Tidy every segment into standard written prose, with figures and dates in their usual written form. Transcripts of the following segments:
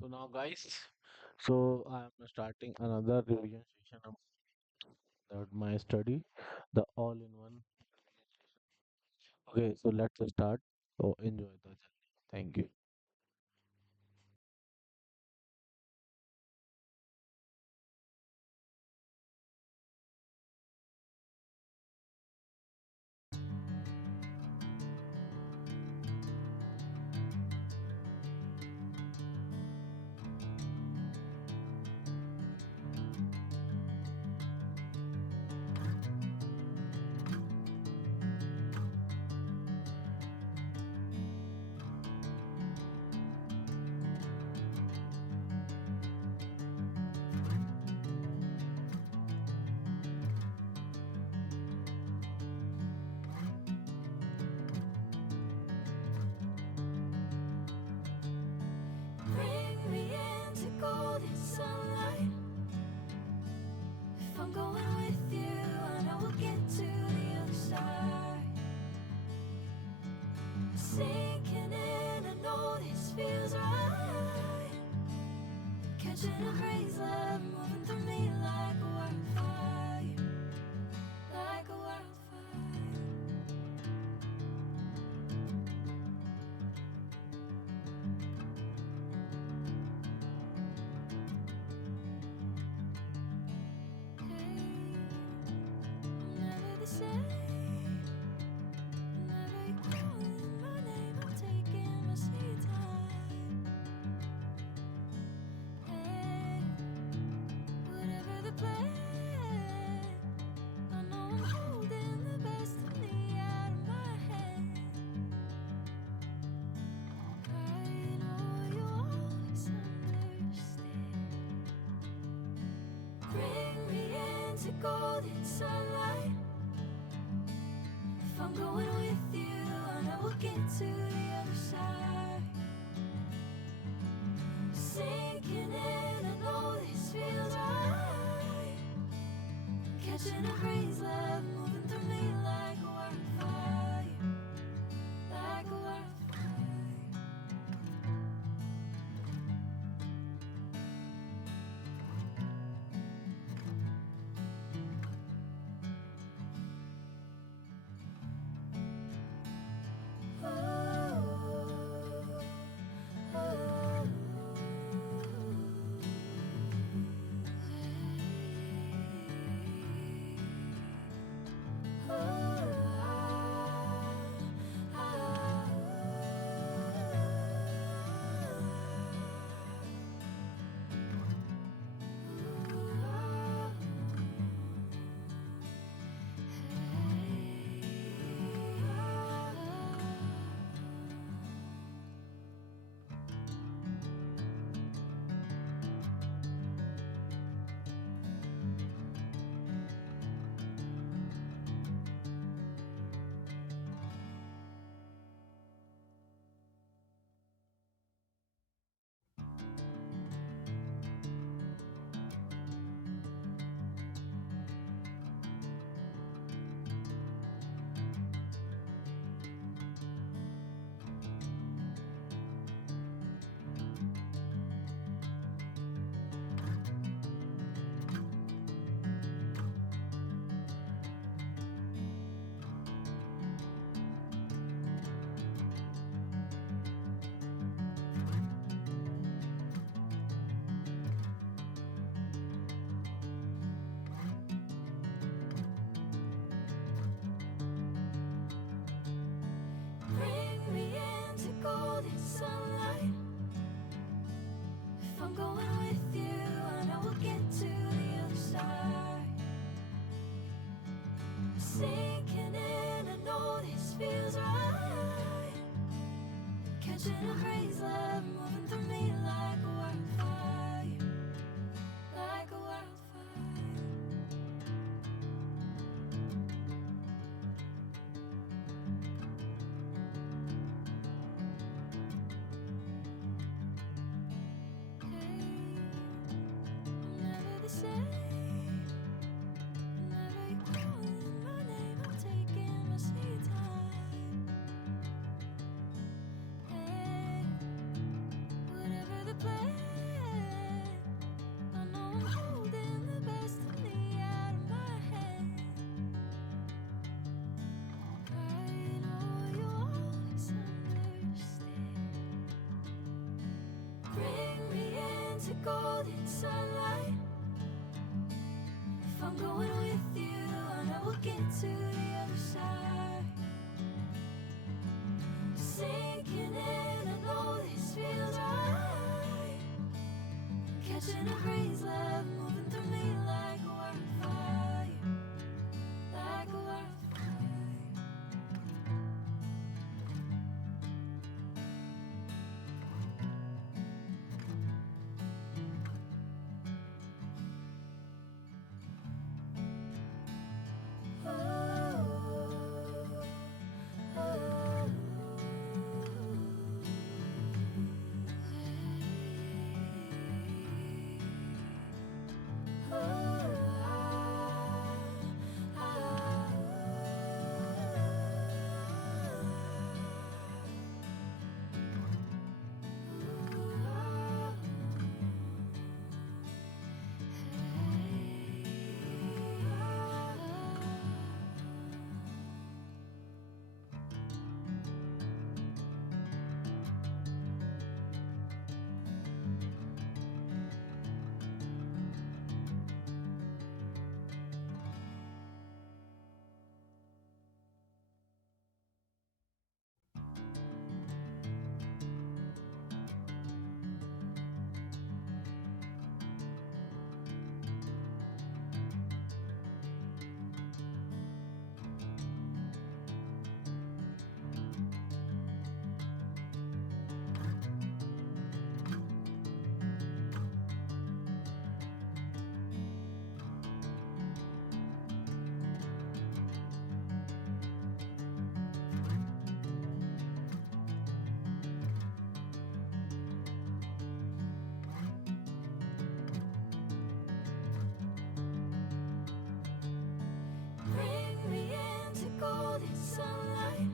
So now, guys, I am starting another revision session about my study, the all-in-one. Okay, so let's start. So enjoy the journey. Thank you. Bring me into golden sunlight. If I'm going with you, I know we'll get to the other side. Sinking in, I know this feels right. Catching a breeze, love moving through me like a wildfire, like a wildfire. Hey, I'm never the same. Whenever you're calling my name, I'm taking my sweet time. Hey, whatever the plan, I know I'm holding the best of me out of my hand. I know you always understand. Bring me into golden sunlight. If I'm going with you, I know we'll get to the other side. Sinking in, I know this feels right. Catching a breeze, love moving through me like a wildfire, like a wildfire. Bring me into golden sunlight. If I'm going with you, I know we'll get to the other side. Sinking in, I know this feels right. Catching a breeze, love moving through me like a wildfire, like a wildfire. Hey, I'm never the same. Whenever you're calling my name, I'm taking my sweet time. Hey, whatever the plan. into golden sunlight. If I'm going with you, I know we'll get to the other side. Sinking in, I know this feels right. Catching a breeze, love moving through me like a wildfire, like a wildfire. Bring me into golden sunlight.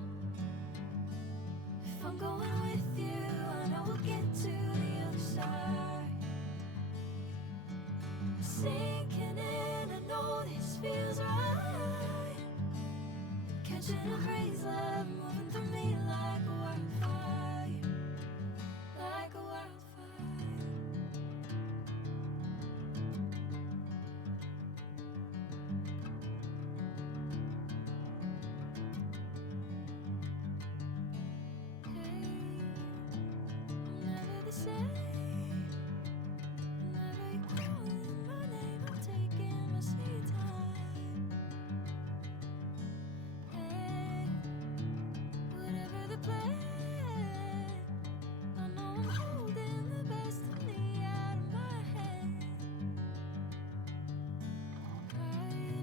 If I'm going with you, I know we'll get to the other side. Sinking in, I know this feels right. Catching a breeze, love moving through me like a wildfire, like a wildfire. Never the same. Whenever you calling my name, I'm taking my sweet time. Hey, whatever the plan, I know I'm holding the best of me out of my hand. I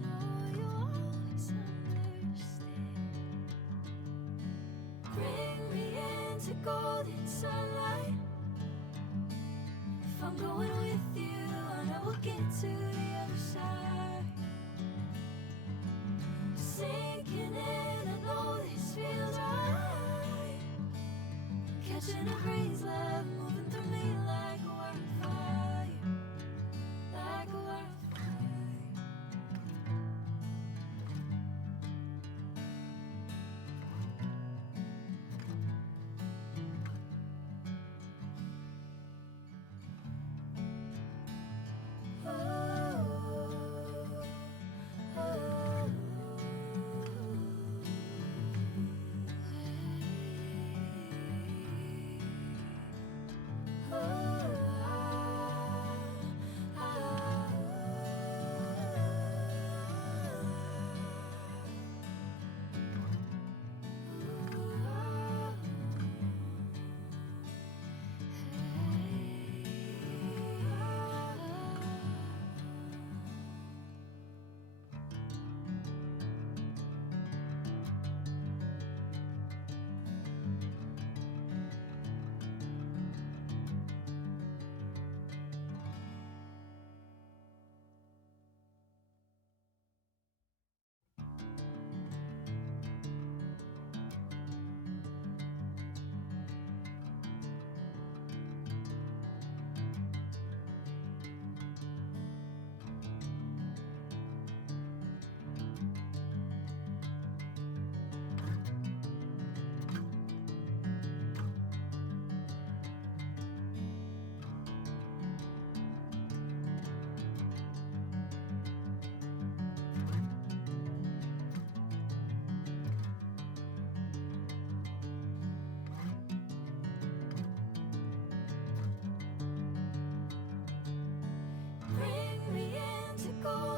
know you always understand. Bring me into golden sunlight. If I'm going with you, I know we'll get to the other side. Sinking in, I know this feels right. Catching a breeze, love moving through me like a wildfire, like a wildfire.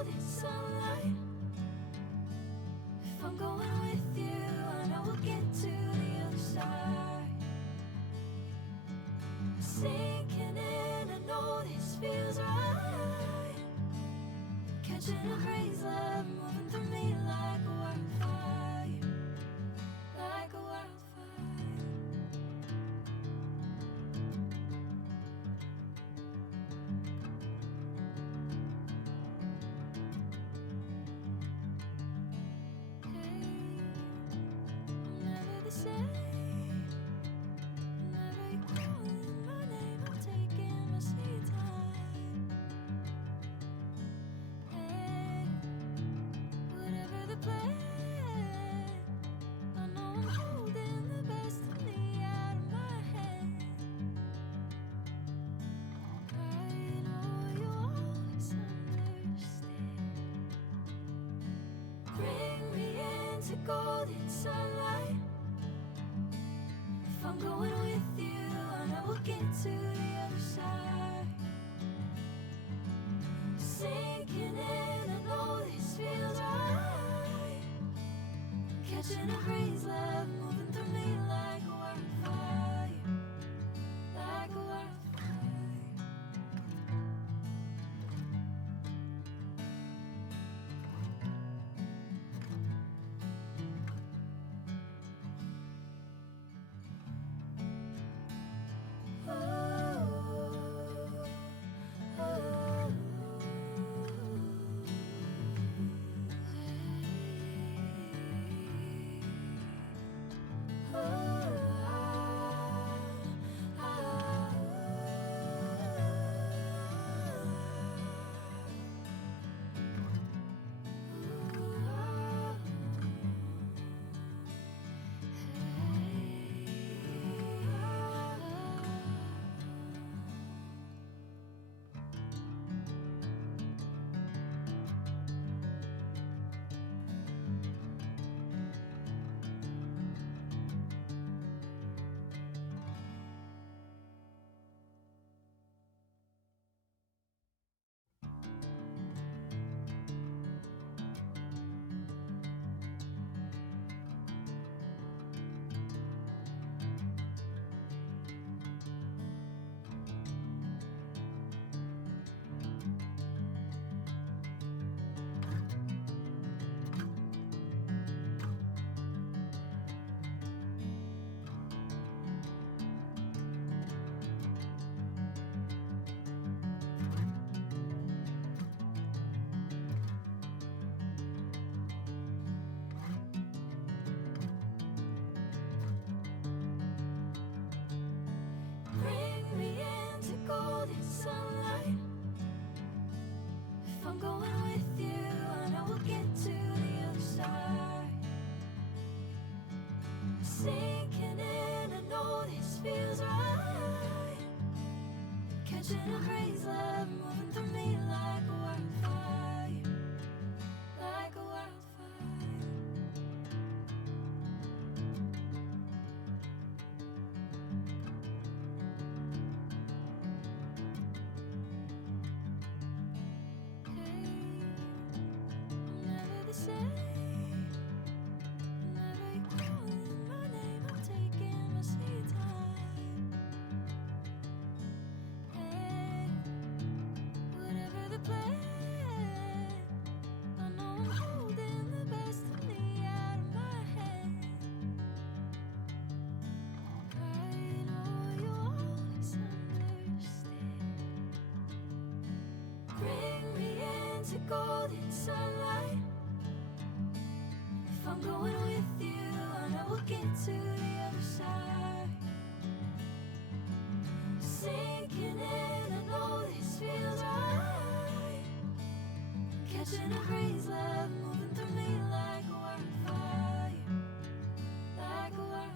golden sunlight. If I'm going with you, I know we'll get to the other side. Sinking in, I know this feels right. Catching a breeze, love moving through me like a wildfire, like a wildfire. Hey, I'm never the same. Whenever you're calling my name, I'm taking my sweet time. Hey, whatever the plan, I know I'm holding the best of me out of my hand. I know you always understand. Bring me into golden sunlight. If I'm going with you, I know we'll get to the other side. Sinking in, I know this feels right. Catching a breeze, love moving through me like a wildfire, like a wildfire. Bring me into golden sunlight. If I'm going with you, I know we'll get to the other side. Sinking in, I know this feels right. Catching a breeze, love moving through me like a wildfire, like a wildfire. Hey, I'm never the same. Whenever you're calling my name, I'm taking my sweet time. Hey, whatever the plan, I know I'm holding the best of me out of my hand. I know you always understand. Bring me into golden sunlight. If I'm going with you, I know we'll get to the other side. Sinking in, I know this feels right. Catching a breeze, love moving through me like a wildfire, like a wildfire.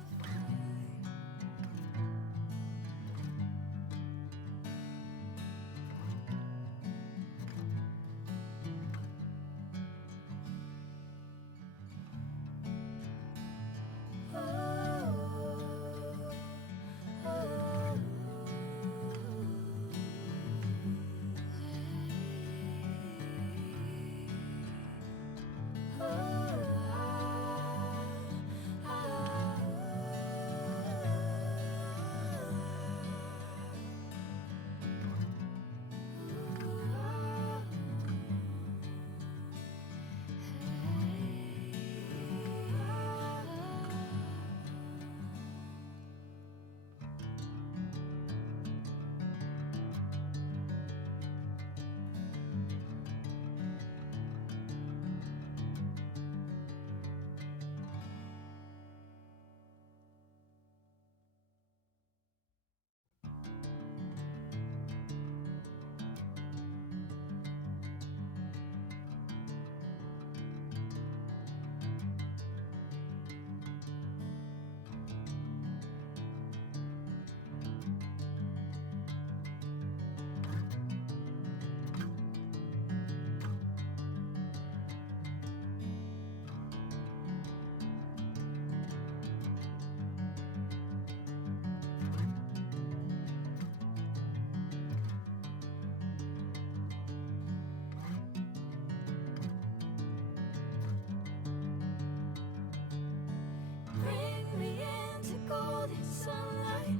golden sunlight.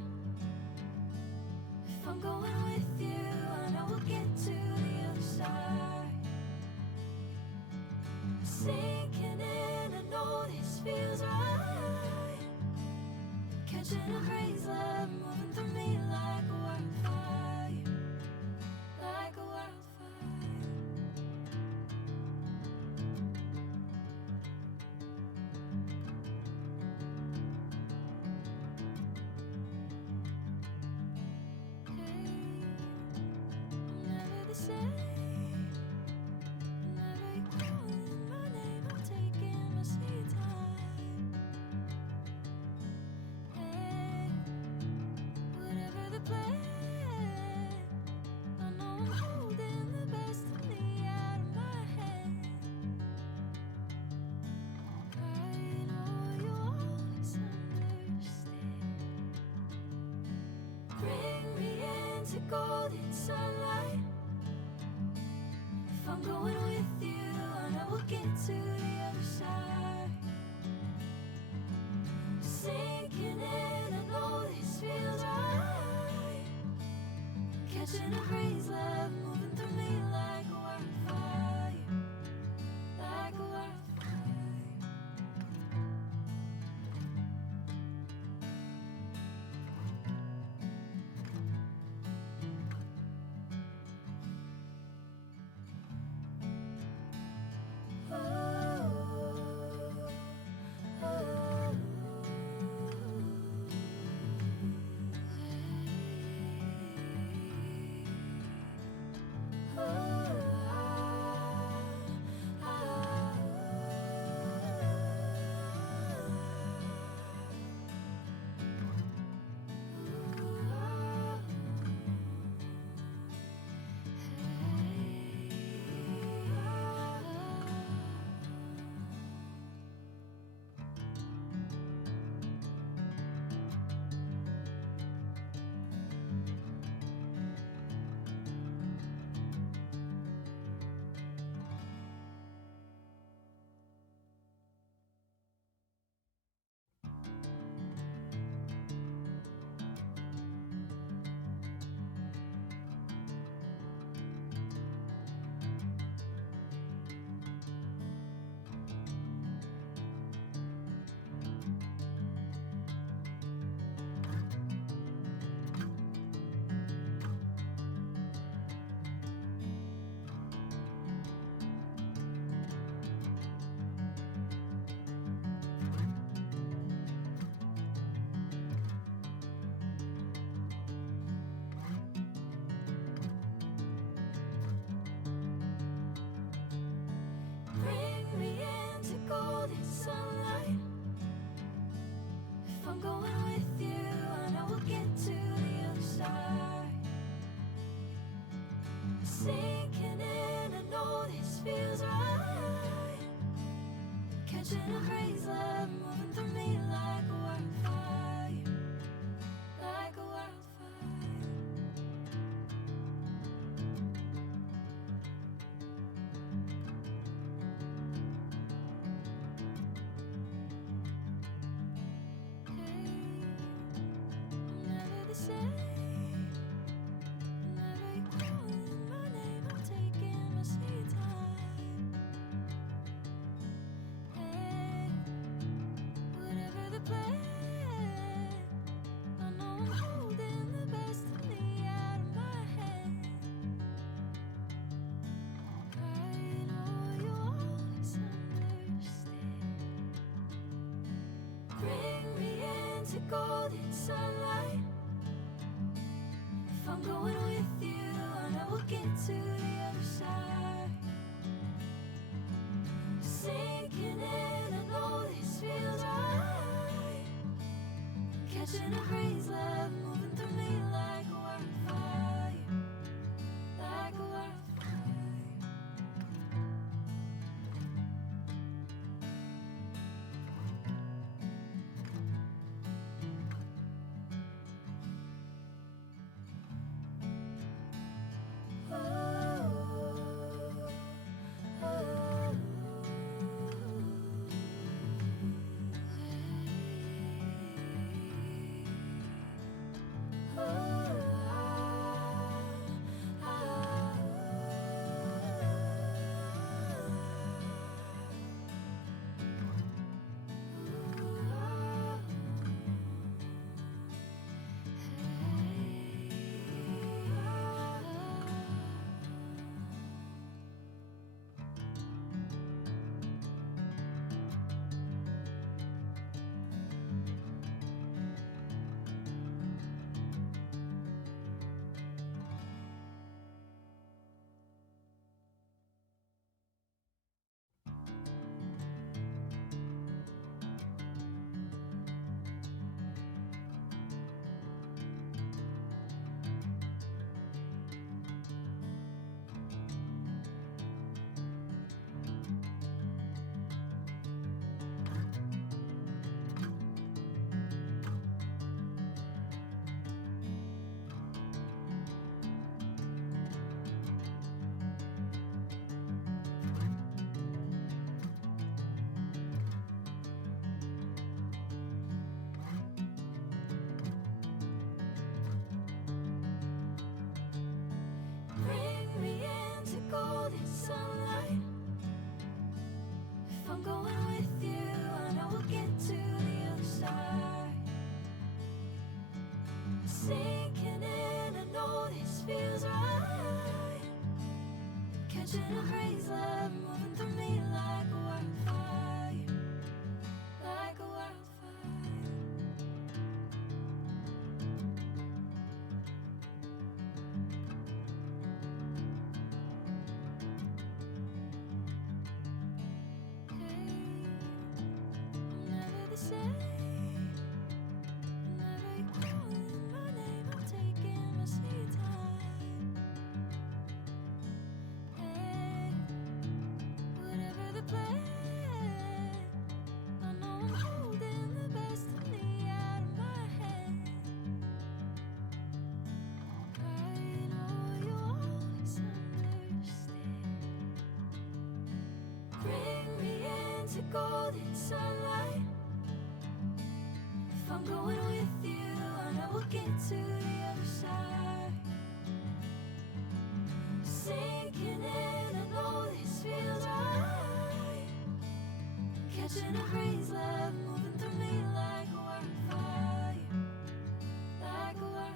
If I'm going with you, I know we'll get to the other side. Sinking in, I know this feels right. Catching a breeze, love moving through me like a wildfire, like a wildfire. Hey, I'm never the same. Whenever you're calling my name, I'm taking my sweet time. Hey, whatever the plan, I know I'm holding the best of me out of my hand. I know you always understand. Bring me into golden sunlight. If I'm going with you, I know we'll get to the other side. Sinking in, I know this feels right. Catching a breeze, love moving through me like a wildfire, like a wildfire. Bring me into golden sunlight. If I'm going with you, I know we'll get to the other side. Sinking in, I know this feels right. Catching a breeze, love moving through me like a wildfire, like a wildfire. Hey, I'm never the same. Whenever you're calling my name, I'm taking my sweet time. Hey, whatever the plan, I know I'm holding the best of me out of my hand. I know you always understand. Bring me into golden sunlight. If I'm going with you, I know we'll get to the other side. Sinking in, I know this feels right. Catching a breeze, love moving through me like a wildfire, like a wildfire. sunlight. If I'm going with you, I know we'll get to the other side. Sinking in, I know this feels right. Catching a breeze, love moving through me like a wildfire, like a wildfire. Hey, I'm never the same. Whenever you're calling my name, I'm taking my sweet time. Hey, whatever the plan, I know I'm holding the best of me out of my hand. I know you'll always understand. Bring me into golden sunlight. If I'm going with you, I know we'll get to the other side. Sinking in, I know this feels right. Catching a breeze, love moving through me like a wildfire, like a wildfire.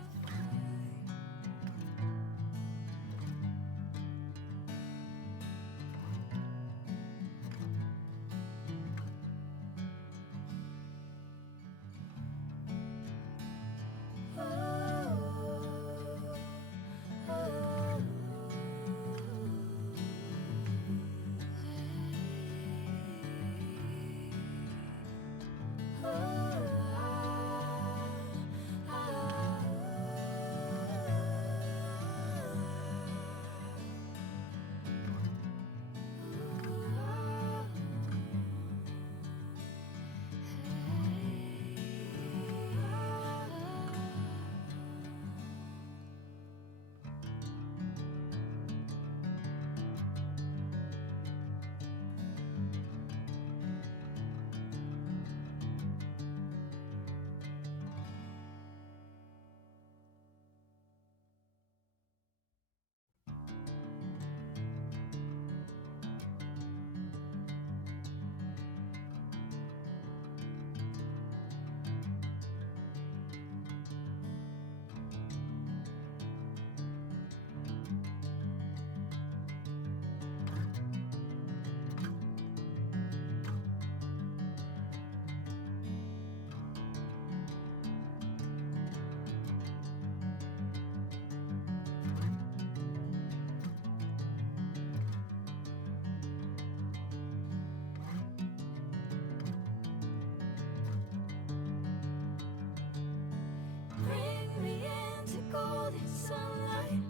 Bring me into golden sunlight.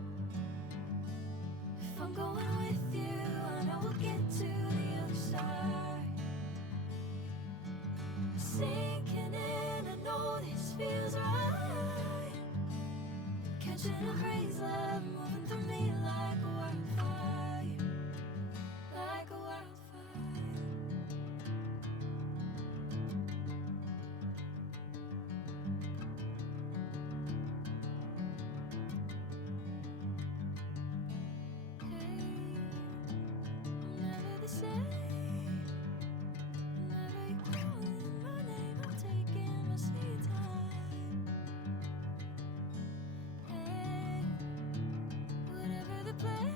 If I'm going with you, I know we'll get to the other side. Sinking in, I know this feels right. Catching a breeze, love moving through me like a wildfire, like a wildfire. Hey, I'm never the same. Whenever you're calling my name, I'm taking my sweet time. Hey, whatever the plan,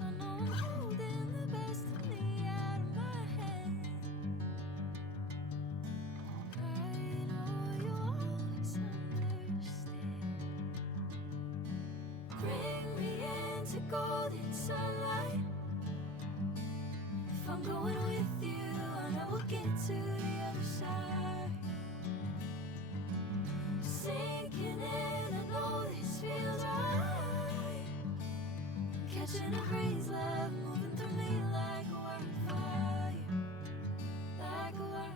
I know I'm holding the best of me out of my hand. I know you'll always understand. Bring me into golden sunlight. If I'm going with you, I know we'll get to the other side. Sinking in, I know this feels right. Catching a breeze, love moving through me like a wildfire, like a wildfire.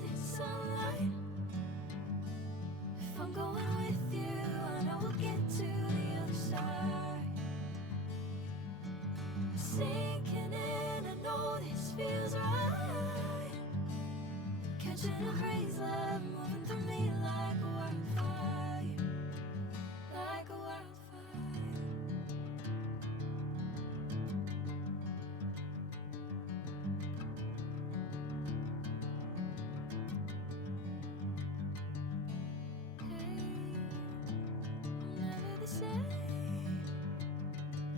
golden sunlight. If I'm going with you, I know we'll get to the other side. Sinking in, I know this feels right. Catching a breeze, love moving through me like a wildfire, like a wildfire. Hey, I'm never the same.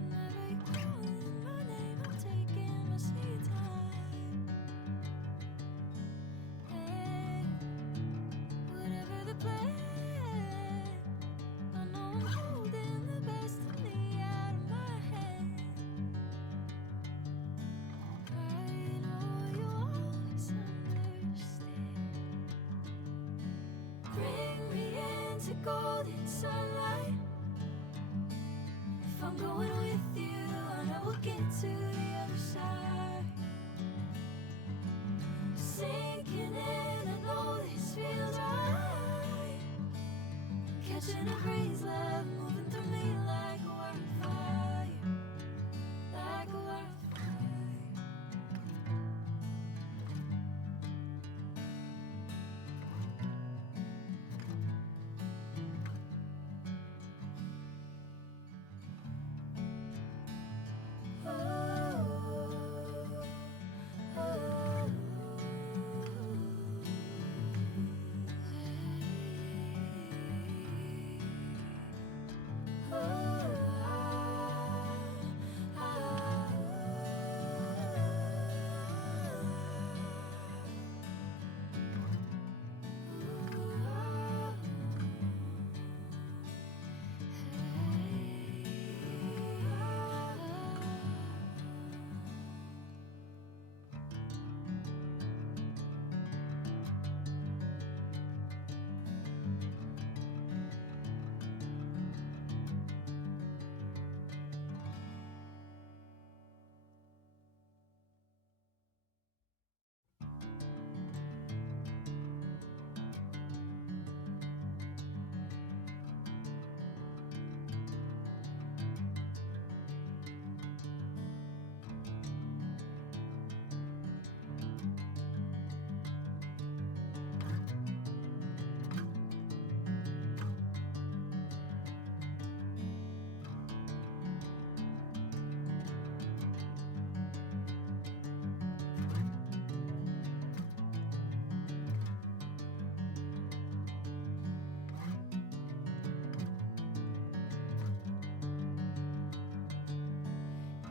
Whenever you're calling my name, I'm taking my sweet time. Hey, whatever the plan, I know I'm holding the best of me out of my hand. I know you'll always understand. Bring me into golden sunlight. If I'm going with you, I know we'll get to the other side. Sinking in, I know this feels right. Catching a breeze, love moving through me like a wildfire, like a wildfire.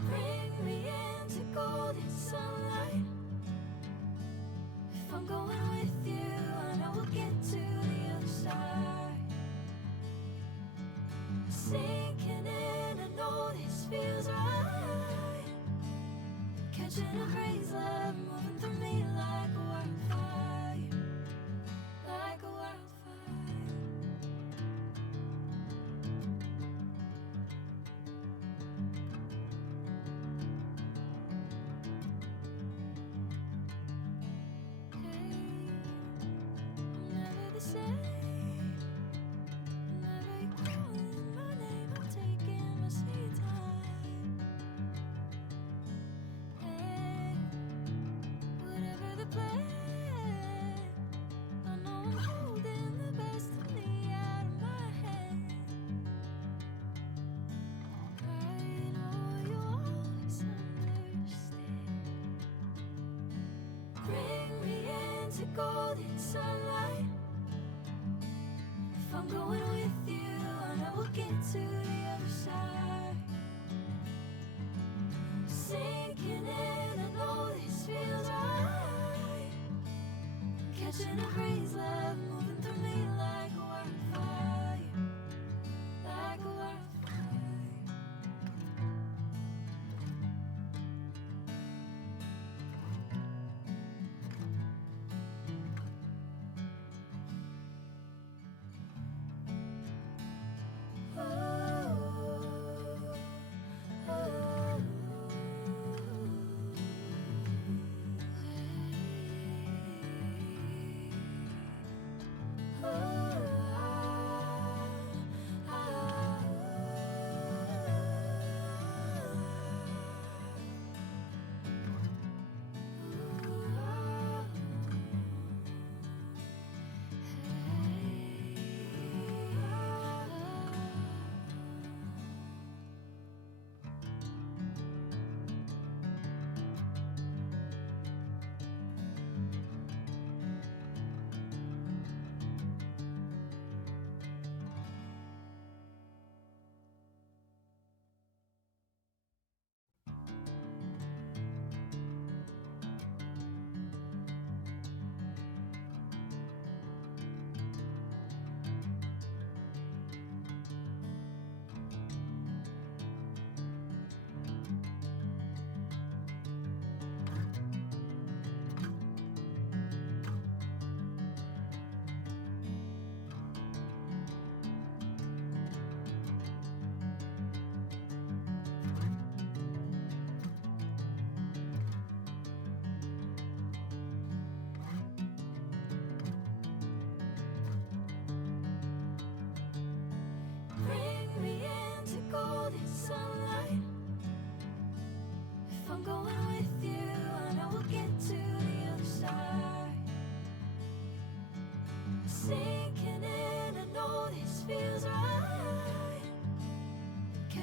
Bring me into golden sunlight. If I'm going with you, I know we'll get to the other side. Sinking in, I know this feels right. Catching a breeze, love moving through me like a wildfire, like a wildfire. Hey, I'm never the same. Whenever you're calling my name, I'm taking my sweet time. Hey, whatever the plan, I know I'm holding the best of me out of my hand. I know you'll always understand. Bring me into golden sunlight. If I'm going with you, I know we'll get to the other side. Sinking in, I know this feels right. Catching a breeze, love moving through me like a wildfire, like a wildfire. Oh.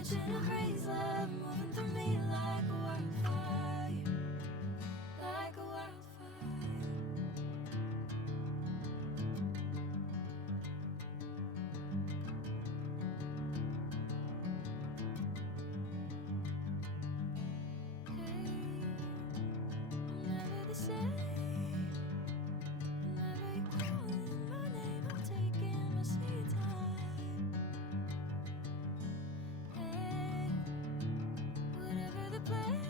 catching a breeze, love moving through me like a wildfire, like a wildfire. Hey, I'm never the same. Whenever you calling my name, I'm taking my sweet time. Hey, whatever the plan,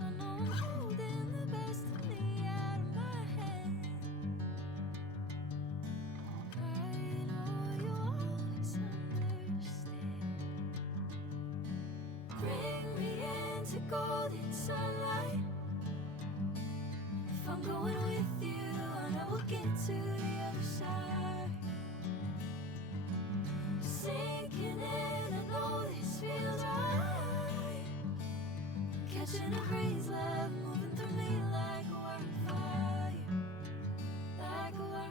I know I'm holding the best of me out of my hand. I know you always understand. Bring me into golden sunlight. If I'm going with you, I know we'll get to the other side. Sinking in, I know this feels right. Catching a breeze, love moving through me like a wildfire, like a wildfire.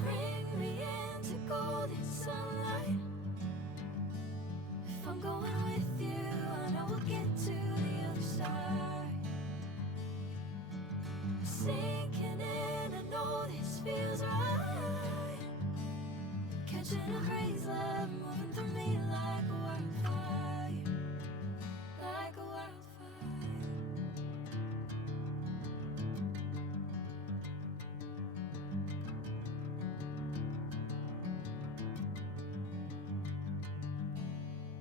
Bring me into golden sunlight. If I'm going with you, I know we'll get to the other side. Sinking in, I know this feels right. Catching a breeze, love moving through me like a wildfire, like a wildfire.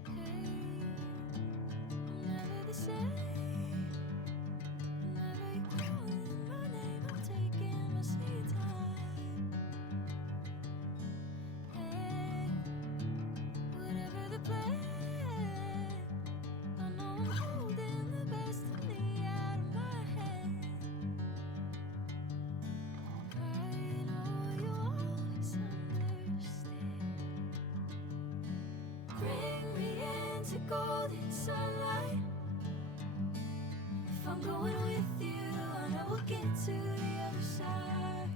Hey, I'm never the same. Whenever you calling my name, I'm taking my sweet time. Hey, whatever the plan, I know I'm holding the best of me out of my hand. I know you always understand. Bring me into golden sunlight. If I'm going with you, I know we'll get to the other side.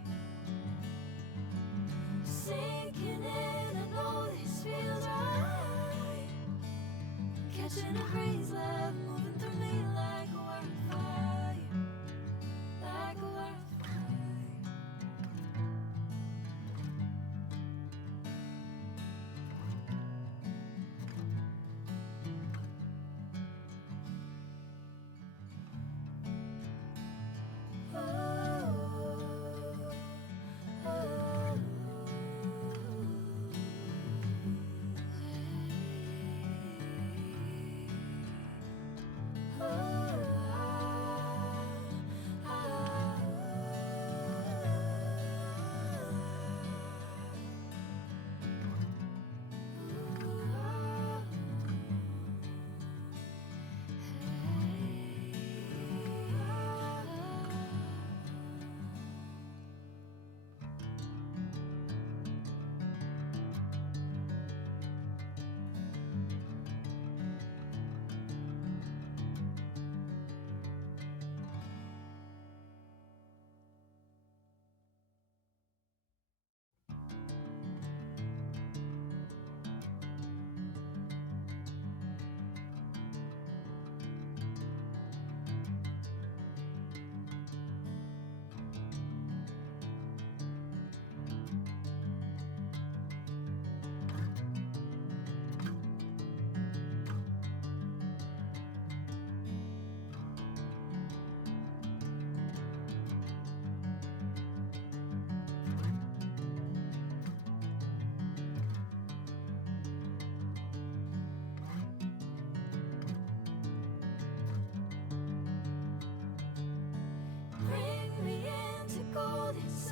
Sinking in, I know this feels right. Catching a breeze, love moving through me like a wildfire, like a wildfire.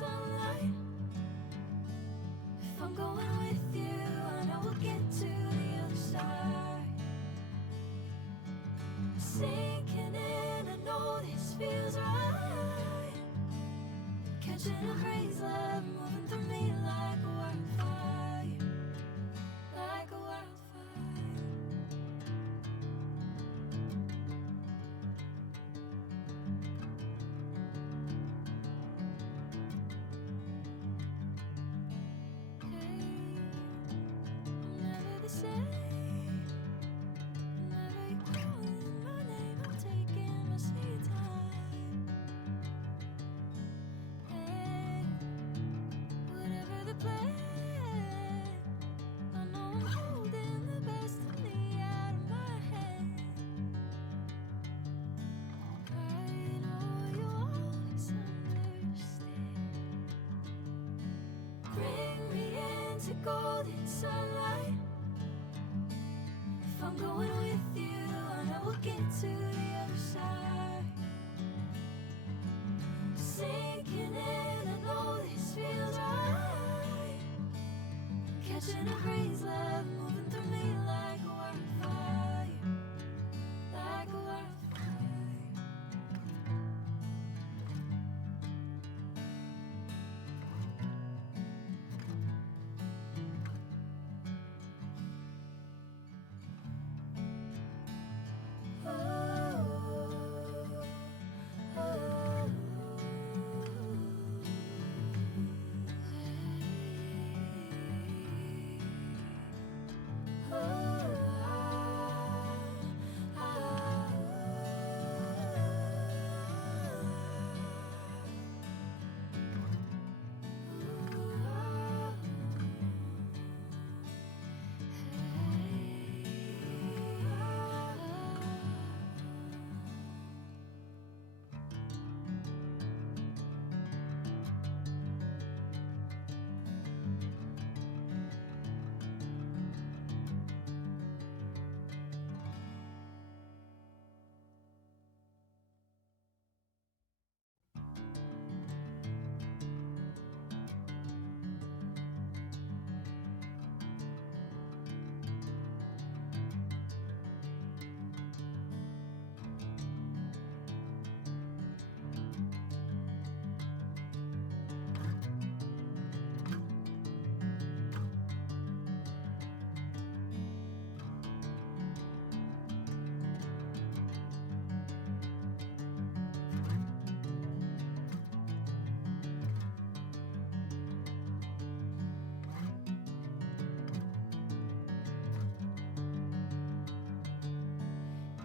sunlight. If I'm going with you, I know we'll get to the other side. Sinking in, I know this feels right. Catching a breeze, love moving through me like a wildfire, like a wildfire. Hey, I'm never the same. Whenever you're calling my name, I'm taking my sweet time. Hey, whatever the plan, I know I'm holding the best of me out of my hand. I know you'll always understand. Bring me into golden sunlight. If I'm going with you, I know we'll get to the other side. Sinking in, I know this feels right. Catching a breeze, love moving through me like a wildfire, like a wildfire.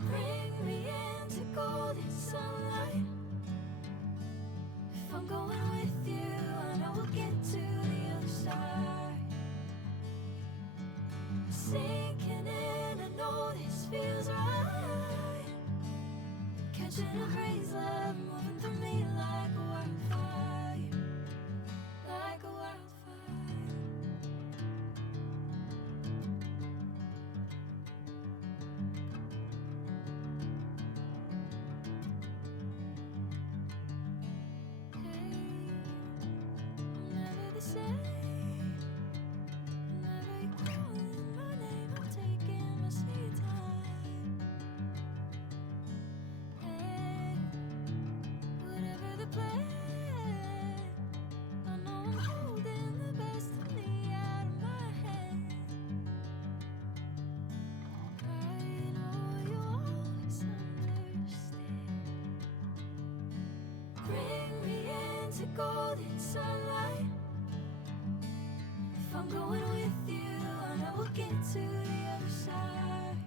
Bring me into golden sunlight. If I'm going with you, I know we'll get to the other side. Sinking in, I know this feels right. Catching a breeze, love moving through me like a wildfire, like a wildfire. Hey, I'm never the same. Whenever you're calling my name, I'm taking my sweet time. Hey, whatever the plan, I know I'm holding the best of me out of my hand. I know you'll always understand. Bring me into golden sunlight. If I'm going with you, I know we'll get to the other side.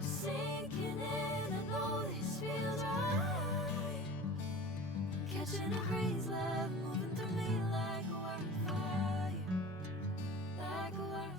Sinking in, I know this feels right. Catching a breeze, love moving through me like a wildfire, like a wildfire.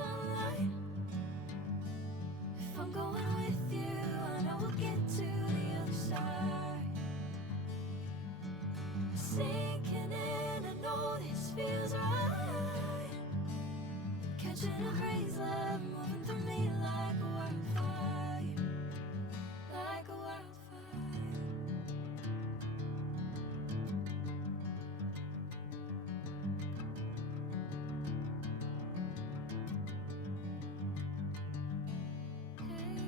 sunlight. If I'm going with you, I know we'll get to the other side. Sinking in, I know this feels right. Catching a breeze, love moving through me like a wildfire, like a wildfire. Hey,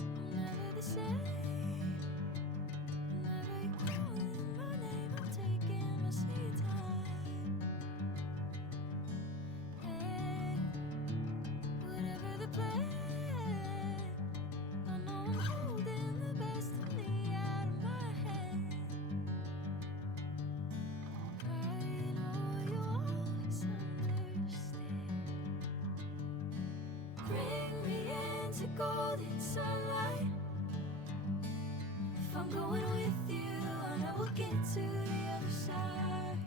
I'm never the same. Whenever you're calling my name, I'm taking my sweet time. Hey, whatever the plan, I know I'm holding the best of me out of my hand. I know you always understand. Bring me into golden sunlight. If I'm going with you, I know we'll get to the other side.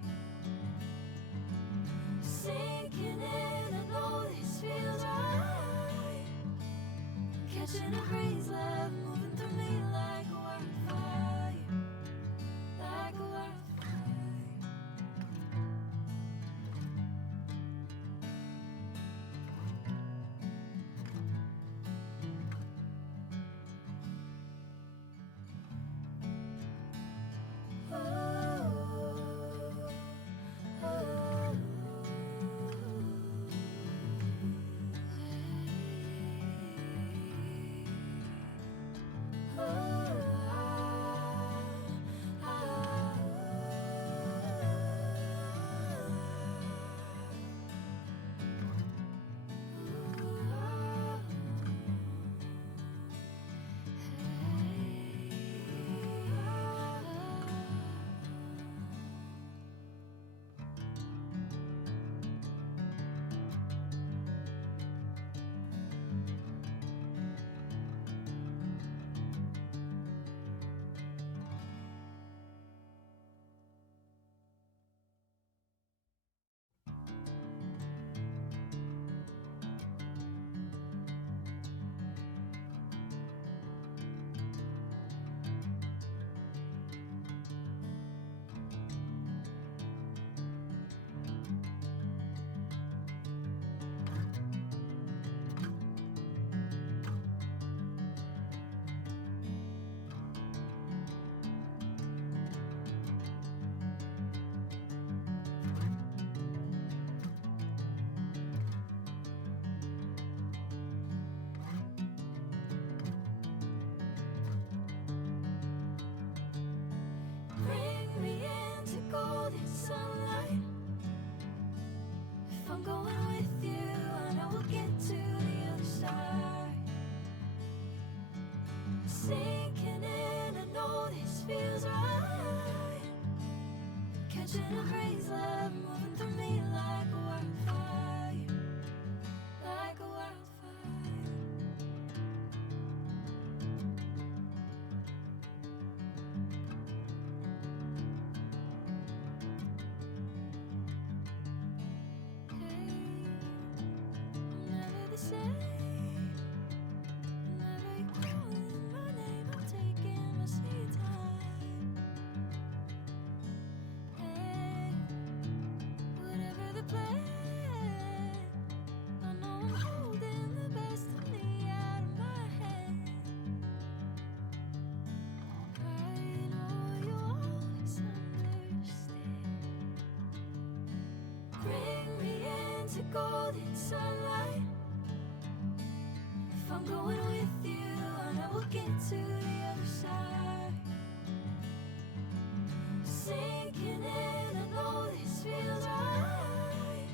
Sinking in, I know this feels right. Catching a breeze, love moving through me like a wildfire, like a wildfire. Bring me into golden sunlight. If I'm going with you, I know we'll get to the other side. Sinking in, I know this feels right. Catching a breeze, love moving through me like a wildfire, like a wildfire. Hey, I'm never the same. Whenever you're calling my name, I'm taking my sweet time. Hey, whatever the plan, I know I'm holding the best of me out of my hand. I know you always understand. Bring me into golden sunlight. If I'm going with you, I know we'll get to the other side. Sinking in, I know this feels right.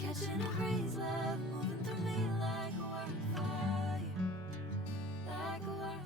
Catching a breeze, love moving through me like a wildfire, like a wildfire.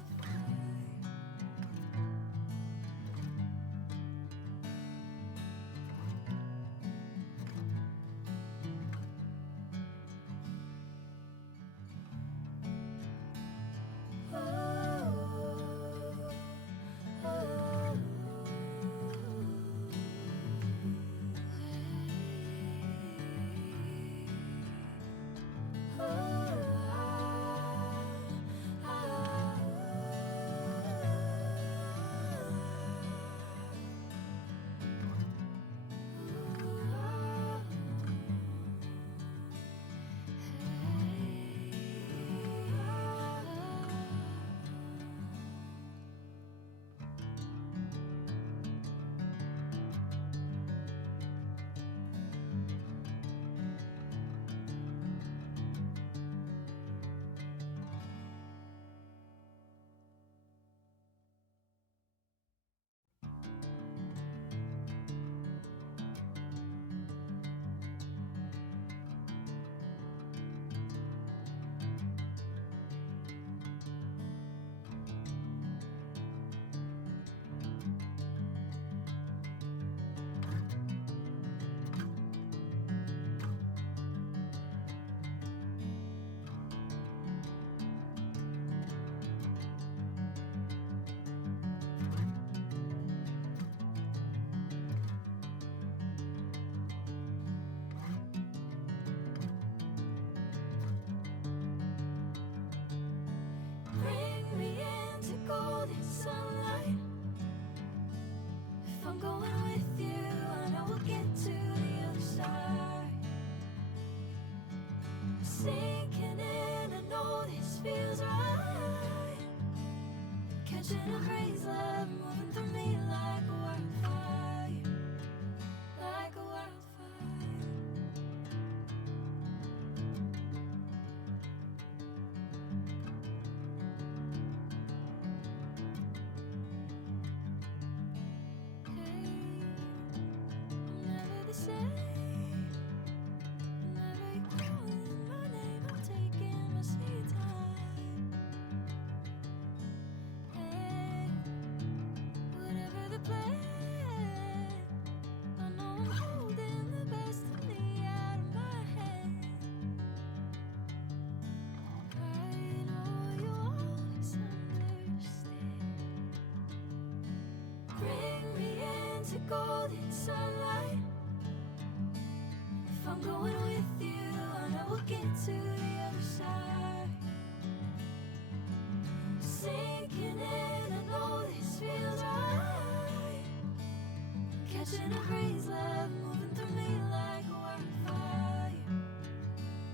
golden sunlight. If I'm going with you, I know we'll get to the other side. Sinking in, I know this feels right. Catching a breeze, love moving through me like a wildfire, like a wildfire. Hey, I'm never the same. Whenever you're calling my name, I'm taking my sweet time. Hey, whatever the plan, I know I'm holding the best of me out of my hand. I know you always understand. Bring me into golden sunlight. If I'm going with you, I know we'll get to the other side. Sinking in, I know this feels right. Catching a breeze, love moving through me like a wildfire,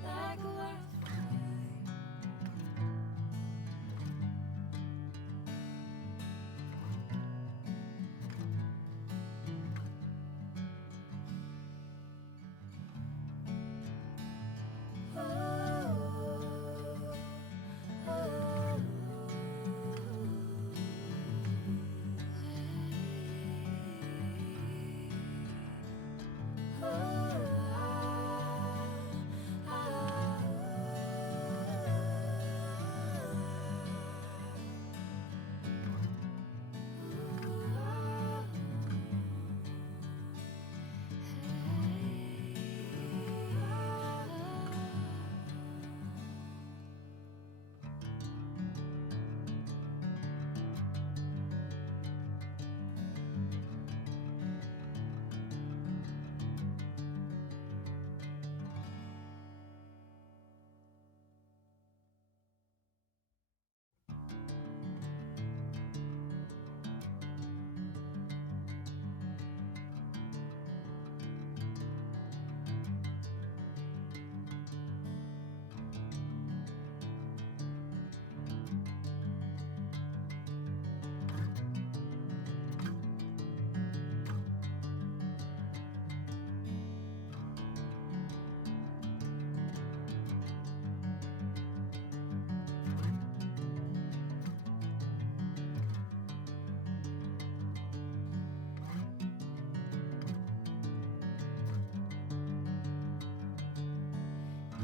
like a wildfire.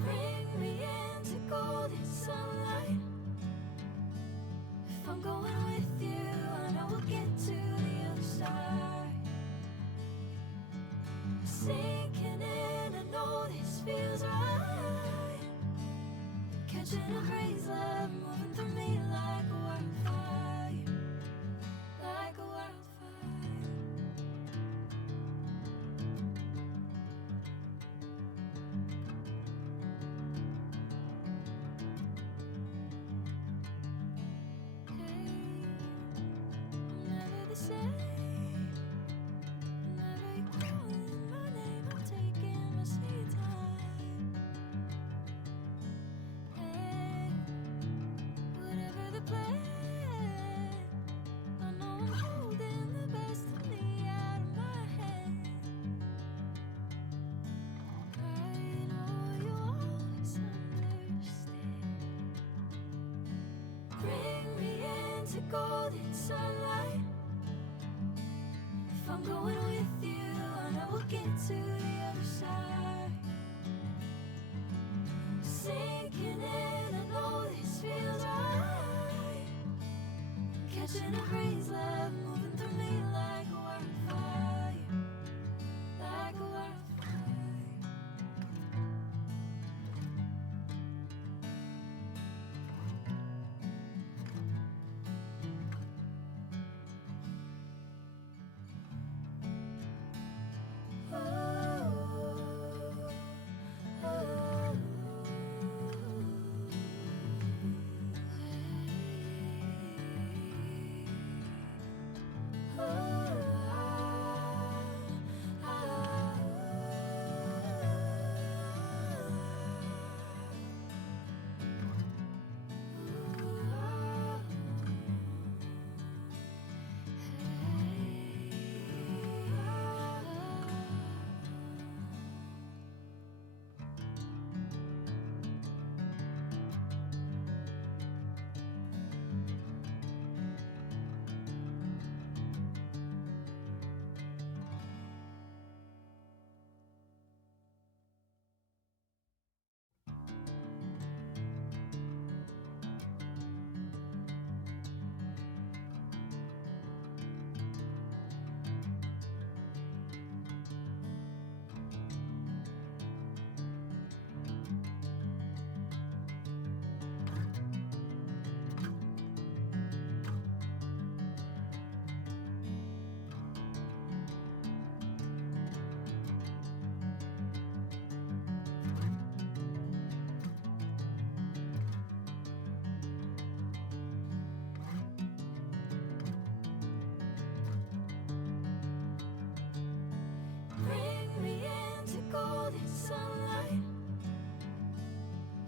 Bring me into golden sunlight. If I'm going with you, I know we'll get to the other side. Sinking in, I know this feels right. Catching a breeze, love moving through me like a wildfire, like a wildfire. Hey, I'm never the same. Whenever you're calling my name, I'm taking my sweet time. Hey, whatever the plan, I know I'm holding the best of me out of my hand. I know you always understand. Bring me into golden sunlight. If I'm going with you, I know we'll get to the other side. Sinking in, I know this feels right. Catching a breeze, love moving through me like a wildfire, like a wildfire. Oh. golden sunlight.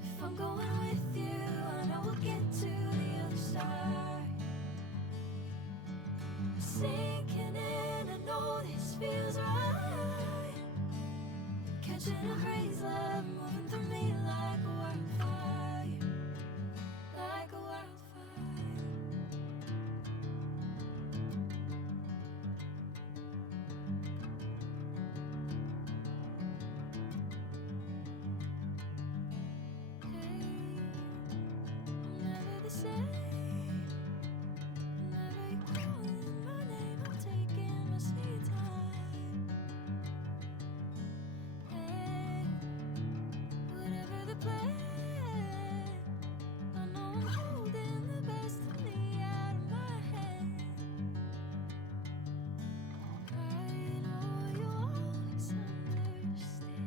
If I'm going with you, I know we'll get to the other side. Sinking in, I know this feels right. Catching a breeze, love moving through me like a wildfire, like a wildfire. Hey, I'm never the same. Whenever you're calling my name, I'm taking my sweet time. Hey, whatever the plan, I know I'm holding the best of me out of my hand. I know you always understand.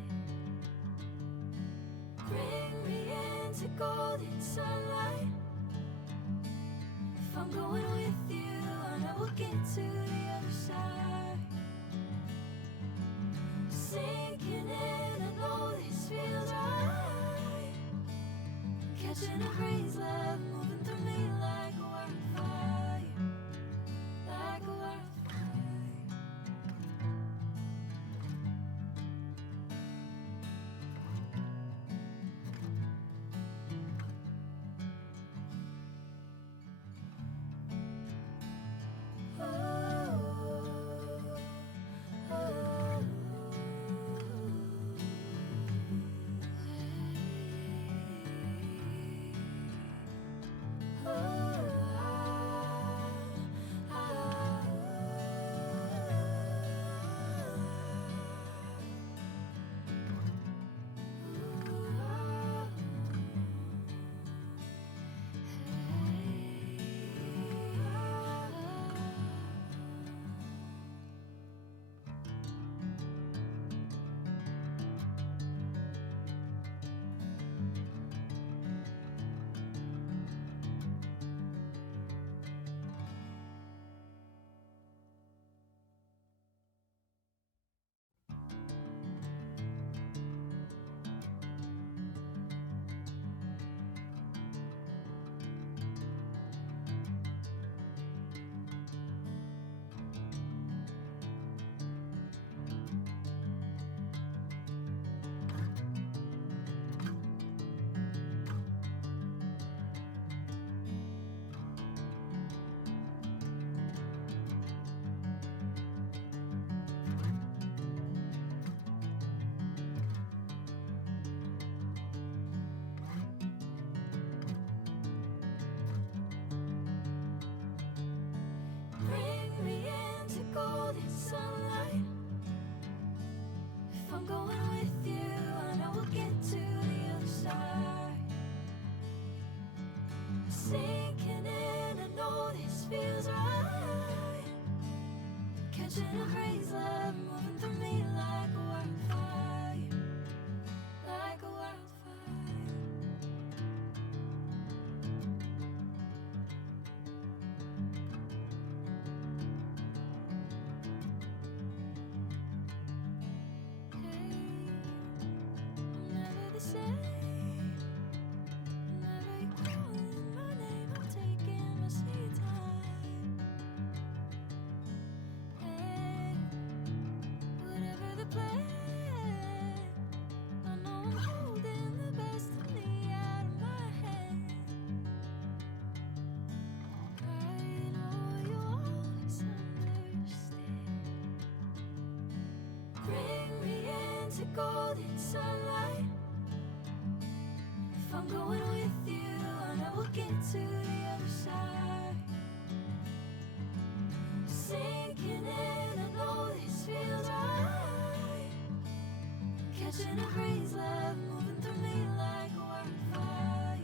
Bring me into golden sunlight. If I'm going with you, I know we'll get to the other side. Sinking in, I know this feels right. Catching a breeze, love moving through me like a wildfire, like a wildfire. Bring me into golden sunlight. If I'm going with you, I know we'll get to the other side. Sinking in, I know this feels right. Catching a breeze, love moving through me like a wildfire, like a wildfire. Hey, I'm never the same. Whenever you're calling my name, I'm taking my sweet time. Hey, whatever the plan, I know I'm holding the best of me out of my hand. I know you always understand. Bring me into golden sunlight. If I'm going with you, I know we'll get to the other side. Sinking in, I know this feels right. Catching a breeze, love moving through me like a wildfire,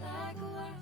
like a wildfire.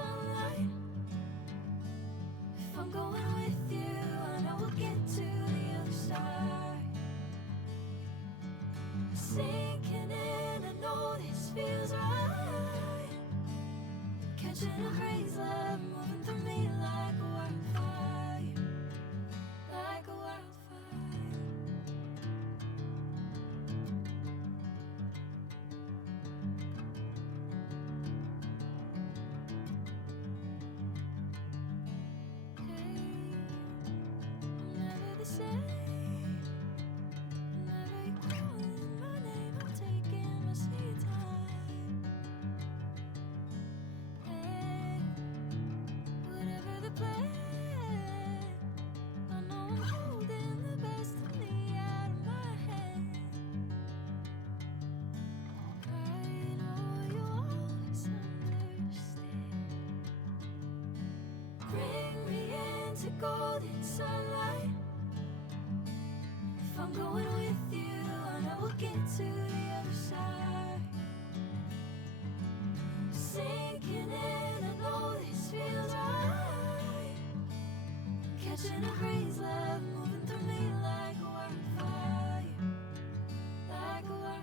sunlight. If I'm going with you, I know we'll get to the other side. Sinking in, I know this feels right. Catching a breeze, love moving through me like a wildfire, like a wildfire. Hey, I'm never the same. Whenever you're calling my name, I'm taking my sweet time. Hey, whatever the plan, I know I'm holding the best of me out of my hand. I know you always understand. Bring me into golden sunlight. If I'm going with you, I know we'll get to the other side. Sinking in, I know this feels right. Catching a breeze, love moving through me like a wildfire, like a wildfire.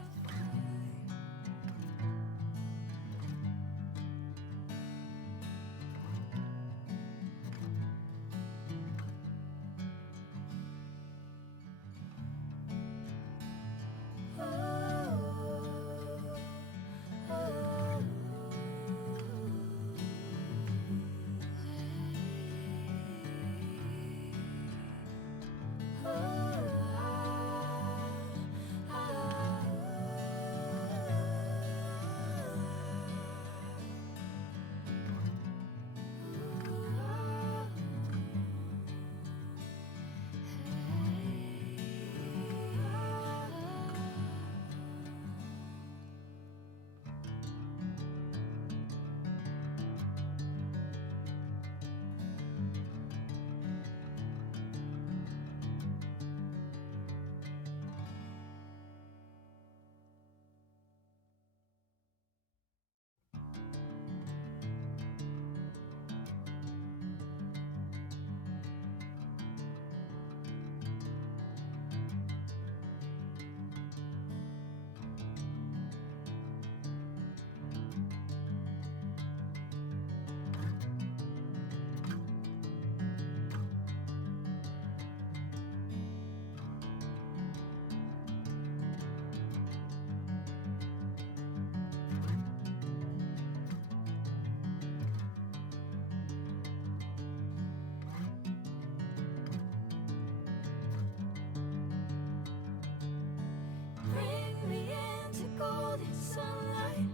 Bring me into golden sunlight.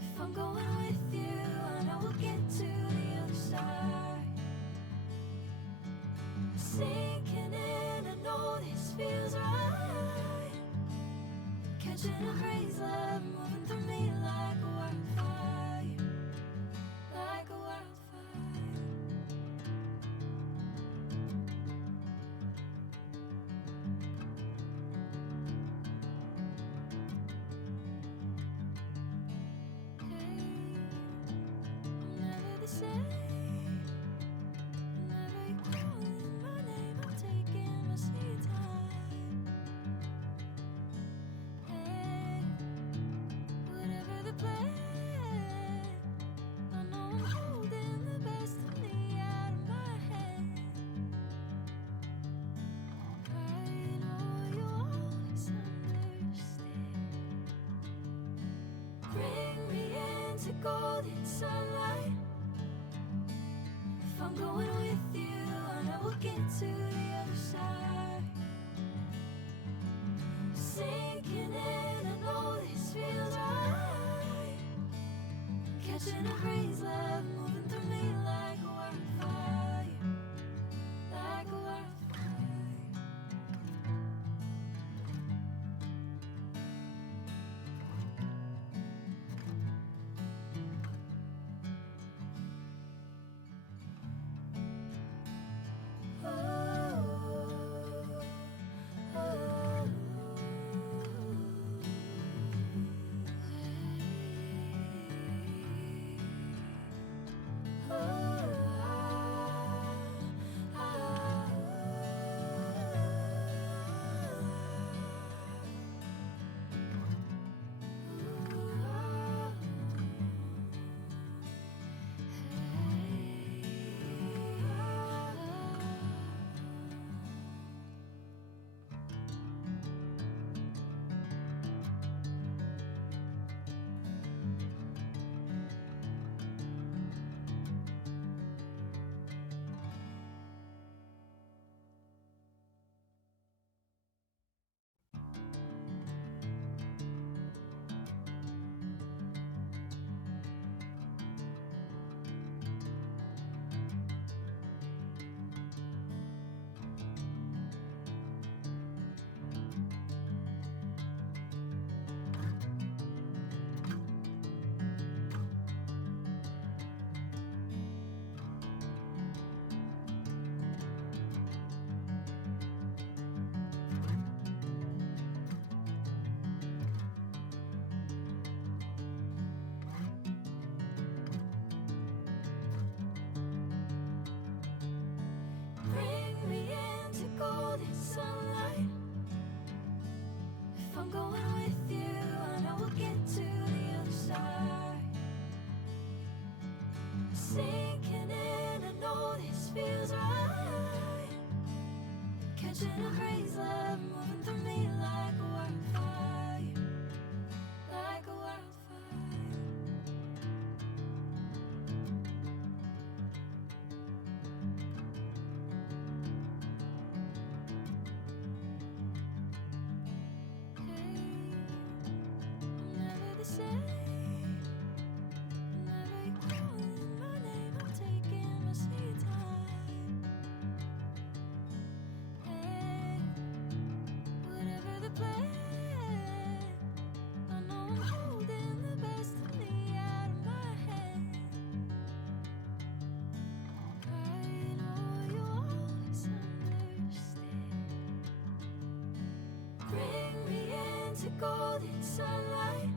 If I'm going with you, I know we'll get to the other side. Sinking in, I know this feels right. Catching a breeze, love moving through me like a wildfire, like a wildfire. Hey, I'm never the same. Whenever you're calling my name, I'm taking my sweet time. Hey, whatever the plan, I know I'm holding the best of me out of my hand. I know you always understand. Bring me into golden sunlight. If I'm going with you, I know we'll get to the other side. Sinking in, I know this feels right. Catching a breeze, love moving through me like a wildfire, like a wildfire. golden sunlight. If I'm going with you, I know we'll get to the other side. Sinking in, I know this feels right. Catching a breeze, love moving through me like a wildfire, like a wildfire. Hey, I'm never the same. Whenever you're calling my name, I'm taking my sweet time. Hey, whatever the plan, I know I'm holding the best of me out of my hand. I know you always understand. Bring me into golden sunlight.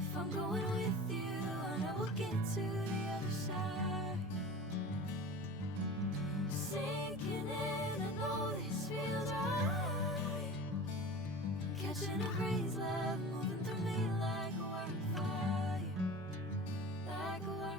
If I'm going with you, I know we'll get to the other side. Sinking in, I know this feels right. Catching a breeze, love moving through me like a wildfire, like a wildfire.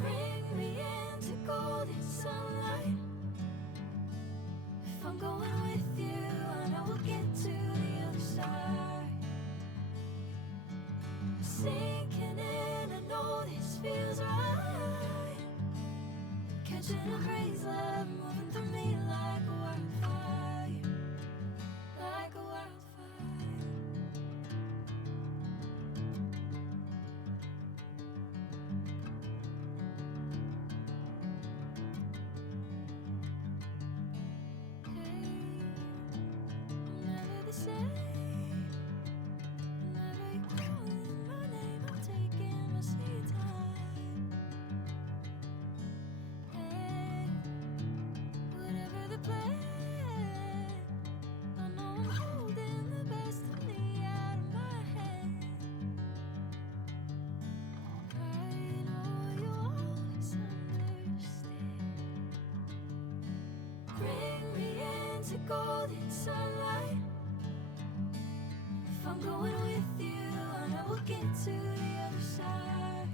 Bring me into golden sunlight. If I'm going with you, I know we'll get to the other side. Sinking in, I know this feels right. Catching a breeze, love moving through me like a wildfire, like a wildfire. Hey, I'm never the same. Whenever you're calling my name, I'm taking my sweet time. Hey, whatever the plan, I know I'm holding the best of me out of my hand. I know you always understand. Bring me into golden sunlight. If I'm going with you, I know we'll get to the other side.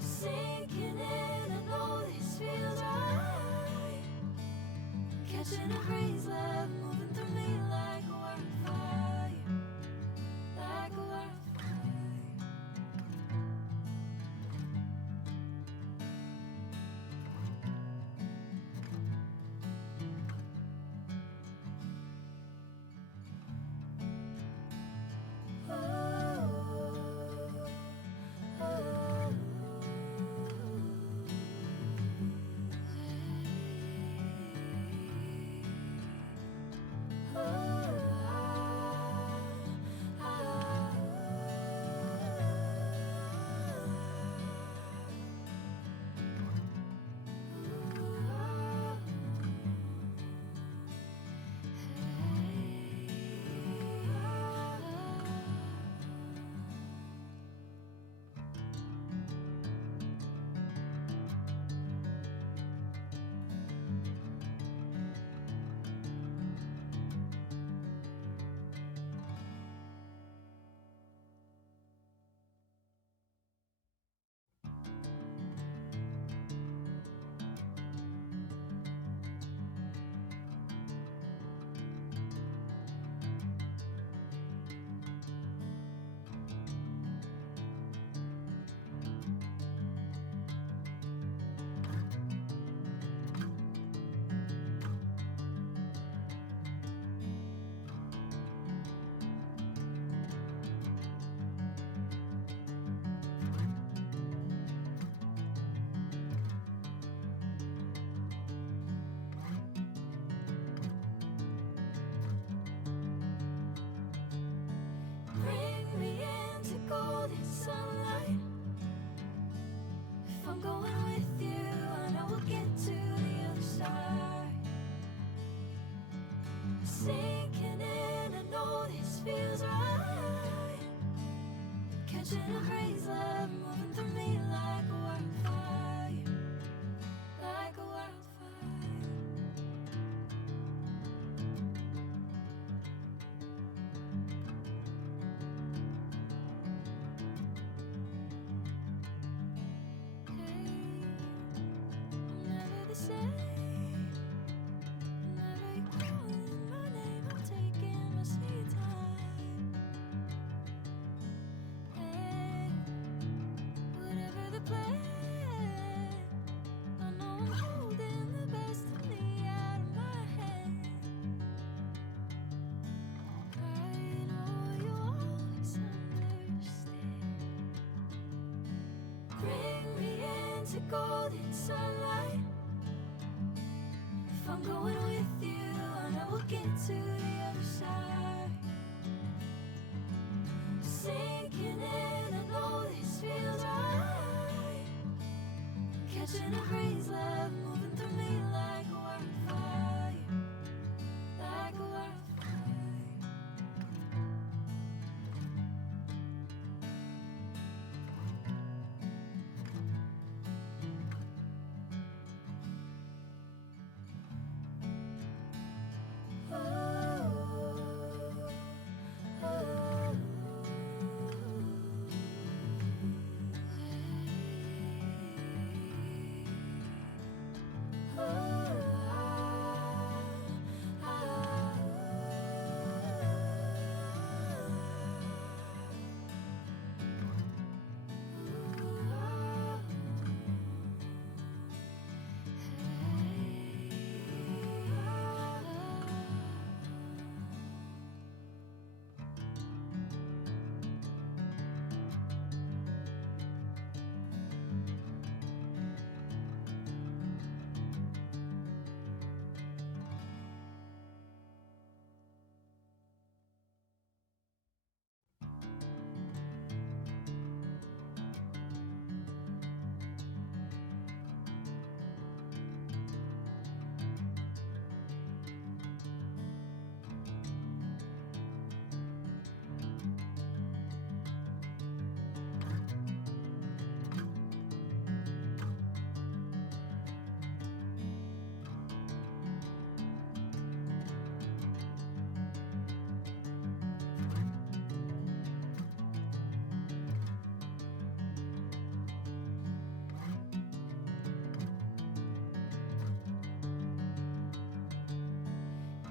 Sinking in, I know this feels right. Catching a breeze, love moving through me like a wildfire, like a wildfire. golden sunlight. If I'm going with you, I know we'll get to the other side. Sinking in, I know this feels right. Catching a breeze, love moving through me like a wildfire, like a wildfire. Hey, I'm never the same. Whenever you're calling my name, I'm taking my sweet time. Hey, whatever the plan, I know I'm holding the best of me out of my hand. I know you always understand. Bring me into golden sunlight. If I'm going with you, I know we'll get to the other side. Sinking in, I know this feels right. Catching a breeze, love moving through me like a wildfire, like a wildfire.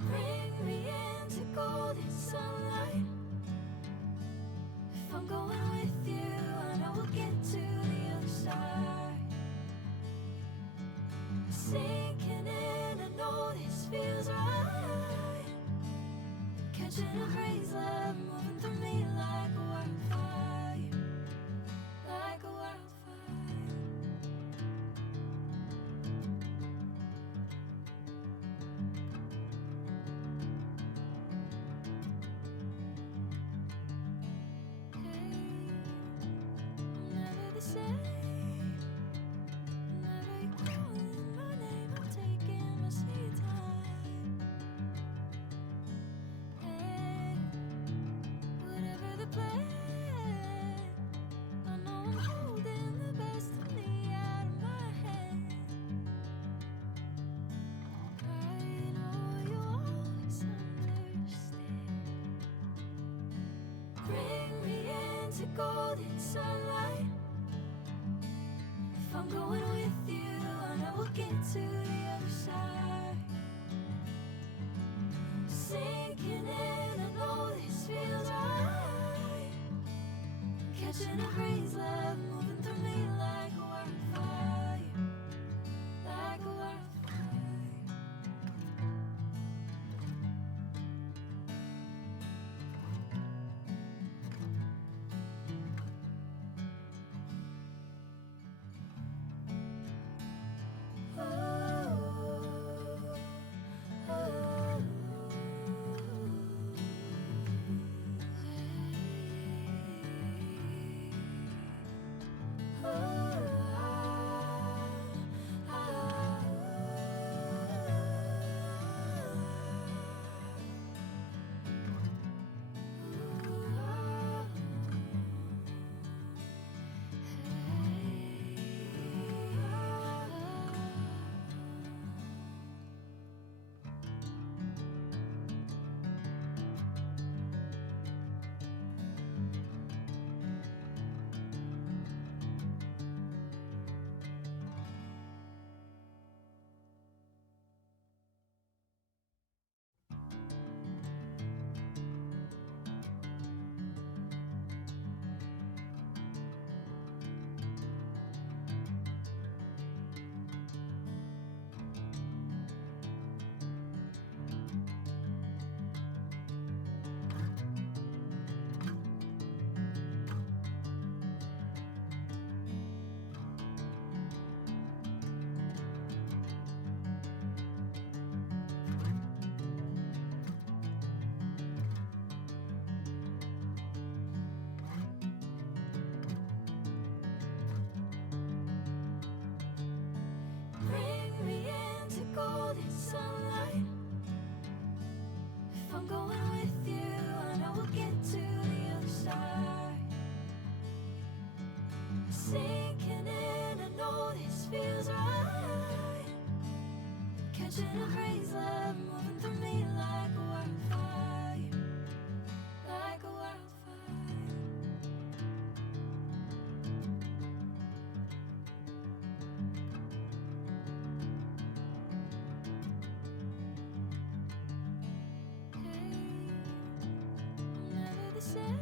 Bring me into golden sunlight. If I'm going with you, I know we'll get to the other side. Sinking in, I know this feels right. Catching a breeze, love moving through me like a wildfire, like a wildfire. Hey, I'm never the same. Whenever you're calling my name, I'm taking my sweet time. Hey, whatever the plan, I know I'm holding the best of me out of my hand. I know you always understand. Bring me into golden sunlight. If I'm going with you, I know we'll get to the other side. Sinking in, I know this feels right. Catching a breeze, love moving through me like a wildfire, like a wildfire. golden sunlight. If I'm going with you, I know we'll get to the other side. Sinking in, I know this feels right. Catching a breeze, love moving through me like a wildfire, like a wildfire. Hey, I'm never the same.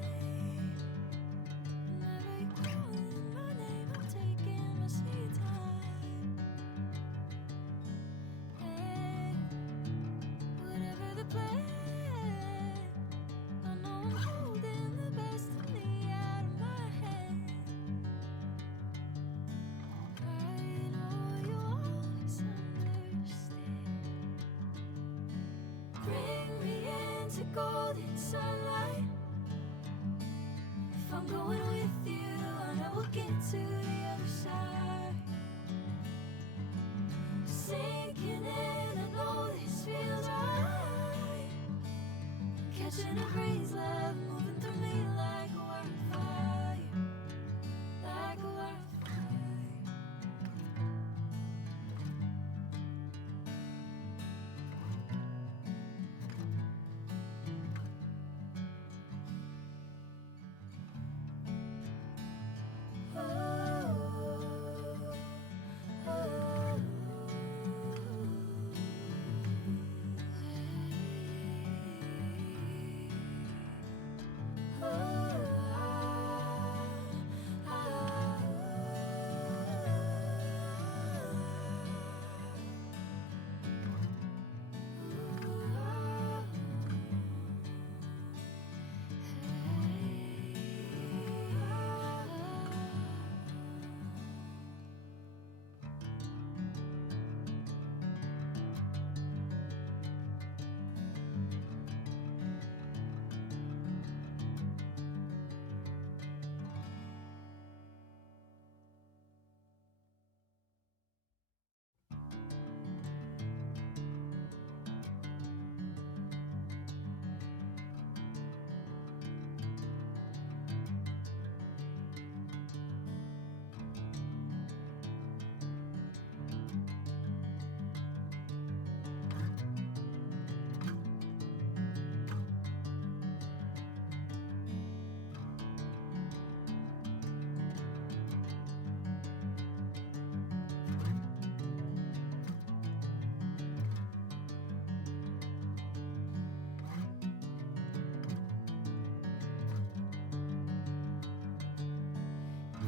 Whenever you're calling my name, I'm taking my sweet time. Hey, whatever the plan, I know I'm holding the best of me out of my hand. I know you'll always understand. Bring me into golden sunlight. If I'm going with you, I know we'll get to the other side. Sinking in, I know this feels right. Catching a breeze, love moving through me like a wildfire, like a wildfire.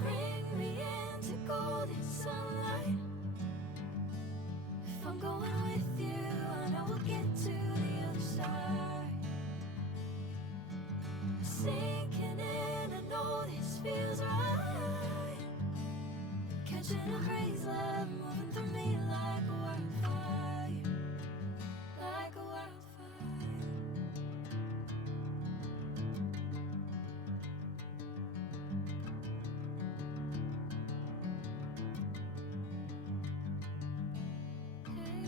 Bring me into golden sunlight. If I'm going with you, I know we'll get to the other side. Sinking in, I know this feels right. Catching a breeze, love moving through me like a wildfire, like a wildfire. Hey,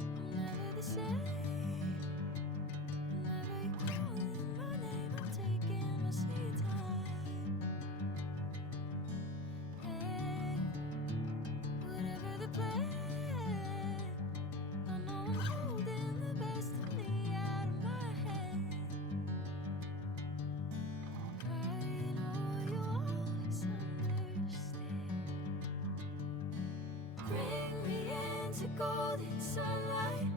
I'm never the same. Whenever you're calling my name, I'm taking my sweet time. Hey, whatever the plan, I know I'm holding the best of me out of my hand. I know you'll always understand. Bring me into golden sunlight.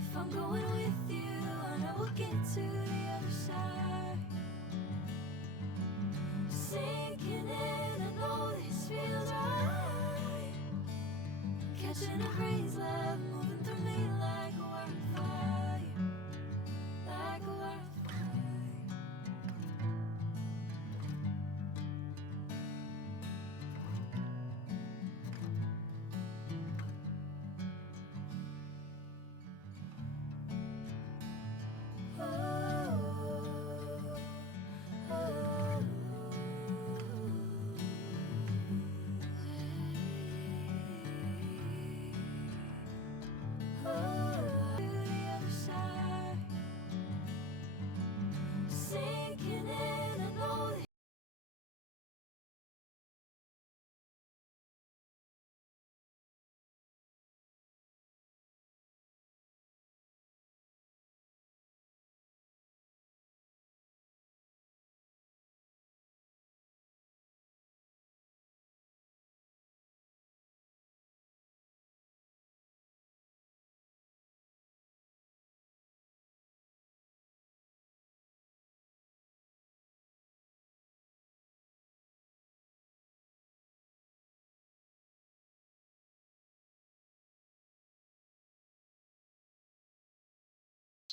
If I'm going with you, I know we'll get to the other side. Sinking in, I know this feels right. Catching a breeze, love moving through me like a wildfire, like a wildfire. Oh.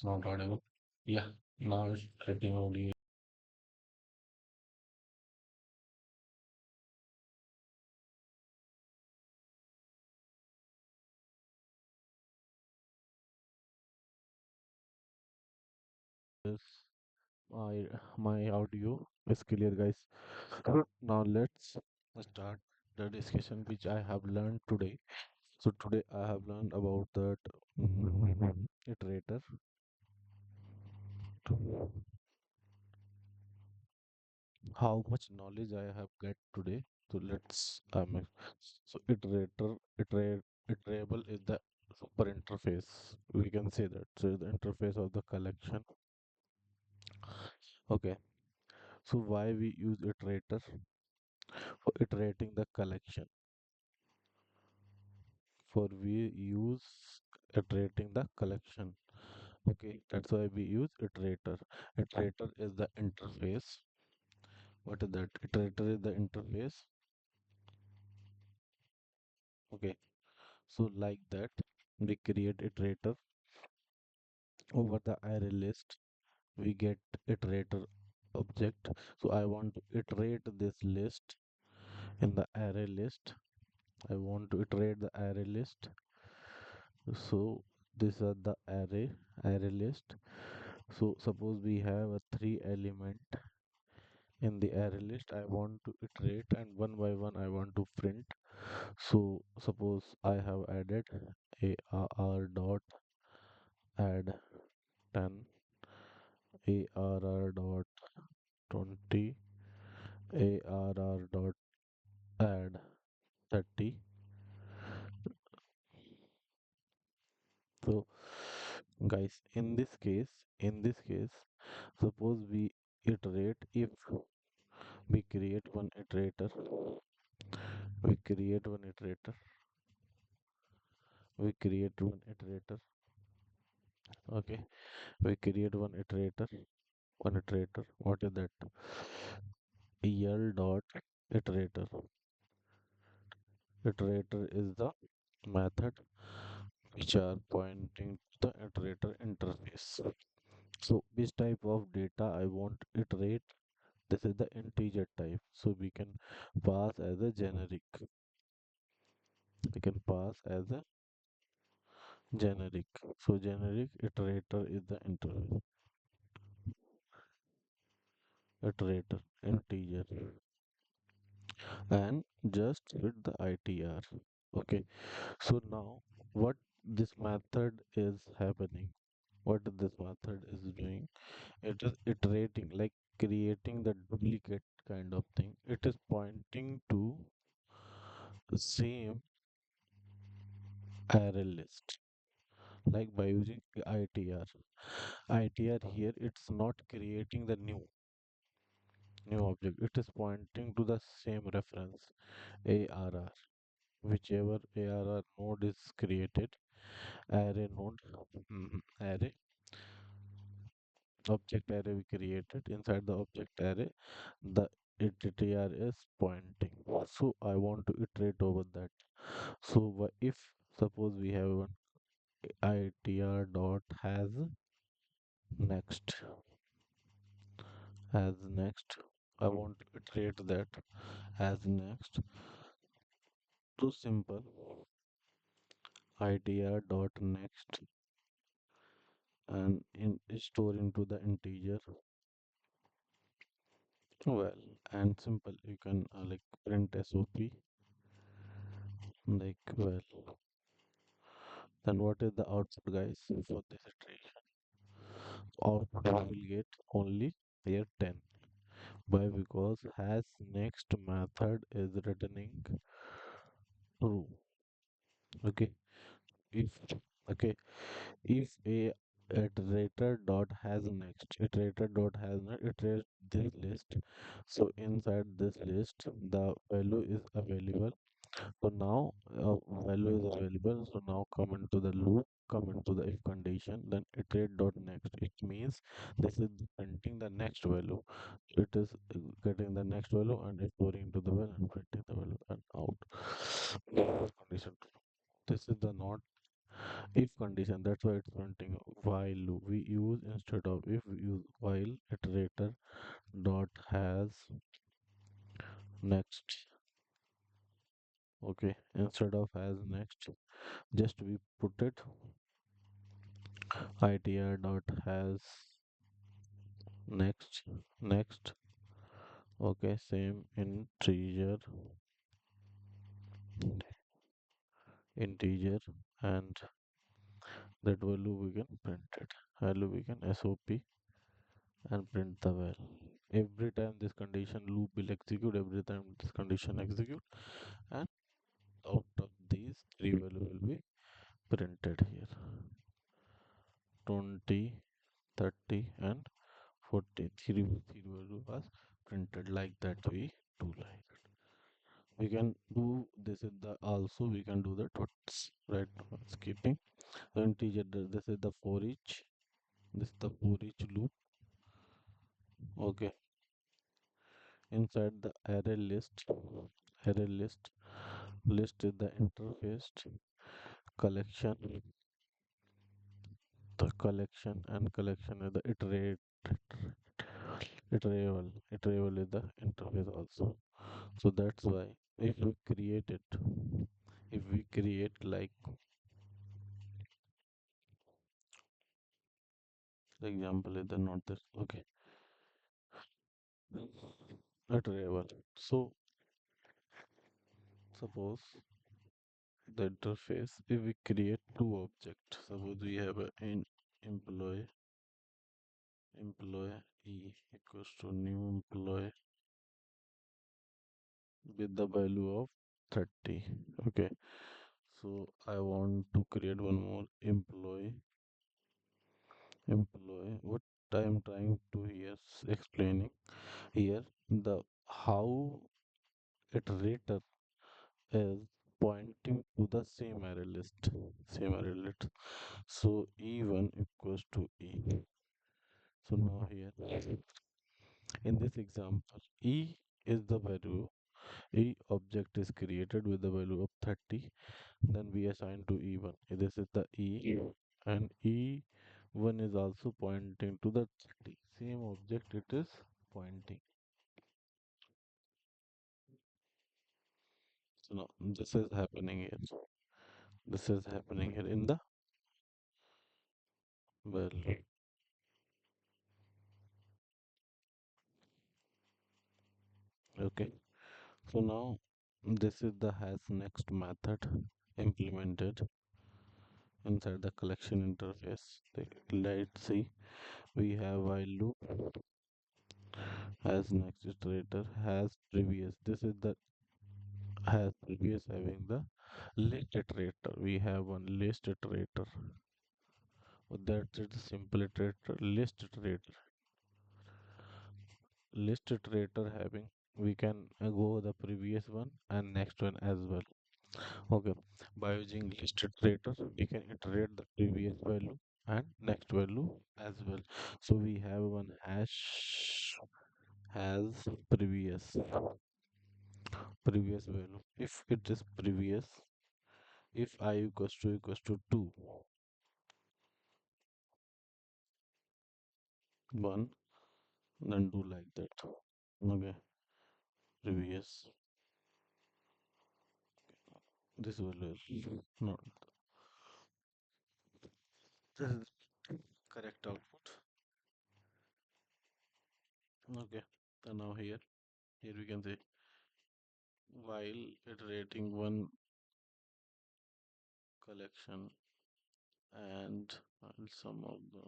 Not audible. Yeah, now it's getting audio. Yes, my audio is clear, guys. Now let's start the discussion which I have learned today. So today I have learned about that iterator, how much knowledge I have get today. So let's so iterable is the super interface. We can say that. So the interface of the collection. Okay. So why we use iterator for iterating the collection? For we use iterating the collection. Okay, that's why we use iterator. Iterator is the interface. What is that? Iterator is the interface. Okay, so like that, we create iterator over the array list. We get iterator object. So I want to iterate this list in the array list. I want to iterate the array list. So these are the array list. So suppose we have a three element in the array list. I want to iterate and one by one I want to print. So suppose I have added arr dot add 10, arr dot 20, arr dot add 30. So guys, in this case, suppose we iterate. If we create one iterator, we create one iterator, we create one iterator. Okay, we create one iterator. What is that? El dot iterator. Iterator is the method which are pointing to the iterator interface. So which type of data I want to iterate? This is the integer type. So we can pass as a generic. We can pass as a generic. So generic iterator is the iterator integer and just with the ITR. Okay. So now what this method is happening? What this method is doing? It is iterating, like creating the duplicate kind of thing. It is pointing to the same array list, like by using ITR. ITR here, it's not creating the new object. It is pointing to the same reference, ARR. Whichever ARR node is created, array node, array object array we created inside the object array, the itr is pointing. So I want to iterate over that. So if suppose we have one itr dot next has next, I want to iterate that as next. So simple, itr dot next and in store into the integer. Well, and simple, you can like print sop, like, well, then what is the output, guys, for this iteration? Output we will get only here 10. Why? Because has next method is returning true. Okay, if okay, if a iterator dot has next, iterator dot has next, iterate this list. So inside this list, the value is available. So now value is available. So now come into the loop, come into the if condition, then iterate dot next. It means this is printing the next value. It is getting the next value and it's storing into the value and printing the value and out. Condition. This is the not. If condition, that's why it's printing while loop. We use instead of if, we use while iterator dot has next. Okay, instead of has next, just we put it itr dot has next next. Okay, same integer, and that value we can print it. Value we can sop and print the value. Every time this condition loop will execute, every time this condition execute, and out of these three value will be printed here. 20, 30, and 40. Three value was printed like that. We do like it. We can do this is the also we can do the dots right now. Skipping the integer. This is the for each. This is the for each loop. Okay, inside the array list is the interface collection, the collection, and collection is the iterable is the interface also. So that's why if we create it, if we create like the example is the not this. Okay, iterable. So suppose the interface, if we create two objects, suppose we have a in employee employee e equals to new employee with the value of 30. Okay, so I want to create one more employee. What I am trying to here explaining here, the how iterator is pointing to the same array list. So e1 equals to e. So now here in this example, e is the value. E object is created with the value of 30, then we assign to E1. This is the E, and E1 is also pointing to the 30. Same object it is pointing. So now this is happening here. This is happening here in the well. Okay. So now this is the has next method implemented inside the collection interface. Let's see. We have while loop has next iterator has previous. This is the has previous having the list iterator. We have one list iterator. That's it, simple iterator, list iterator having. We can go the previous one and next one as well. Okay, by using list iterator, we can iterate the previous value and next value as well. So we have one hash has previous value. If it is previous, if I equals to 2, 1, then do like that. Okay, previous. This will not. This is correct output. Okay, and now here we can say while iterating one collection and some of the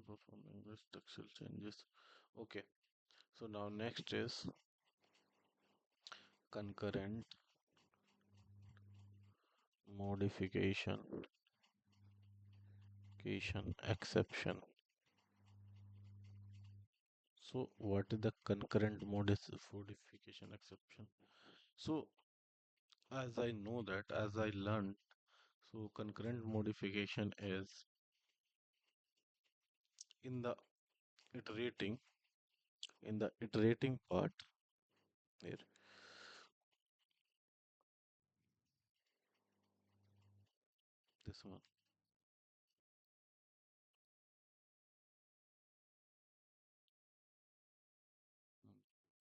performing the structural changes. Okay, so now next is concurrent modification exception. So what is the concurrent modification exception? So as I know that, as I learned, so concurrent modification is in the iterating, part here. this one. Mm,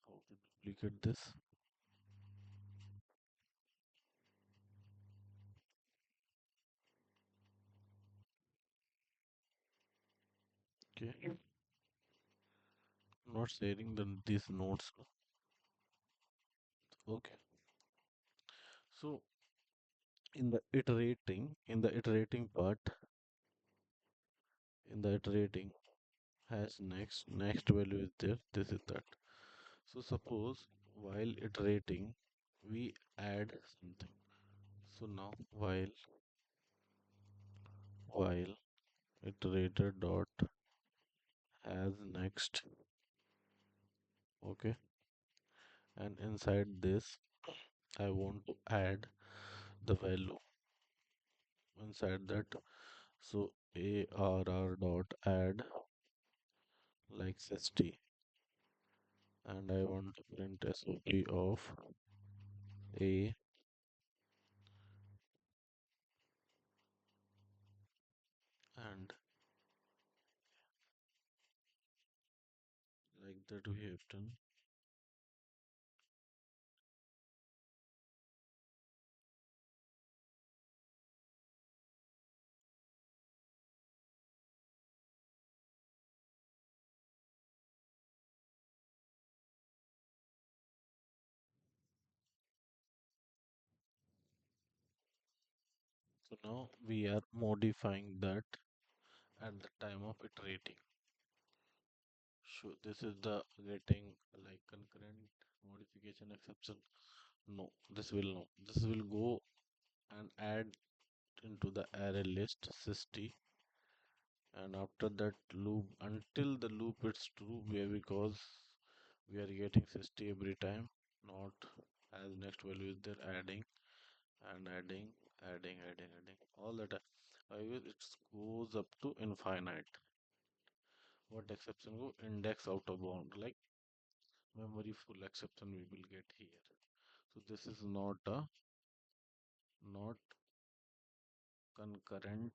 how to duplicate this? Okay, not sharing these notes. No? Okay, so in the iterating part, in the iterating has next value is there. This is that. So suppose while iterating, we add something. So now while iterator dot has next, okay, and inside this I want to add the value inside that. So arr dot add like 60, and I want to print SOP of a, and like that we have done. So now we are modifying that at the time of iterating. So this is the getting like concurrent modification exception. No, this will go and add into the array list 60, and after that loop until the loop is true, where because we are getting 60 every time, not as next value is there, adding and adding all the time. It goes up to infinite. What exception go? Index out of bound, like memory full exception we will get here. So this is not concurrent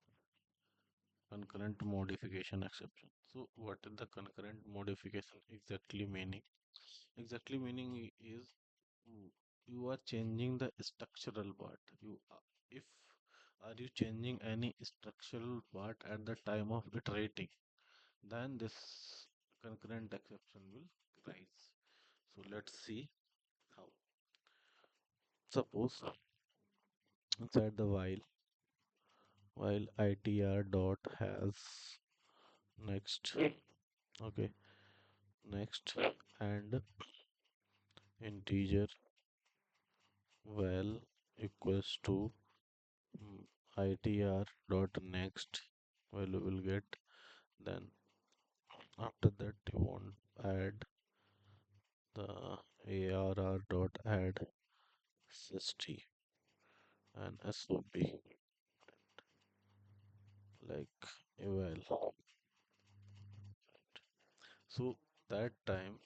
concurrent modification exception. So what is the concurrent modification exactly meaning? Exactly meaning is, mm, you are changing the structural part. If are you changing any structural part at the time of iterating, then this concurrent exception will rise. So let's see how. Suppose inside the while itr dot has next, okay, next, and integer val equals to, itr dot next value will get, then after that you want add the arr dot add 60 and sop like eval. So that time,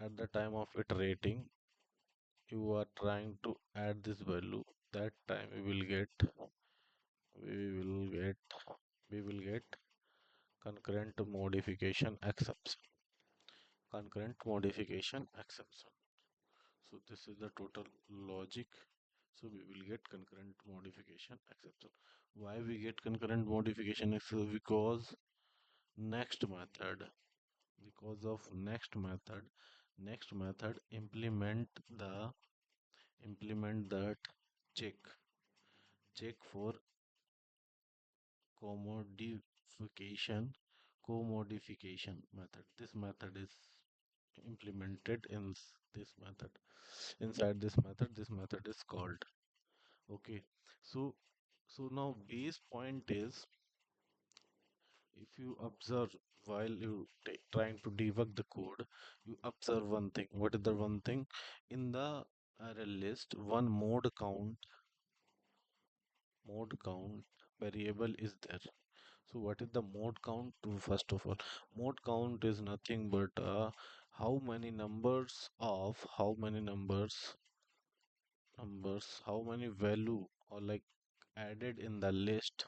at the time of iterating, you are trying to add this value. That time we will get we will get concurrent modification exception. Concurrent modification exception. So this is the total logic. So we will get concurrent modification exception. Why we get concurrent modification exception? Because of next method implement that check check for commodification commodification method. This method is implemented in this method. Inside this method is called. Okay, so now base point is, if you observe while you trying to debug the code, you observe one thing. What is the one thing? In the array list, one mode count variable is there. So what is the mode count? First of all, mode count is nothing but how many numbers, how many value, or like added in the list,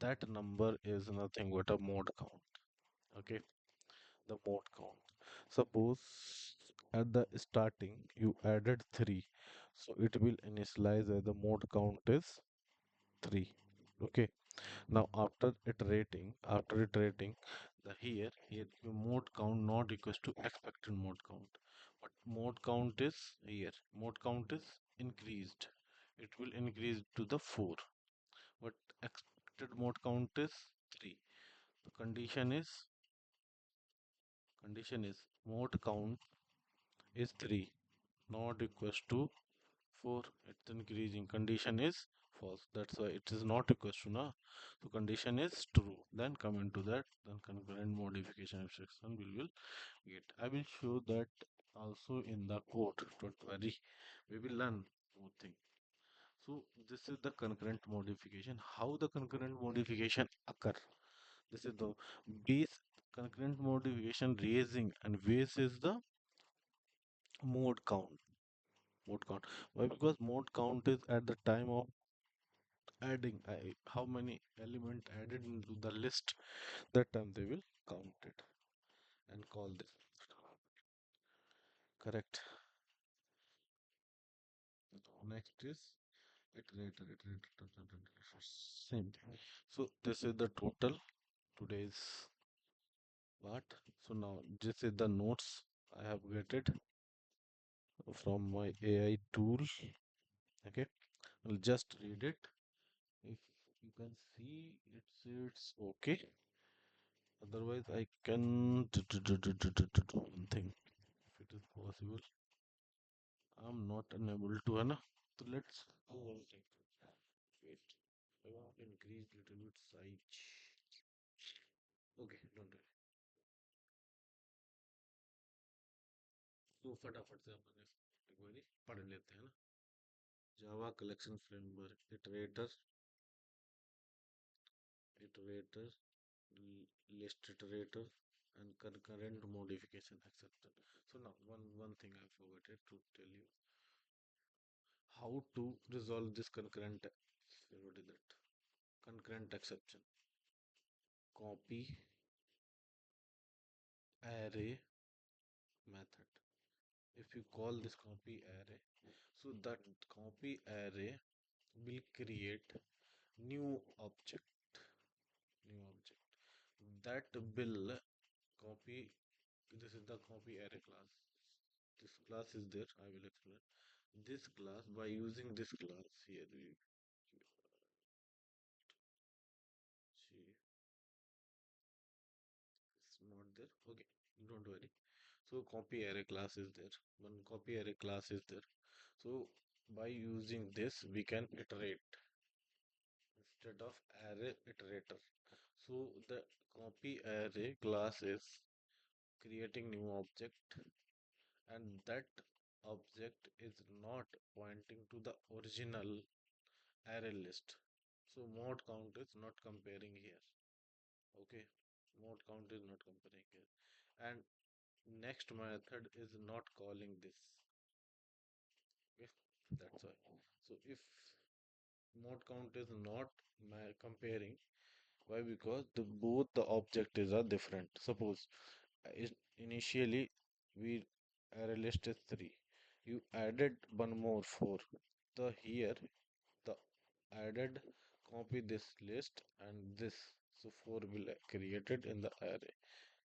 that number is nothing but a mode count. Okay, the mode count. Suppose at the starting you added 3, so it will initialize as the mode count is 3. Okay, now after iterating, the here your mode count not equals to expected mode count, but mode count is here. Mode count is increased. It will increase to the 4, but expected mode count is 3. The condition is mode count is 3, not equals to 4. It's increasing. Condition is false. That's why it is not equals to na. So condition is true. Then come into that. Then concurrent modification abstraction we will get. I will show that also in the code. Don't worry. We will learn more thing. So this is the concurrent modification. How the concurrent modification occur? This is the base concurrent modification raising and base is the mode count. Mode count. Why? Because mode count is at the time of adding how many element added into the list, that time they will count it and call this. Correct. Next is iterator. Same thing. So this is the total today's part. So now this is the notes I have getted from my AI tool. Okay, I'll just read it. If you can see, it's okay. Otherwise, I can do one thing if it is possible. I'm not unable to, है ना? So let's do one thing. Wait, I want to increase little bit size. Okay, don't worry. तो फटाफट से अपन एक बारी पढ़ लेते हैं ना. Java collection framework, iterator, list iterator, and concurrent modification exception. So now one thing I forgot to tell you how to resolve this what is that? Concurrent exception. Copy array method. If you call this copy array, so that copy array will create new object, new object that will copy. This is the copy array class. This class is there. I will explain. This class, by using this class here, we see it's not there. Okay, don't worry. So copy array class is there. One copy array class is there. So by using this, we can iterate instead of array iterator. So the copy array class is creating new object, and that object is not pointing to the original array list. So mode count is not comparing here. Okay, mode count is not comparing here. And next method is not calling this. Okay, that's why. So if mode count is not comparing, why? Because the both the objectives are different. Suppose initially we array list is 3. You added one more 4. The here the added copy this list and this. So 4 will created in the array.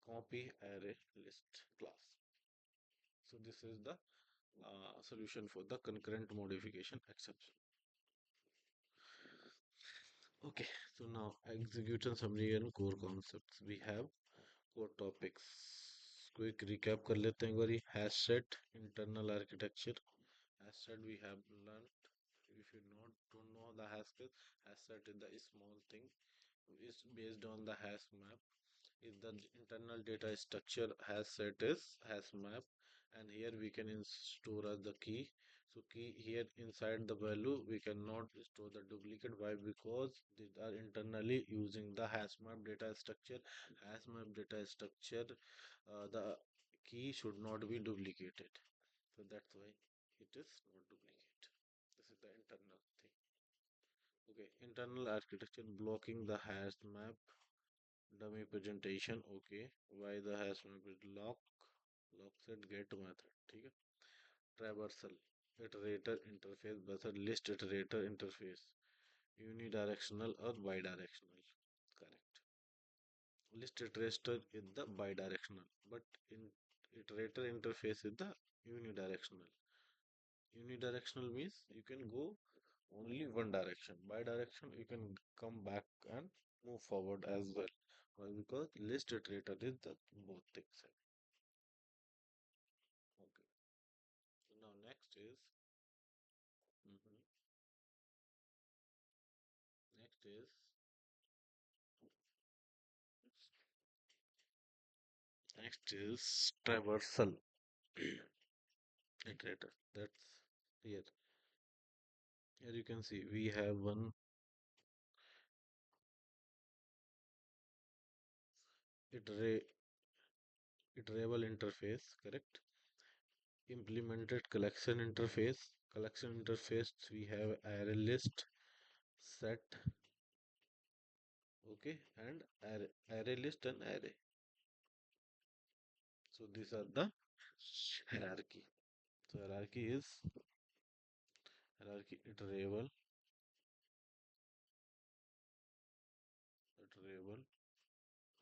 Copy array list class. So this is the solution for the concurrent modification exception. Okay, so now execution summary and core concepts. We have core topics. Quick recap कर लेते हैं एक बारी. Hash set, internal architecture. Hash set we have learned. If you don't know the hash set is the small thing. It's based on the hash map. Is the internal data structure hash set is hash map, and here we can store as the key. So key here inside the value we cannot store the duplicate. Why? Because these are internally using the hash map data structure. Hash map data structure, the key should not be duplicated. So that's why it is not duplicate. This is the internal thing. Okay, internal architecture blocking the hash map, dummy presentation. Okay, why the hash map is lock set get method. ठीक है. Traversal, iterator interface versus list iterator interface, unidirectional or bidirectional. Correct. List iterator is the bidirectional, but in iterator interface is the unidirectional. Unidirectional means you can go only one direction. Bidirectional, you can come back and move forward as well. Why? Because list iterator is the both things. Okay. So now mhm, next is next is traversal iterator. That's here. Here you can see we have one itera iterable interface, correct? Implemented collection interface, we have array list, set, okay, and array list and array. So these are the hierarchy. So hierarchy iterable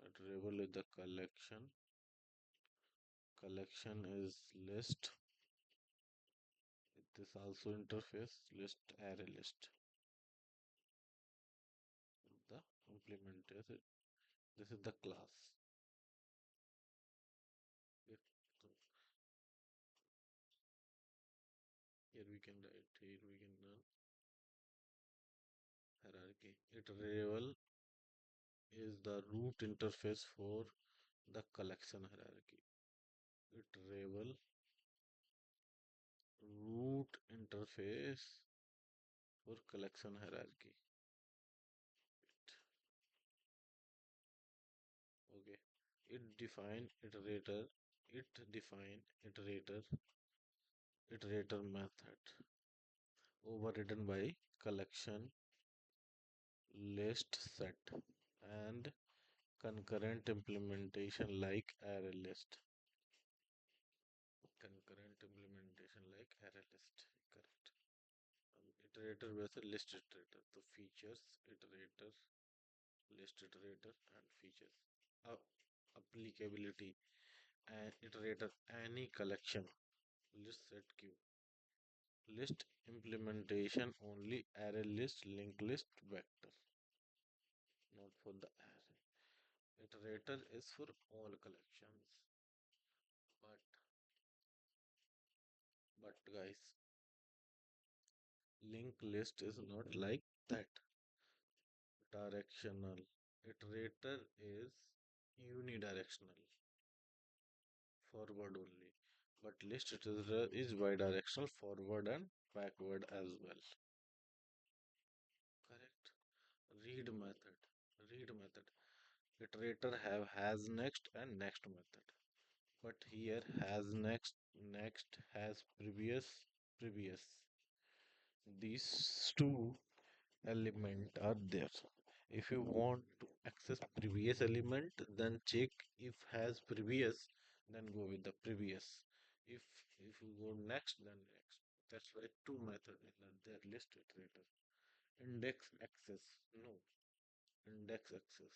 iterable is the collection is list. It is also interface list array list. The implementation, this is the class. Here, so here we can write, here we can learn hierarchy. Iterable is the root interface for the collection hierarchy. Iterable root interface for collection hierarchy. Okay. It define iterator method overridden by collection, list, set, and concurrent implementation like array list. Concurrent implementation like array list. Correct. Iterator versus list iterator. The features, iterator, list iterator, and features. Uh, Applicability and iterator any collection. List set queue. List implementation only array list, linked list, vector. Not for the array. Iterator is for all collections. But guys, linked list is not like that. Directional. Iterator is unidirectional, forward only. But list iterator is bidirectional, forward and backward as well. Correct. Read method. Read method. Iterator have has next and next method. But here has next has previous. These two element are there. If you want to access previous element, then check if has previous, then go with the previous. If you go next, then next. That's why two method in their list iterator. Index access. No. Index access.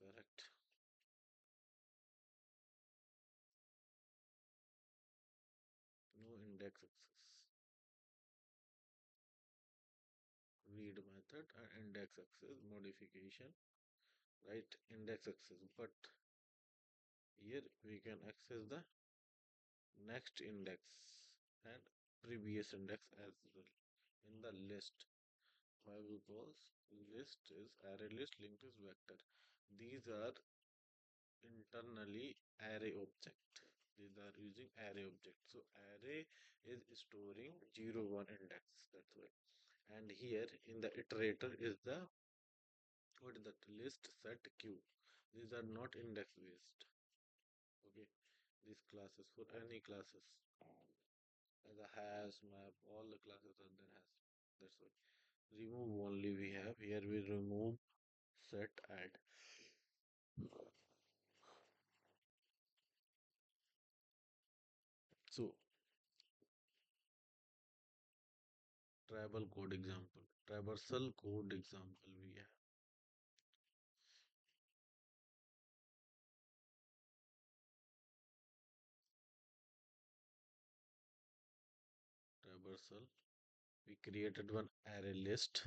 Correct. No index access. Read method and index access modification. Right? Index access. But here we can access the next index and previous index as well in the list. Why? Because list is array list, linked is vector. These are internally array object. These are using array object. So array is storing 0, 1 index. That's why. And here in the iterator is the what is that list set queue. These are not index based. Okay. These classes for any classes. As a hash map, all the classes are there has. That's why. Remove only we have. Here we remove set add. So traversal code example we have. Traversal. We created one array list.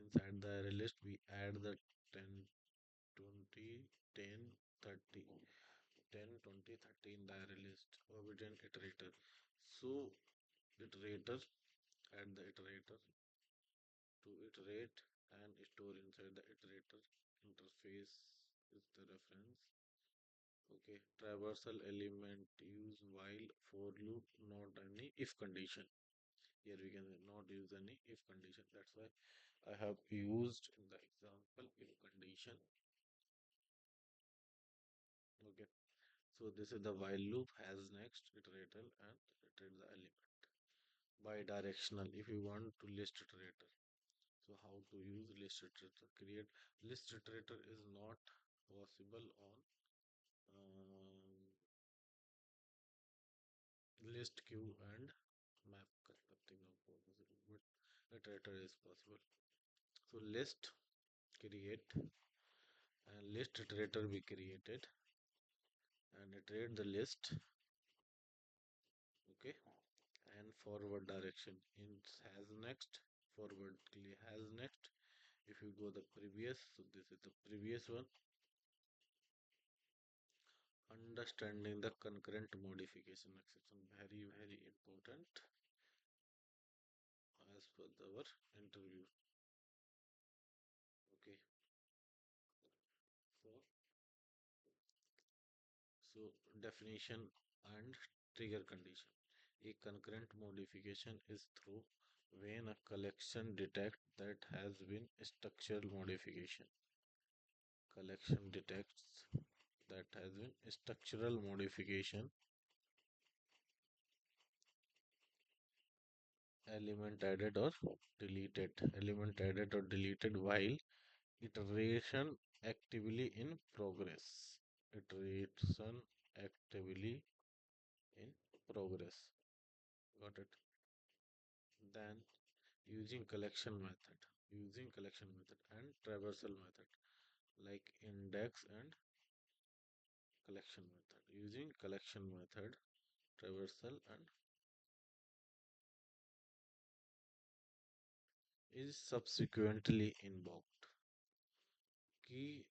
Inside the array list, we add the 10, 20, 10, 30, 10, 20, 30 in the array list with an iterator. So iterator, add the iterator to iterate and store inside the iterator. Interface is the reference. Okay, traversal element use while for loop, not any if condition. Here we can not use any if condition. That's why I have used in the example if condition. Okay, so this is the while loop has next iterator and iterate the element. Bidirectional if you want to list iterator. So how to use list iterator? Create list iterator is not possible on list queue and map nothing of possible, but iterator is possible. So list create and list iterator we created and iterate the list. Okay, and forward direction in has next, forward has next. If you go the previous, so this is the previous one. Understanding the concurrent modification exception, very important as per our interview. Okay, so so definition and trigger condition. A concurrent modification is through when a collection detects that has been structural modification. Collection detects that has been structural modification, element added or deleted while iteration actively in progress. Iteration actively in progress. Got it? Then using collection method and traversal method like index and collection method. Using collection method, traversal and is subsequently invoked. Key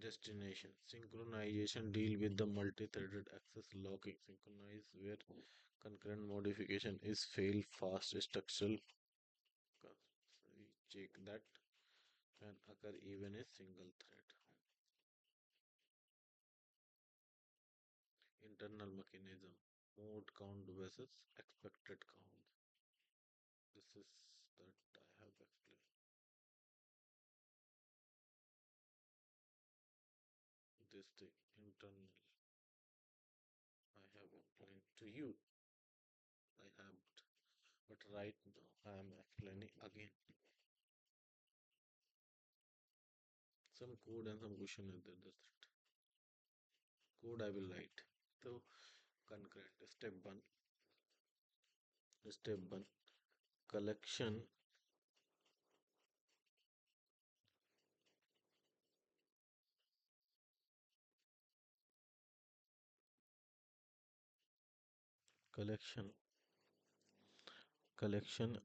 destination synchronization deal with the multi-threaded access locking. Synchronize where concurrent modification is fail fast structural. We check that can occur even a single thread. Internal mechanism mode count versus expected count. This is that I have explained. This the internal I have explained to you. I have, but right now I am explaining again. Some code and some question is there. That's it. Code I will write. So concurrent step one collection collection collection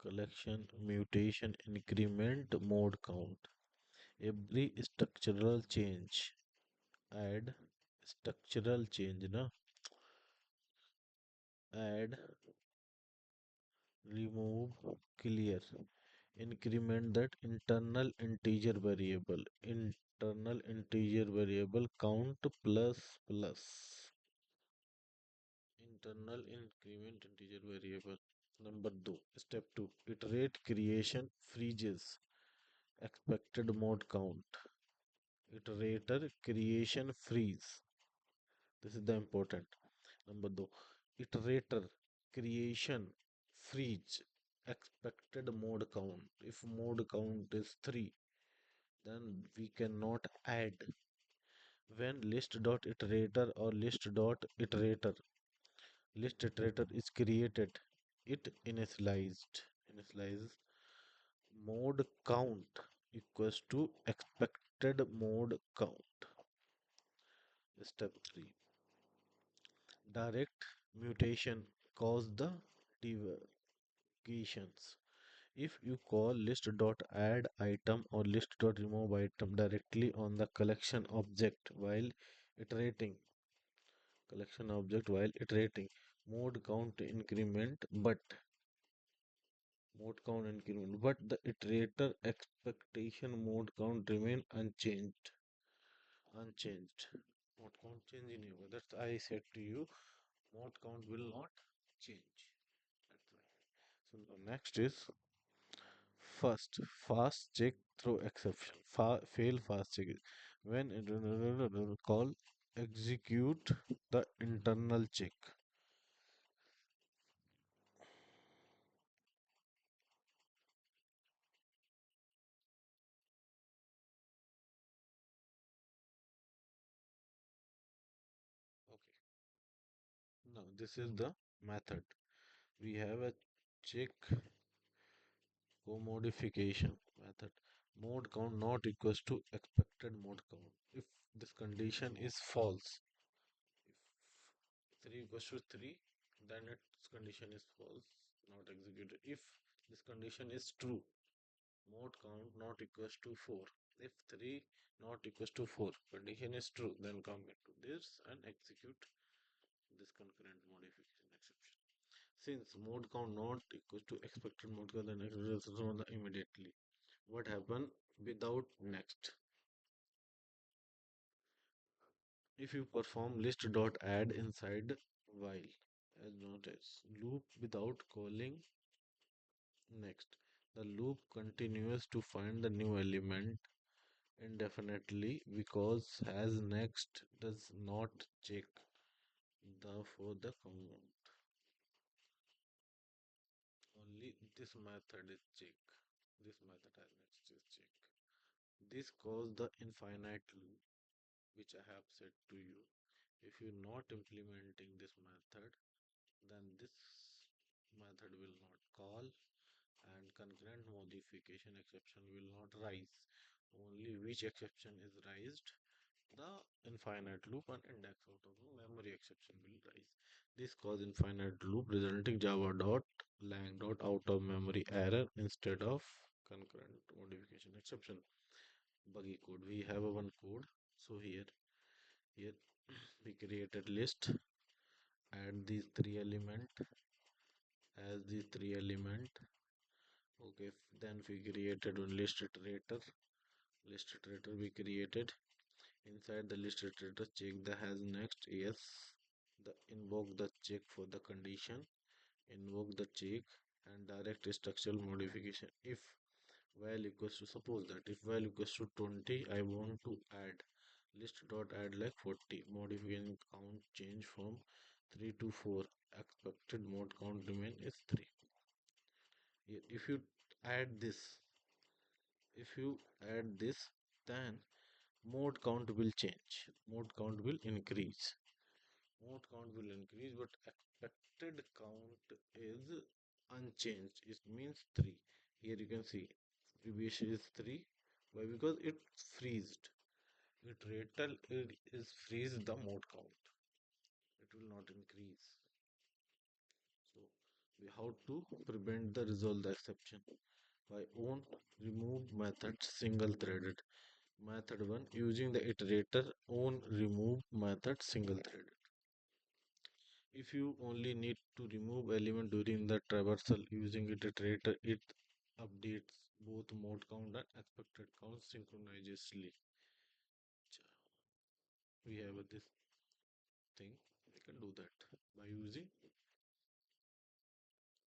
collection mutation increment mode count. Every structural change add structural change na add remove clear increment that internal integer variable count plus internal increment integer variable. Number 2 step 2 iterate creation freezes expected mode count. Iterator creation freeze. This is the important. Number 2 iterator creation freeze expected mode count. If mode count is 3, then we cannot add. When list.iterator or list iterator is created, it initializes mode count equals to expected mode count. Step 3, direct mutation cause the deviations. If you call list.add item or list.remove item directly on the iterating collection object while iterating, mode count increment but but the iterator expectation mode count remain unchanged. Mode count change in you. That's I said to you, mode count will not change. That's why. So the next is first fast check through exception. Fail fast check is when it call execute the internal check. Okay. Now this is the method. We have a check co-modification method. Mode count not equals to expected mode count. If this condition is false, if 3 equals to 3, then its condition is false, not executed. If this condition is true, mode count not equals to 4. If 3 not equals to 4, condition is true, then come into this and execute this concurrent modification exception. Since mode count not equals to expected mode count, then execute immediately. What happen without next? If you perform list dot add inside while as notice loop without calling next, the loop continues to find the new element indefinitely because as next does not check the for the command. Only this method is check. This method has next is check. This calls the infinite loop, which I have said to you. If you're not implementing this method, then this method will not call and concurrent modification exception will not rise. Only which exception is raised? The infinite loop and index out of the memory exception will rise. This cause infinite loop resulting java dot lang dot out of memory error instead of concurrent modification exception. Buggy code. We have a one code. So here we created list, add these three element as these three element. Okay, then we created one list iterator we created. Inside the list iterator check the has next, yes, the invoke the check for the condition, invoke the check and direct structural modification. If val equals to, suppose that if val equals to 20, I want to add list dot add like 40, modification count change from 3 to 4, expected mode count remain is 3. If you add this, if you add this, then mode count will change. Mode count will increase. Mode count will increase, but expected count is unchanged. It means 3. Here you can see previous is 3. Why? Because it freezed. It is freeze the mode count. It will not increase. So we how to prevent the resolve the exception by own remove method single threaded. Method 1 using the iterator own remove method single threaded. If you only need to remove element during the traversal using iterator, it updates both mode count and expected count synchronously. We have this thing. We can do that by using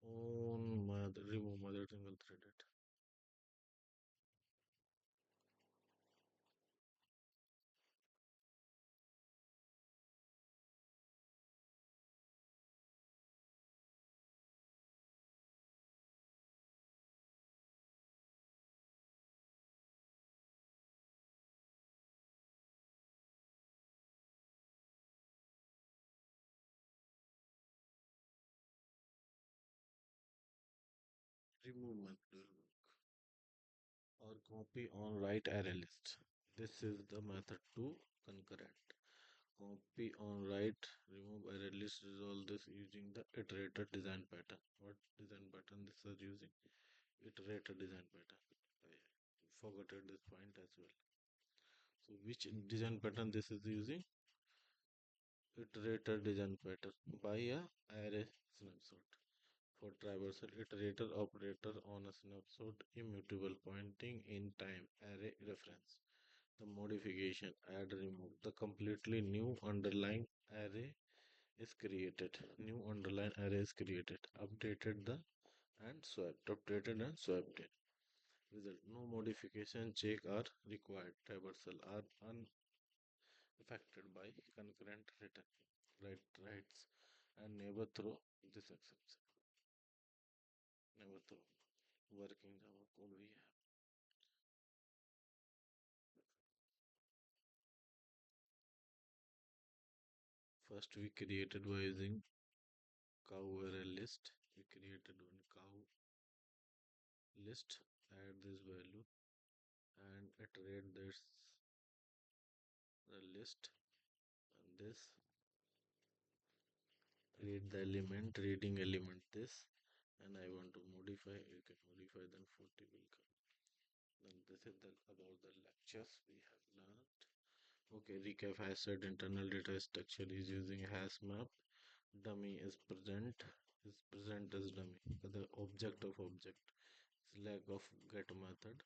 own mother remove mother single threaded. Remove method or copy on write array list. This is the method to concurrent. Copy on write, remove array list, resolve this using the iterated design pattern. What design pattern this is using? Iterated design pattern. I forgot at this point as well. So which design pattern this is using? Iterator design pattern by a array snapshot. For traversal iterator operator on a snapshot immutable pointing in time array reference. The modification add remove the completely new underlying array is created. New underline array is created. Updated the and swapped. Updated and swapped in. Result. No modification check are required. Traversal are unaffected by concurrent return. Writes and never throw this exception. Never throw. Working Java code we have. First we created by using cow array list. We created one cow list. Add this value and iterate this the list and this read the element reading element this and I want to modify you can modify then 40 will come then this is the about the lectures we have learned. Okay, recap has said internal data structure is using hash map. Dummy is present as dummy. The object of object lack of get method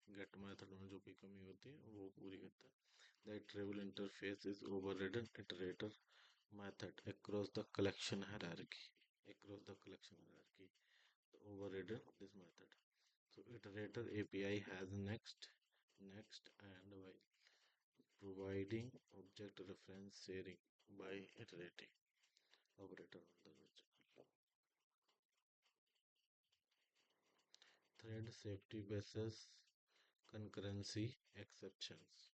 में जो भी कमी होती है वो पूरी करता है. The travel interface is overridden iterator method across the collection hierarchy. Across the collection hierarchy, overridden this method. So iterator API has next, and while providing object reference sharing by iterating operator on the original. Thread safety basis concurrency exceptions.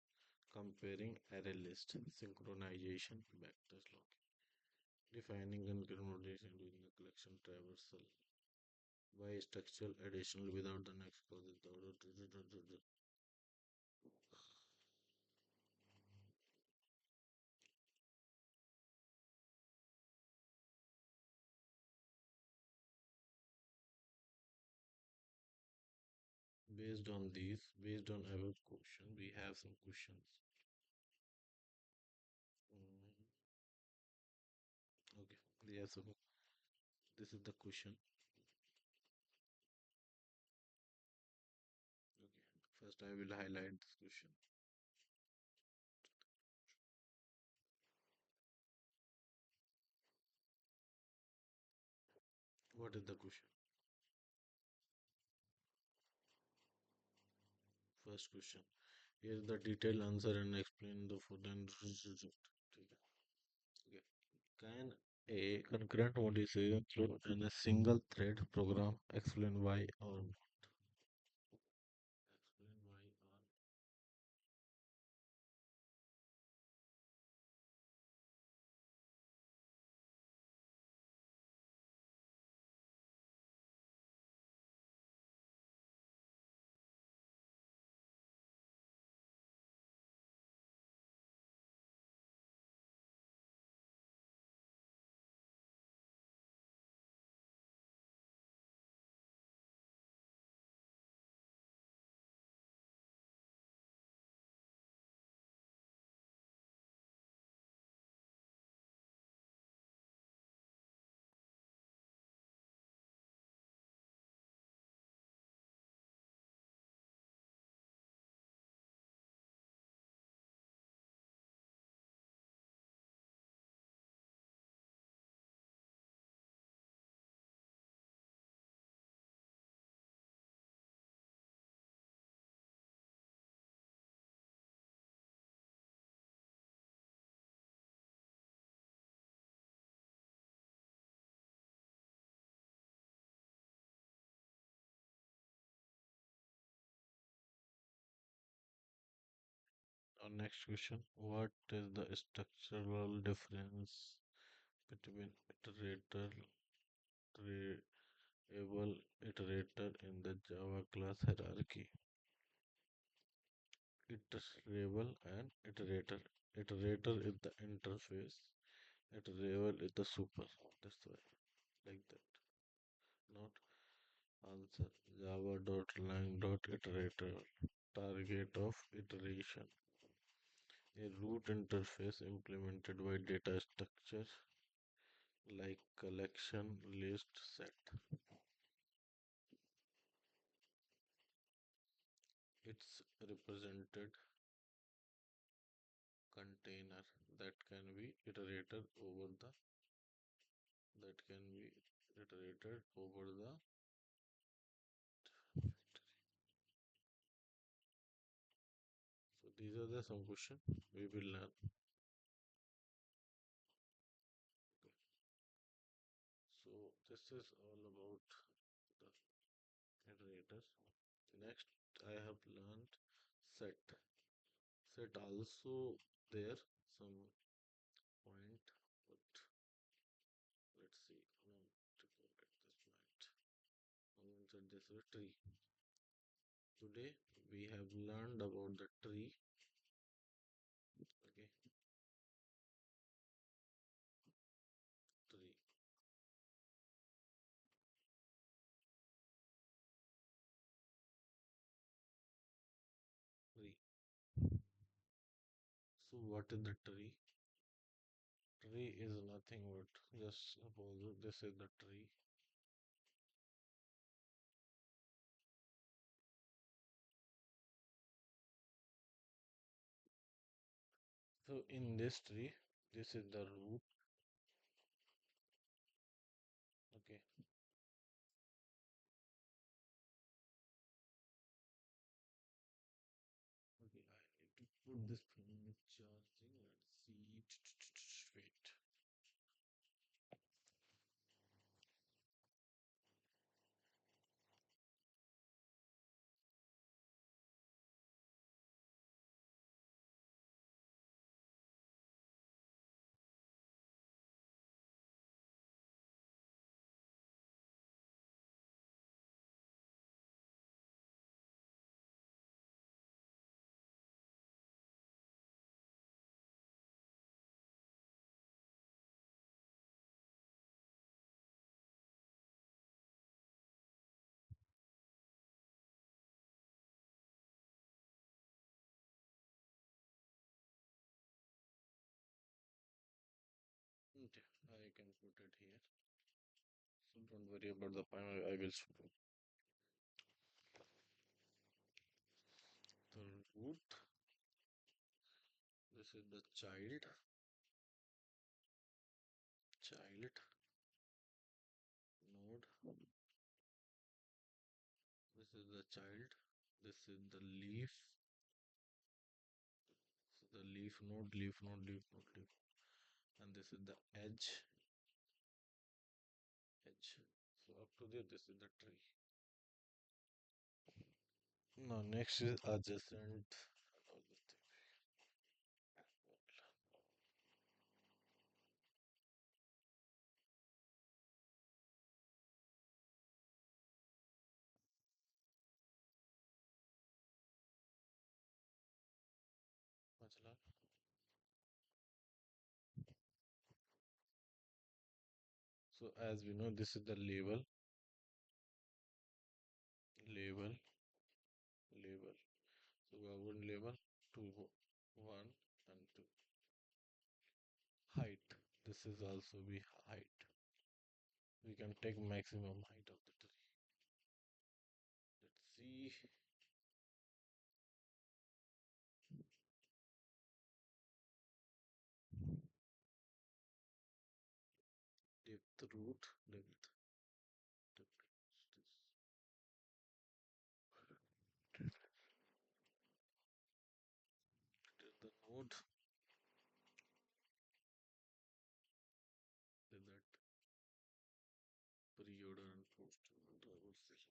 Comparing array list synchronization vectors logging. Defining concurrency during the collection traversal. By structural additional without the next causes the order. Based on our question, we have some questions. Mm, okay, yes, so this is the question. Okay, first I will highlight this question. What is the question? First question. Here is the detailed answer and explain the food and result. Okay. Can a concurrent modification in a single thread program explain why or explain why or our next question. What is the structural difference between able iterator in the Java class hierarchy. Iterable and iterator. Iterator is the interface. Iterable is the super. That's why like that. Not answer. Java.lang.iterator. Target of iteration. A root interface implemented by data structure like collection, list, set. It's represented container that can be iterated over the that can be iterated over the. So these are the some question we will learn. Okay. So this is all about the iterators. Next, I have learned set. Set also there some point, but let's see. No, to forget this point. Set this is a tree. Today we have learned about the tree. Okay, tree. Tree. So what is the tree? Tree is nothing but just suppose this is the tree. So in this tree, this is the root. Okay, okay. I need to put this phone in charging. Let's see. Wait. Okay, I can put it here. So don't worry about the time. I will show the root. This is the child node. This is the child. This is the leaf. So the leaf node. And this is the edge. So up to there, this is the tree. Now next is adjacent and all the thing. Majla. So as we know, this is the label, label. So we have one label, two, one, and two. Height. This is also be height. We can take maximum height of the tree. Let's see. Depth root, depth. This is the node. Then that pre-order and post. I will see. Pre-order, post, driver service.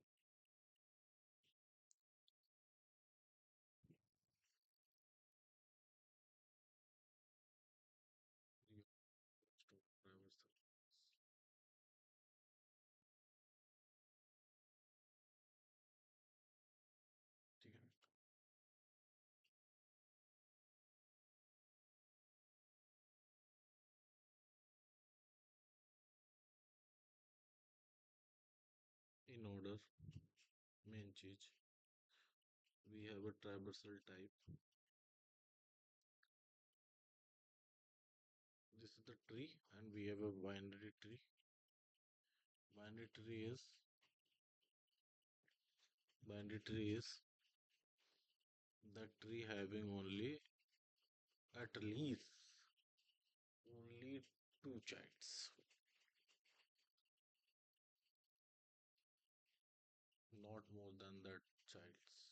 in order main चीज we have a traversal type. This is the tree and we have a binary tree. Binary tree is the tree having at least only two childs, not more than that childs.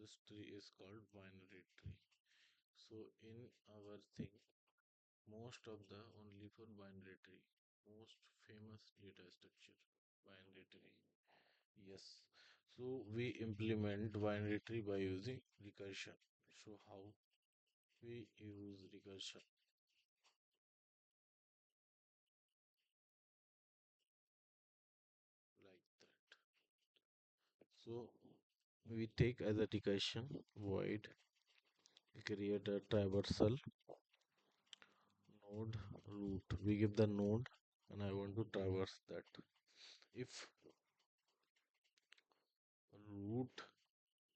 This tree is called binary tree. So in our thing, most of the only for binary tree, most famous data structure, binary tree. Yes. So we implement binary tree by using recursion. So how we use recursion like that. So we take as a recursion void, we create a traversal node root. We give the node and I want to traverse that. If root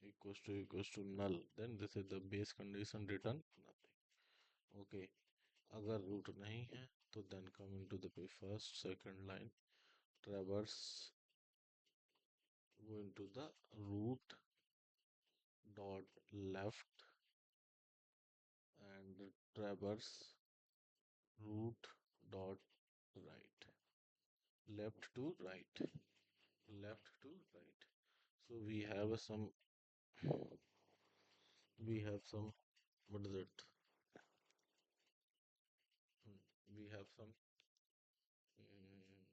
equals to null, then this is the base condition return nothing. Okay. अगर root नहीं है तो then come into the first second line traverse, go into the root dot left and traverse root dot right, left to right, left to right. So we have some what is it? We have some mm,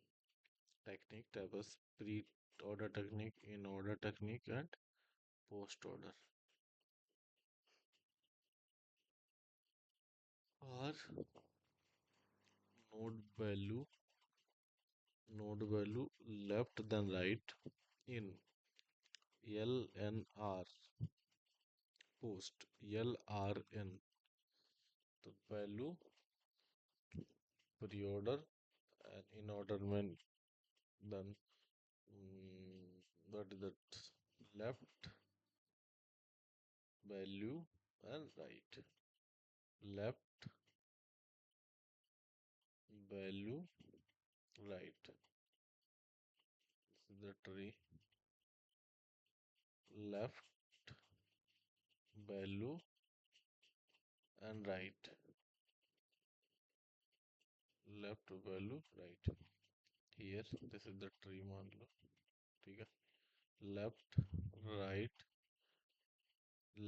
technique, traverse pre-order technique, in order technique, and post order. Or node value, node value left then right in LNR post LRN, the value pre-order and in order when then what is that, left value and right, left value right. This is the tree, left value and right, left value right. Here this is the tree मान लो, ठीक है, left right,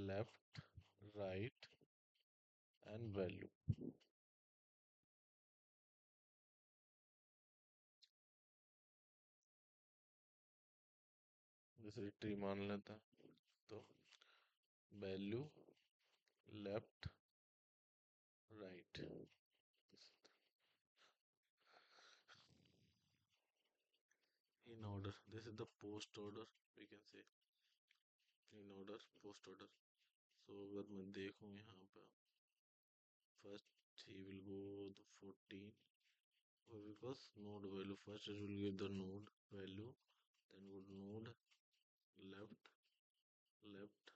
left right and value. जैसे tree मान लेता तो value left right. In order, this is the post order, we can say in order post order. So अगर मैं देखूं यहाँ पे first he will go the 14 because node value first it will give the node value, then would node left, left,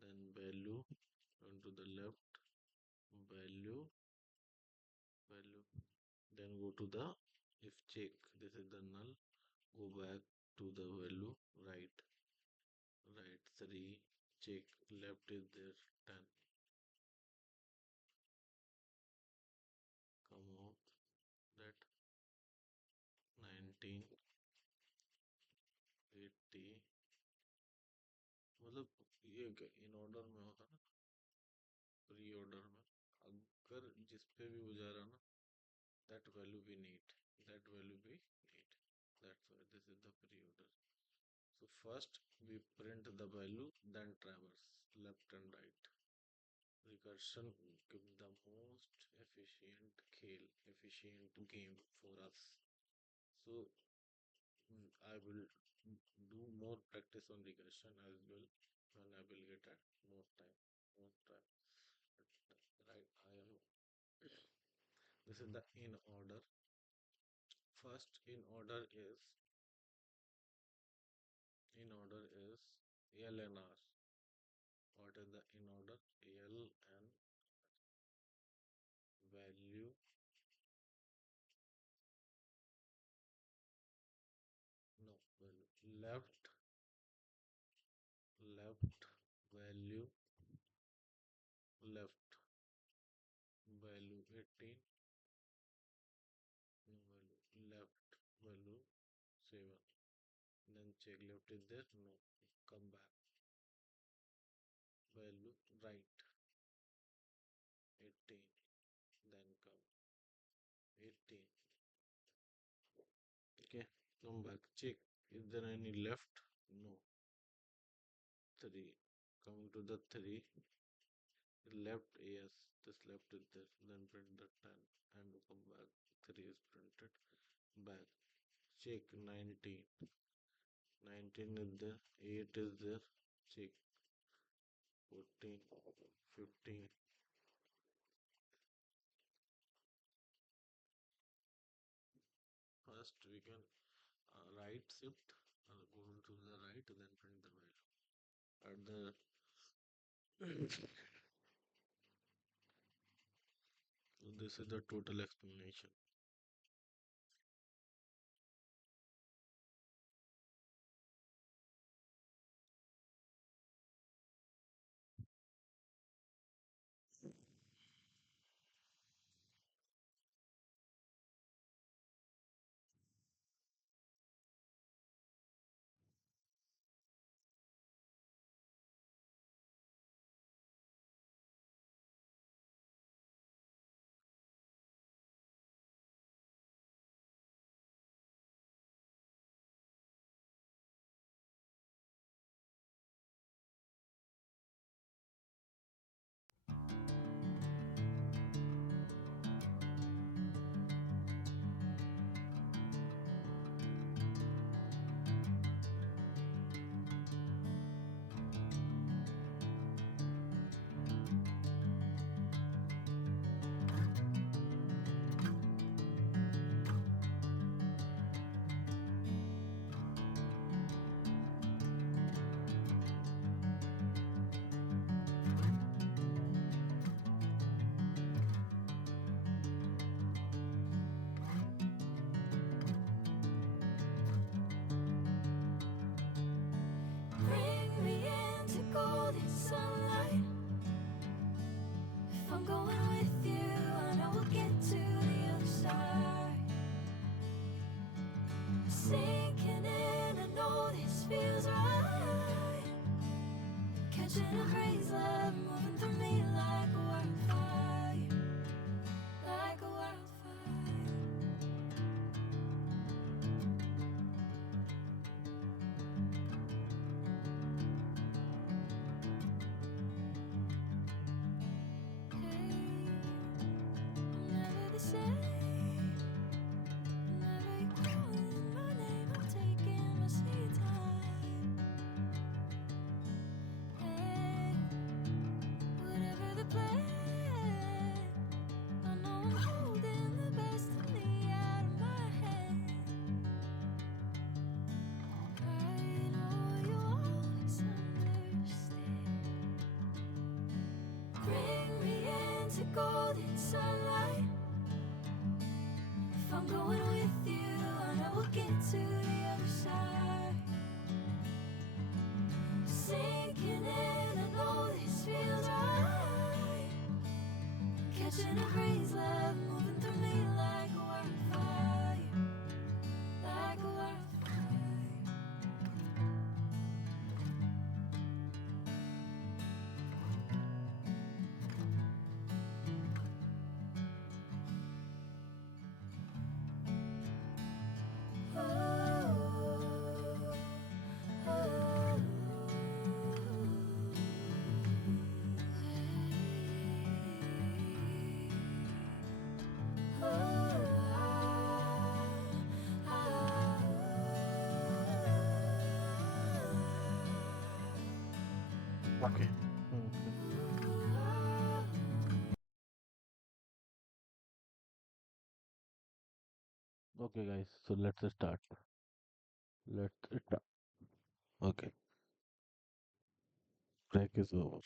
then value onto the left, value, value, then go to the if check, this is the null, go back to the value right, right 3, check left is there 10, come out that 19, 80, मतलब ये in order में होता ना, pre order में अगर जिस पे भी वो जा रहा ना, that value we need, that value we need, that's why this is the pre-order. So first we print the value, then traverse left and right. Recursion give the most efficient game for us. So I will do more practice on regression as well when I will get at more time, more time. Right, I am. This is the in order. First in order is L and R. What is the in order? L and value, no, value, left value, left value 18, no value, left value 7. Then check left is there, no, come back, value right 18, then come 18. Okay, come back, check, is there any left? No. 3, coming to the 3, left, yes, this left is there, then print the 10 and come back, 3 is printed, back, check 19, 19 is there, 8 is there, check 14, 15. First we can right shift go to the right, then print the value at the this is the total explanation. Bring me into golden sunlight. If I'm going with you, I know we'll get to the other side. Sinking in, I know this feels right. Catching a breeze, love moving through me like a wildfire, like a wildfire. Hey, I'm never the same. Whenever you're calling my name, I'm taking my sweet time. Hey, whatever the plan, I know I'm holding the best of me out of my hand. I know you always understand. Bring me into golden sunlight. If I'm going with you, I know we'll get to the other side. Sinking in, I know this feels right. Catching a breeze, love moving through me like a wildfire, like a wildfire. Okay. Okay. Okay, guys, so let's start. Let's start. Okay, break is over.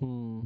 Hmm.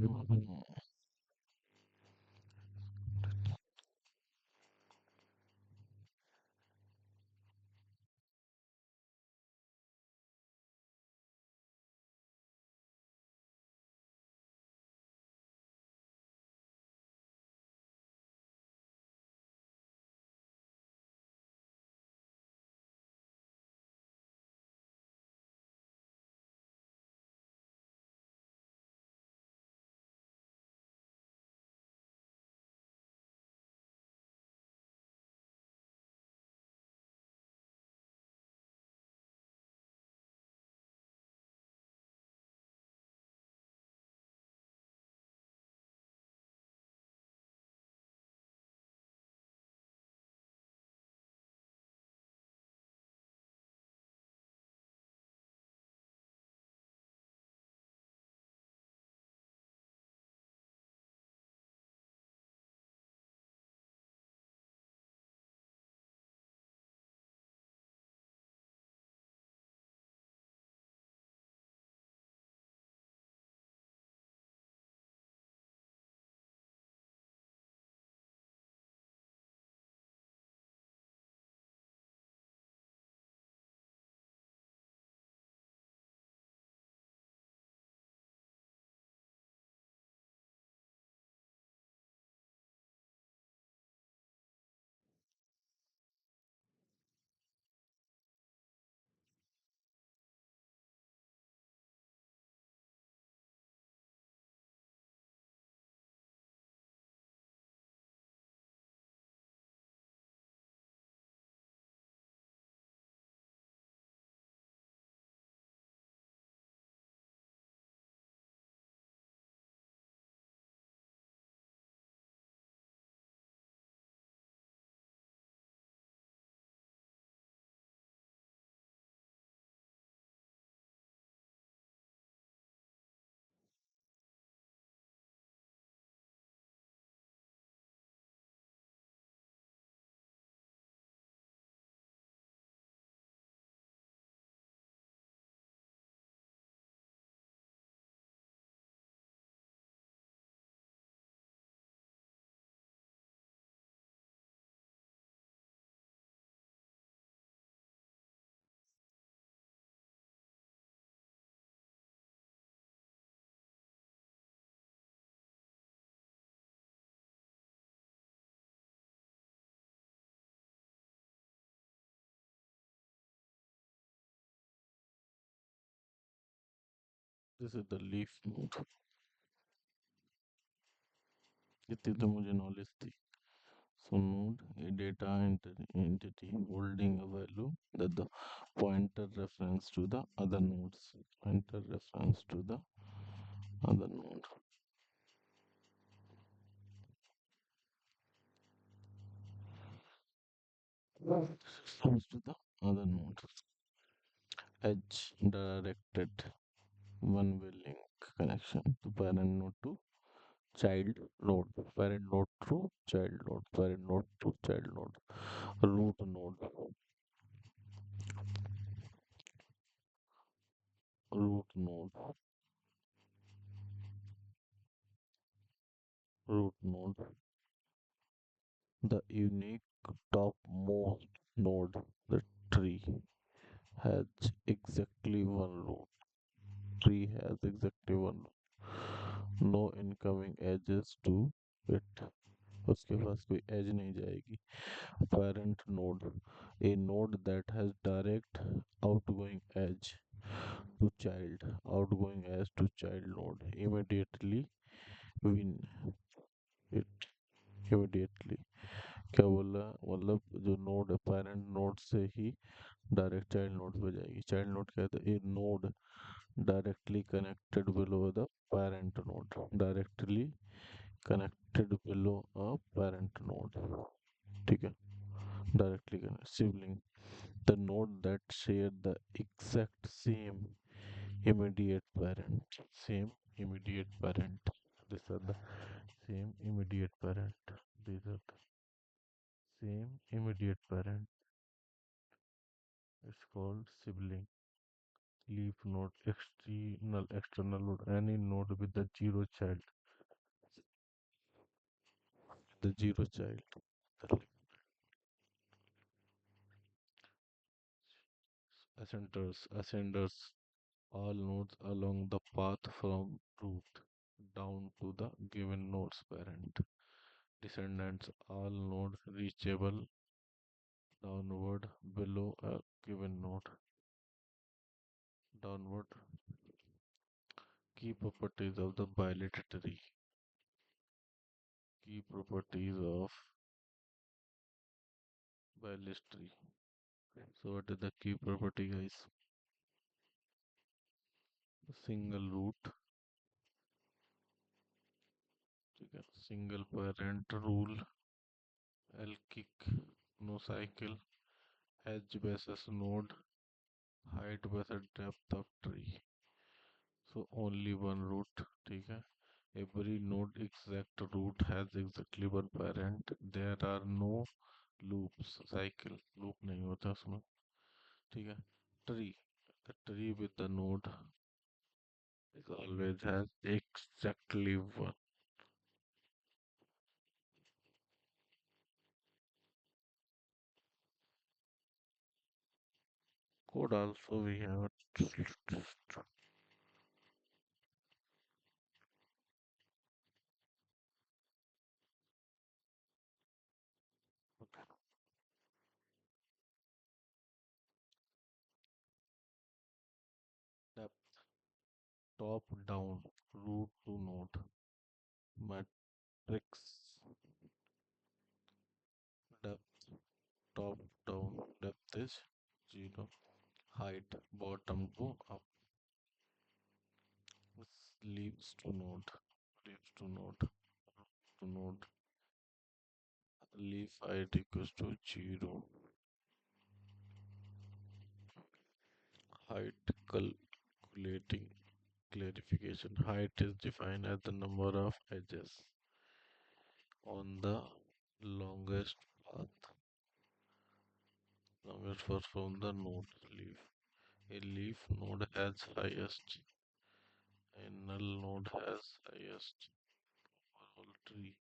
This is the leaf node. इतनी तो मुझे knowledge थी. So node, a data entity holding a value that the pointer reference to the other nodes. Pointer reference to the other node. Reference to the other node. Edge directed one-way link connection to parent node to child node. Parent node to child node. Parent node to child node. Root node. Root node. Root node. The unique topmost node, the tree, has exactly one root. Tree has exactly one root. No incoming edges to it. उसके पास कोई edge नहीं जाएगी. Parent node, a node that has direct outgoing edge to child. Outgoing edge to child node. Immediately win it. Immediately. क्या बोला, मतलब जो node है parent node से ही डायरेक्ट चाइल्ड नोड पे जाएगी. चाइल्ड नोड क्या है, a node directly connected below the parent node. Directly connected below a parent node. ठीक है. Directly connect sibling, the node that share the exact same immediate parent. Same immediate parent. These are the same immediate parent. These are the Same immediate parent. It's called sibling. Leaf node, external node, any node with the zero child. The zero child. The ascenders, all nodes along the path from root down to the given node's parent. Descendants, all nodes reachable downward below a given node. Downward. Key properties of the bilateral tree. Key properties of bilateral tree. So what is the key property, guys? Single root, ठीक है? Single parent rule, L-kick, no cycle, edge versus node, height versus depth of tree. So only one root, ठीक है? Every node exact root has exactly one parent. There are no loops, cycle, loop नहीं होता उसमें, ठीक है? Tree, the tree with the node is always has exactly one. Code also we have. Depth, top down, root to node, matrix, depth, top down, depth is 0, height, bottom to up, leaves to node, leaves to node, to node, leaf height equals to 0, height calculating clarification. Height is defined as the number of edges on the longest path, longest path from the node leaf. A leaf node has highest, a null node has highest overall tree.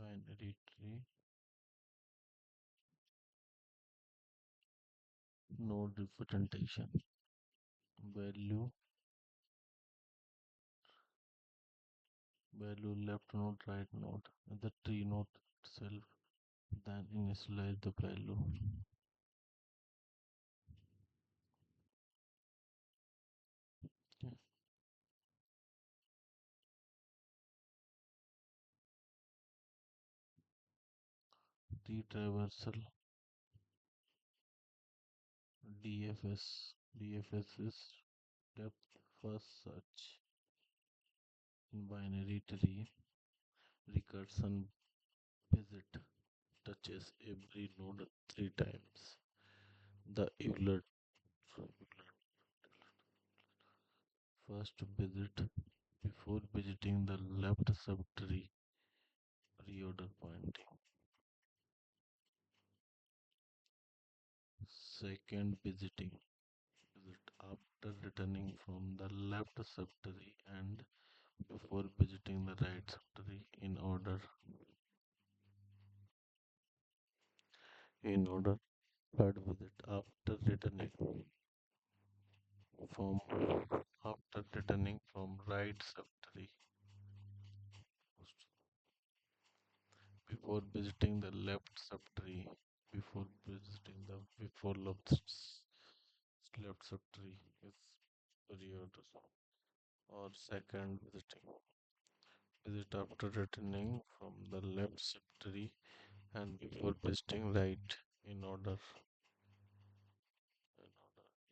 Binary tree, node representation, value, value left node, right node, the tree node itself, then initialize the value. Okay. Retraversal, DFS, DFS is depth first search. In binary tree, recursion visit touches every node 3 times. The Euler first visit before visiting the left subtree reorder pointing. Second visit after returning from the left subtree and before visiting the right subtree in order. Third visit from after returning from right subtree before visiting the left subtree before visiting the before left subtree. Yes. pre-order or second visiting. Visit after returning from the left secretary and before pasting right in order.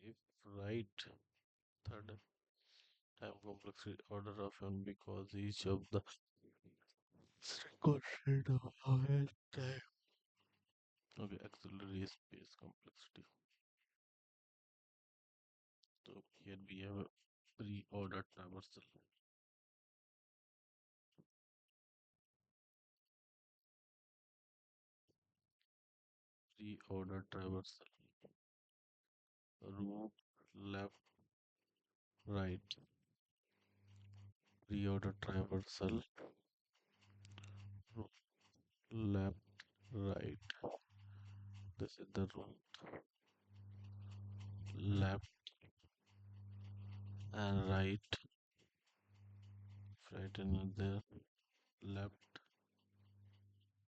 If right, third time complexity order often because each of the considered of highest time. Okay, auxiliary space complexity. So here we have a pre-order traversal. Pre-order traversal. Root left, right. Pre-order traversal. Root left, right. This is the root. Left and right. Right in there. Left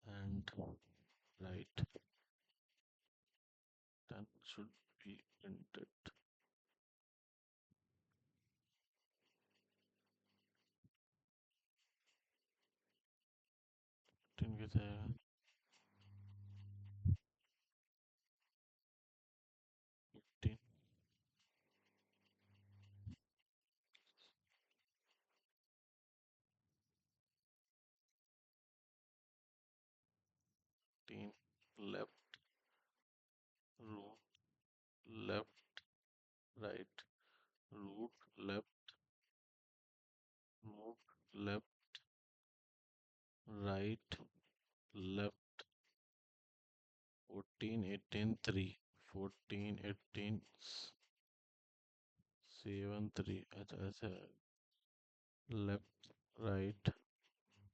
and right. Then should be printed. Didn't get a 15, 15. Left, root, left, right. Root, left, root, left, right, left. 14, 18, 3. 14, 18, 7, 3. अच्छा left, right,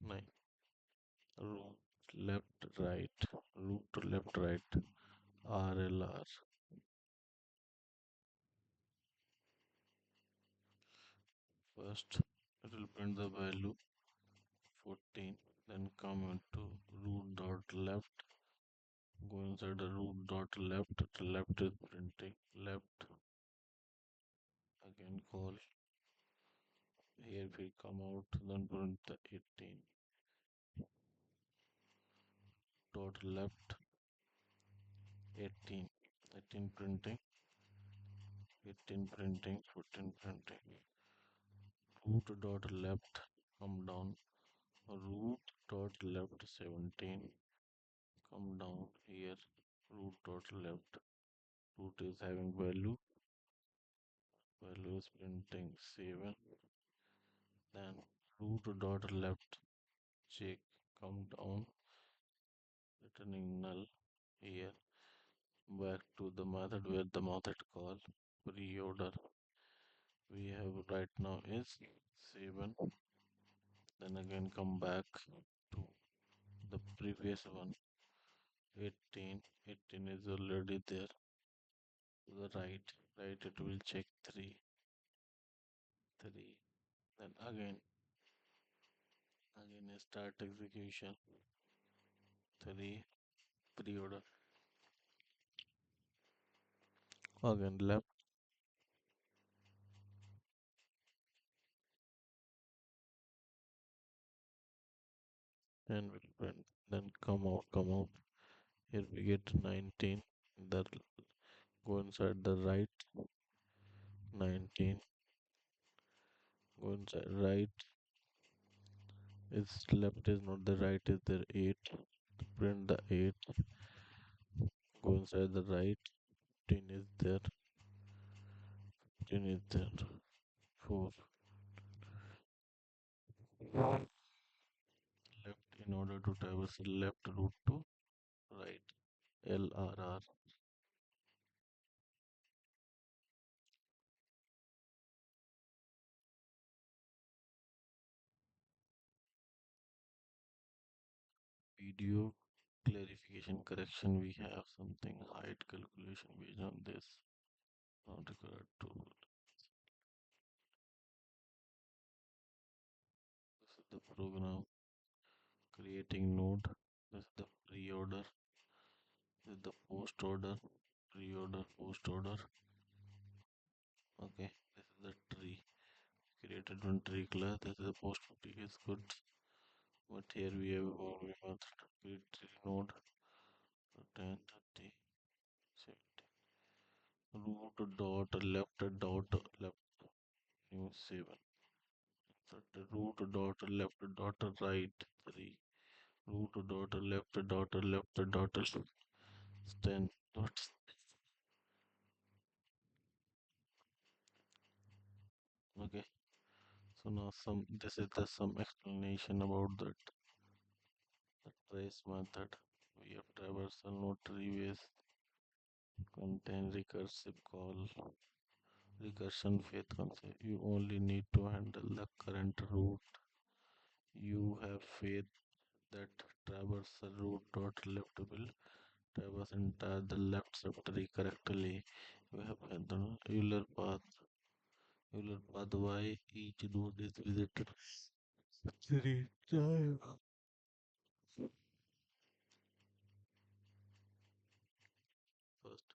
9. Root, left, right. Root to left, right. RLR. First, it will print the value 14. Then come into root dot left. Go inside the root dot left. Left is printing. Left. Again call. Here we come out. Then print the 18. Dot left. 18. 18 printing. 18 printing. 14 printing. Root dot left. Come down. Root dot left 17. Come down here. Root dot left. Root is having value. Value is printing 7. Then root dot left. Check. Come down. Returning null here. Back to the method where the method call pre-order we have right now is 7. Then again come back to the previous one 18. 18 is already there to the right. Right, it will check 3. 3. Then again start execution 3 pre-order. Again left and will print. Then come out. Here we get 19. That go inside the right 19. Go inside right is left is not the right is there 8. Print the 8. Go inside the right. 10 is there. 10 is there. 4. Left in order to traverse left route to right. LRR. Video clarification correction. We have something height calculation based on this. Not required to. This is the program creating node. This is the pre-order. This is the post order. Pre-order, post order. Okay. This is the tree. Created one tree class. This is a post is good. But here we have our method. Create tree node 10, 30, 70. Root dot left new 7. So the root dot left dot right 3. Root dot left dot 10 dot. Okay. So now this is the some explanation about that the trace method. We have traversal node tree ways contain recursive call recursion faith concept. You only need to handle the current root. You have faith that traversal root dot left will traverse entire the left subtree correctly. You have had the Euler path why each node is visited three times. First,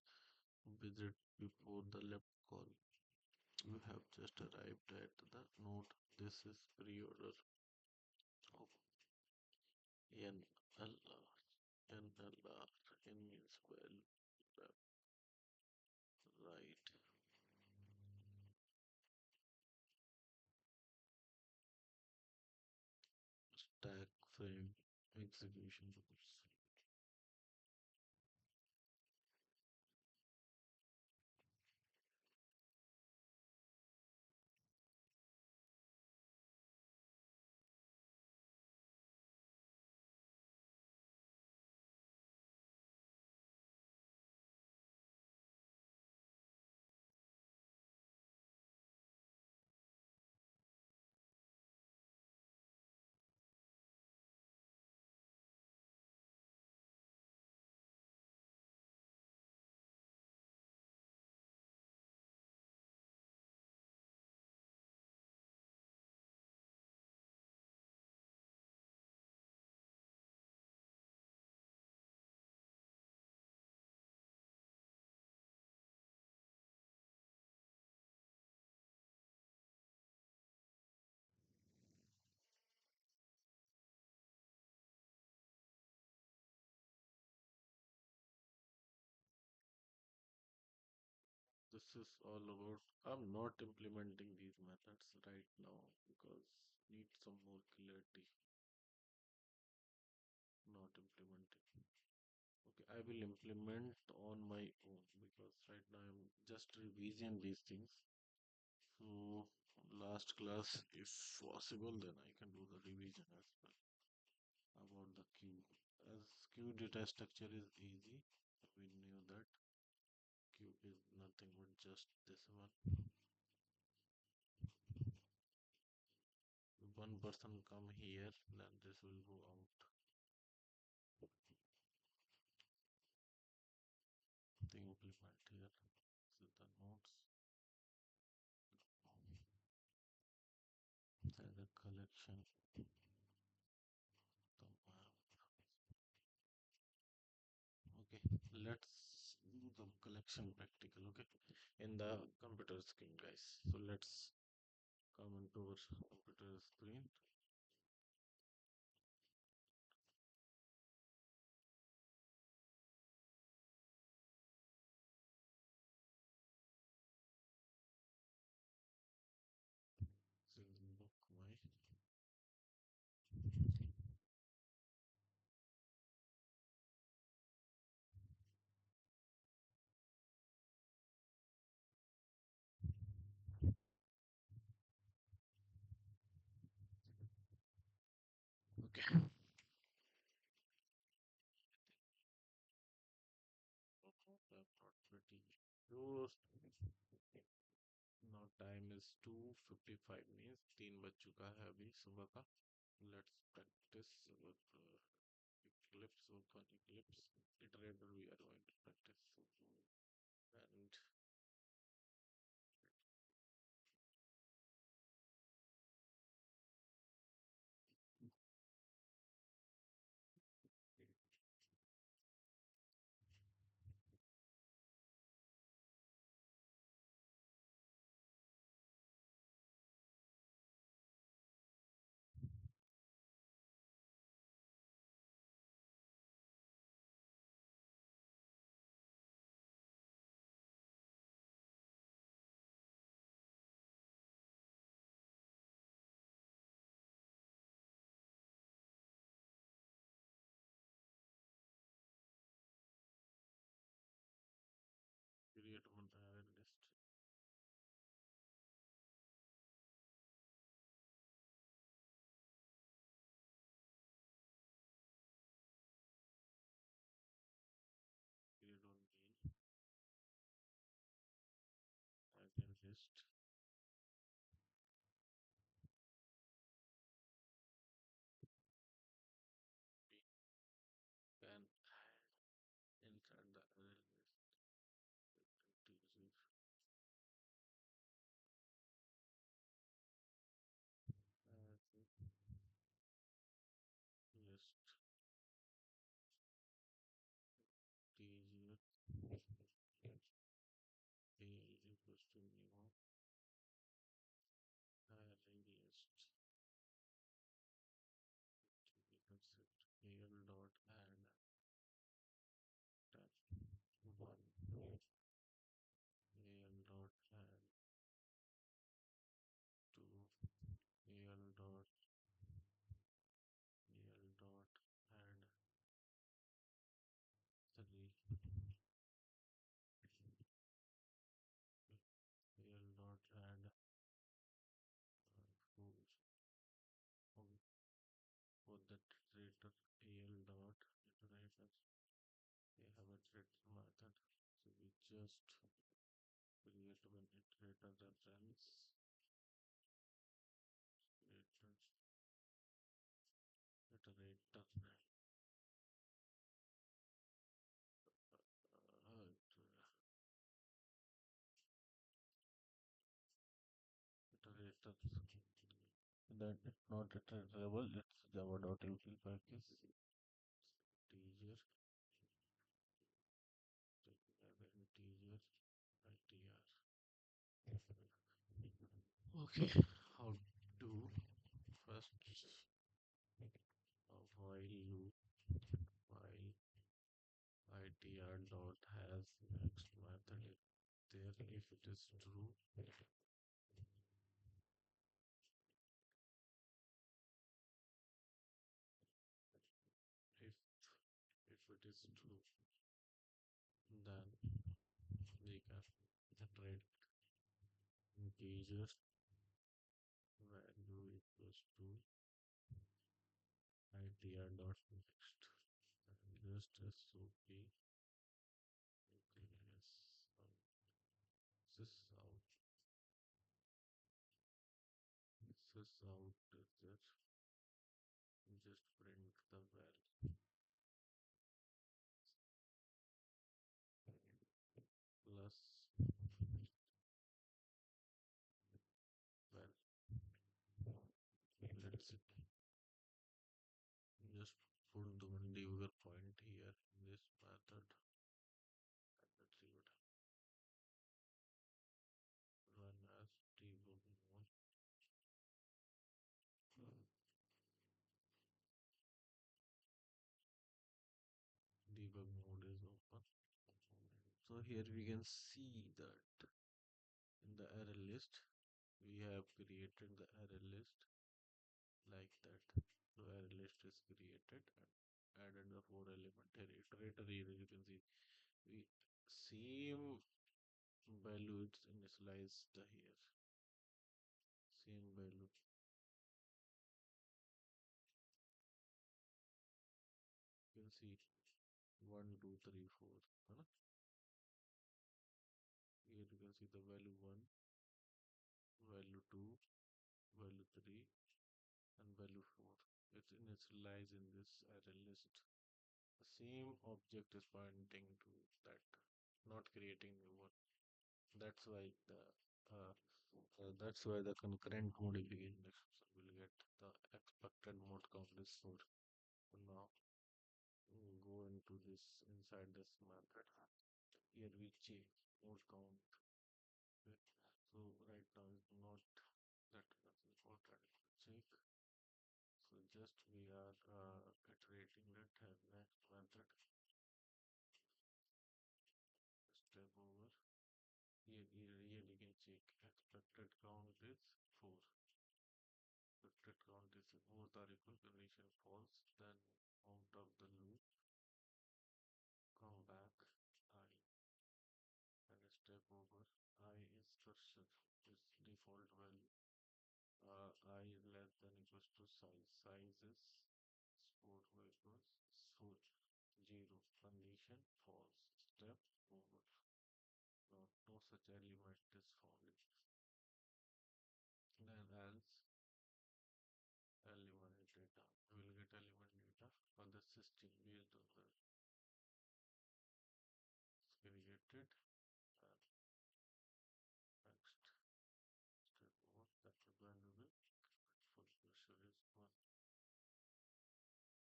visit before the left call. You have just arrived at the node. This is pre-order of NLR. NLR. N means well, left, right, stack frame, execution rules. This is all about. I'm not implementing these methods right now because need some more clarity. Not implementing. Okay, I will implement on my own because right now I'm just revision these things. So last class, if possible, then I can do the revision as well about the queue. As queue data structure is easy, we knew that queue is nothing but just this one. One person come here, then this will go out. The implement here. So the nodes and the collection, the map. Okay, let's do the collection practical. Okay, in the computer screen, guys. So let's come into our computer screen. So look my okay. Not pretty used. Now time is 2:55 means 3 बज चुका है अभी सुबह का. Let's practice our Eclipse, open Eclipse. Iterator we are going to practice. And just create one iterator reference, iterator, iterator, that it's not iterable, it's java.util package, integer, taking as an integer, itr. Okay, how to first while loop while itr dot has next method if there if it is true, if it is true, then we can iterate integer value equals to itr dot next, and just sop nucleus sys out sys out is just print the val plus well, let's just put the one debugger point here in this method, and let's see what run as debug mode. Debug mode is open. So here we can see that in the array list we have created the array list like that. So array list is created and added the four element iterator. Here you can see we same value it's initialized the here, same value. You can see 1 2 3 4, है ना? Here you can see the value 1, value 2, value 3, and value 4. It's initialized in this array list. The same object is pointing to that, not creating new one. That's why the concurrent modification exception will get the expected mode count is 4. So now we'll go into this inside this method. Here we check mode count. Okay. So right now is not that much important. Check. So just we are iterating that next method. Step over. Here you can check expected count is 4. Expected count is both are equal, condition false. Then out of the loop, come back I and step over. I is cursor is default value. I less than equals to size. Size is sport equals 4 0 condition false. Step over. No such element is found. Then else element data. We will get element data for the system based on the created. And next step over that we're going to be full pressure is 1.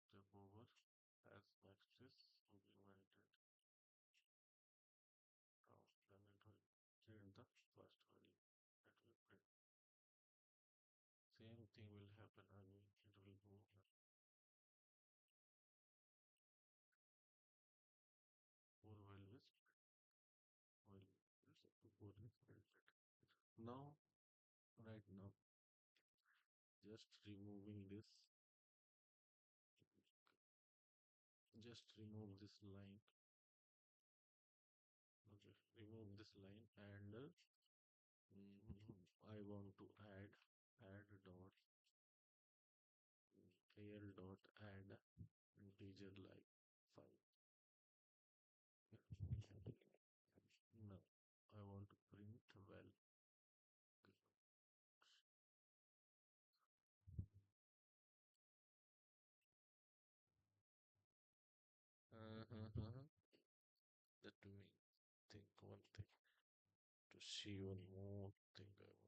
Step over as next is implemented. Now then it will change the first value that will print. Same thing will happen again. It will go four values. Four is printed. Now, right now, just removing this, just remove this line. Okay, remove this line and I want to add dot clear dot add integer like 5. doing think one thing to see one more thing I want.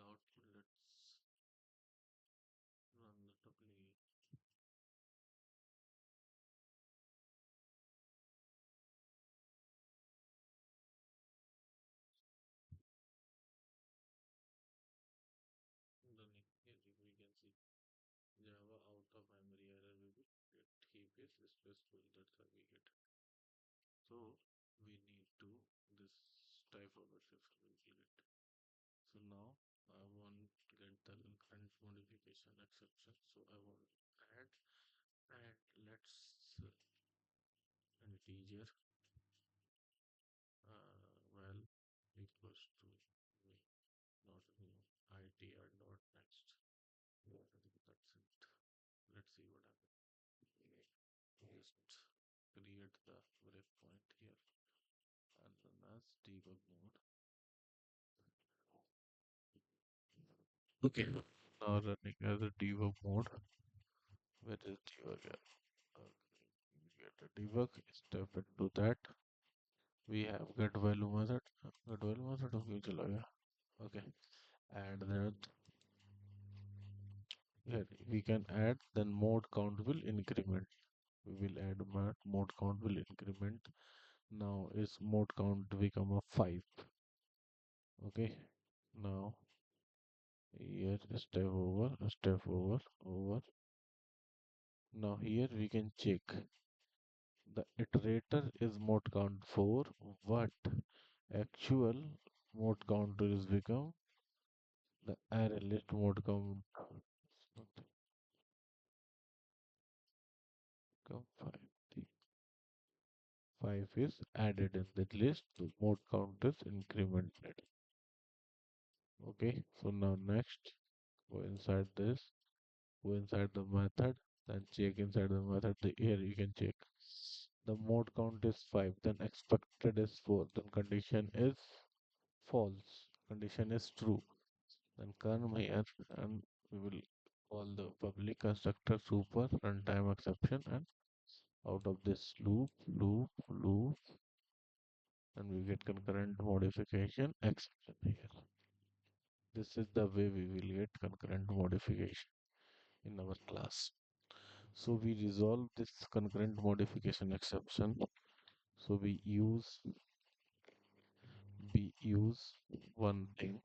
Now let's run the double. Then here we can see Java out of memory error will be get heap is stressful. That's how we get. So we need to this type of exception will get. So now I want to get the concurrent modification exception. So I want add and let's integer well equals to me not new itr dot next. I think that's it. Let's see what happens. Just create the breakpoint here and run as debug mode. Okay, now running as a debug mode. Where is debug? Uh, Get a debug. Step into that. We have get value method. Get value method of क्यों चला गया? Okay, and then here we can add. Then mode count will increment. We will add mode count will increment. Now is mode count become a 5. Okay, now here step over. Now here we can check the iterator is mode count 4, but actual mode counter is become the array list mode count become 5. The 5 is added in the list, the mode count is incremented. Okay, so now next go inside this, go inside the method, then check inside the method. Here you can check the mode count is 5, then expected is 4, then condition is false, condition is true. Then come here and we will call the public constructor super runtime exception and out of this loop and we get concurrent modification exception here. This is the way we will get concurrent modification in our class. So we resolve this concurrent modification exception. So we use one thing.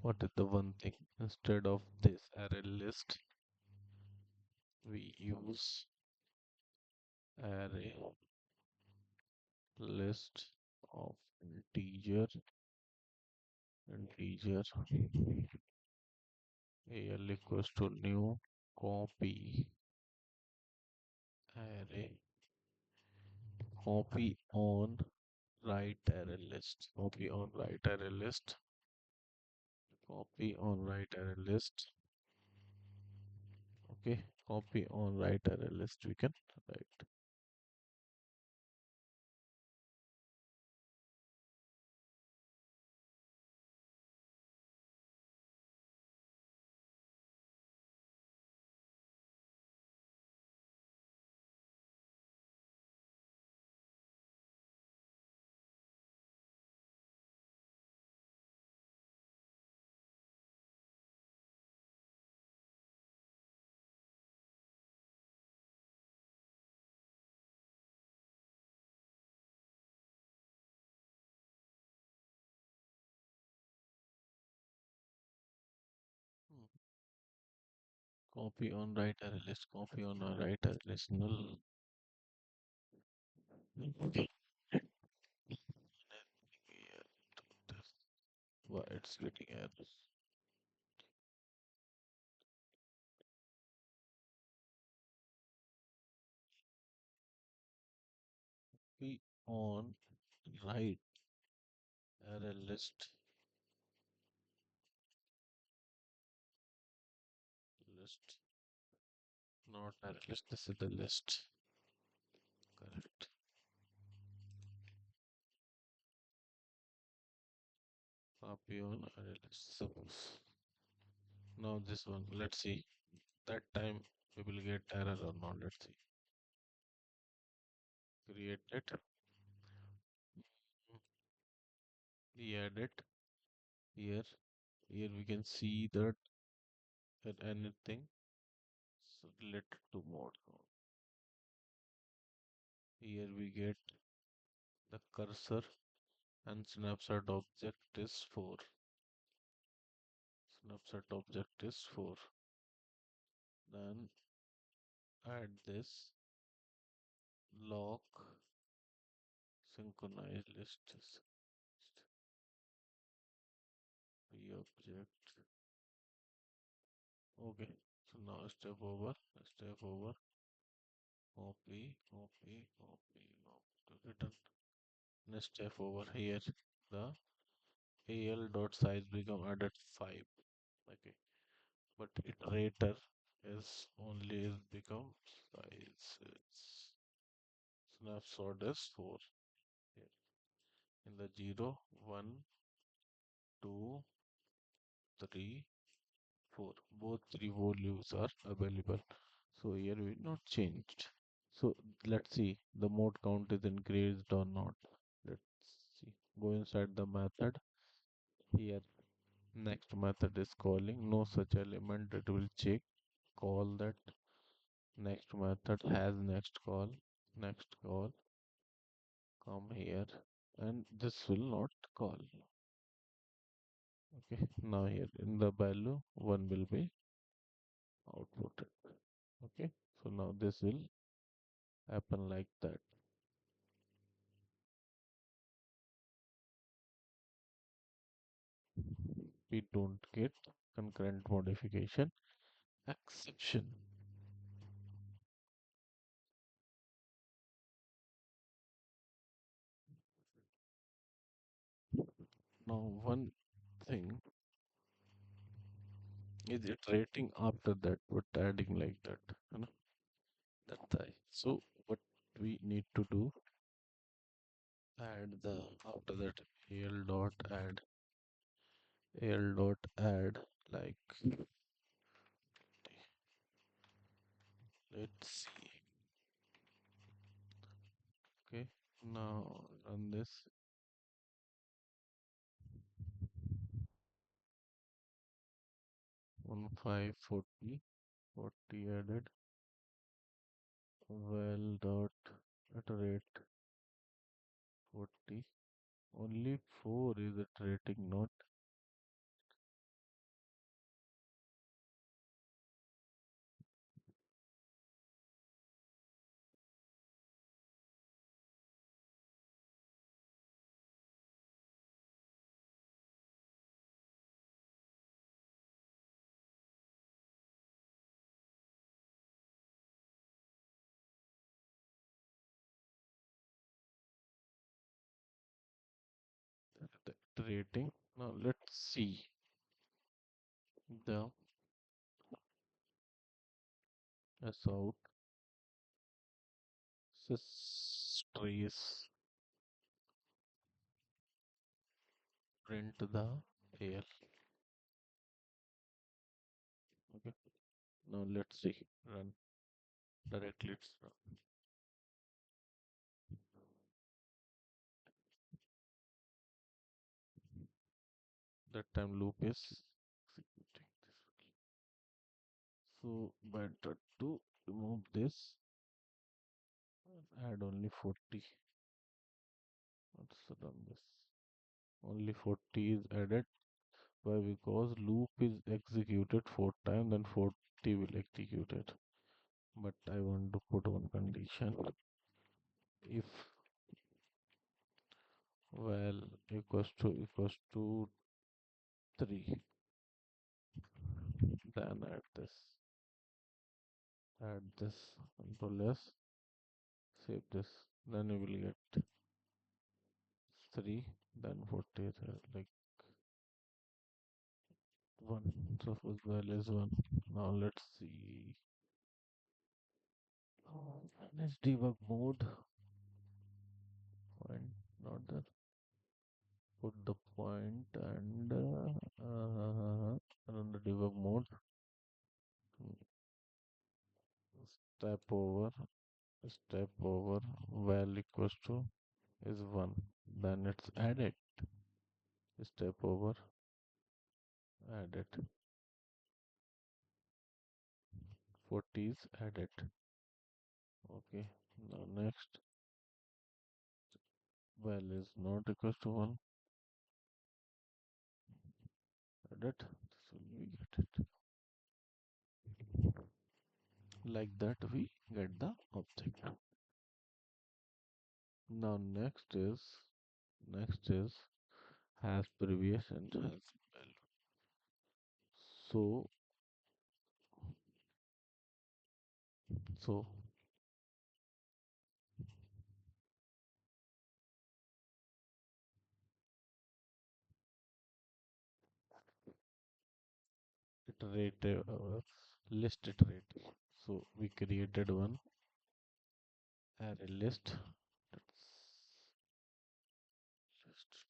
What is the one thing? Instead of this array list, we use array list of integer al equals to new copy array copy on right array list. Okay, copy on right array list we can write. Copy on right array list, copy on a right array list, null. Okay. Here, this, why it's getting errors. Copy on right array list, not array list, this is the list. Correct. Copy on array list. Suppose. Now this one, let's see. That time we will get error or not. Let's see. Create it. We add it here. Here we can see that anything. So related to mode. Here we get the cursor and snapshot object is 4. Snapshot object is 4. Then add this lock synchronize list object. Okay. So now step over, copy, return. Next step over here, the AL dot size become added 5. Okay. But iterator is only is become size is snapshot is 4 here in the 0 1 2 3 4 both three values are available, so here we not changed. So let's see the mode count is increased or not. Let's see, go inside the method here. Next method is calling no such element, it will check call that. Next method has next call, come here, and this will not call. Okay, now here in the value 1 will be outputted. Okay, so now this will happen like that. We don't get concurrent modification exception. Now one thing is iterating after that, but adding like that, you know, that's why. So what we need to do, add the after that al dot add like, let's see. Okay, now run this. 1540 added well dot iterate 40, only 4 is iterating, not iterating. Now let's see the sout trace print the AL. Okay, now let's see, run directly. It's run. That time loop is executing this. So better to remove this and add only 40. Let's run this. Only 40 is added. Why? Because loop is executed 4 times, then 4 t will execute it. But I want to put one condition. If val equals to 3, then add this control S, save this, then you will get 3, then 40, like 1. Suppose val is 1. Now let's see. Let's debug mode. Point, not that. Put the point and the debug mode. Step over, step over, val equals to is 1. Then it's added. Step over, added. 40 is added. Okay. Now next, val is not equals to 1. Added. So we get it. Like that we get the object. Now next is has previous and has value. So so iterative list iterative. So we created one array list. Let's just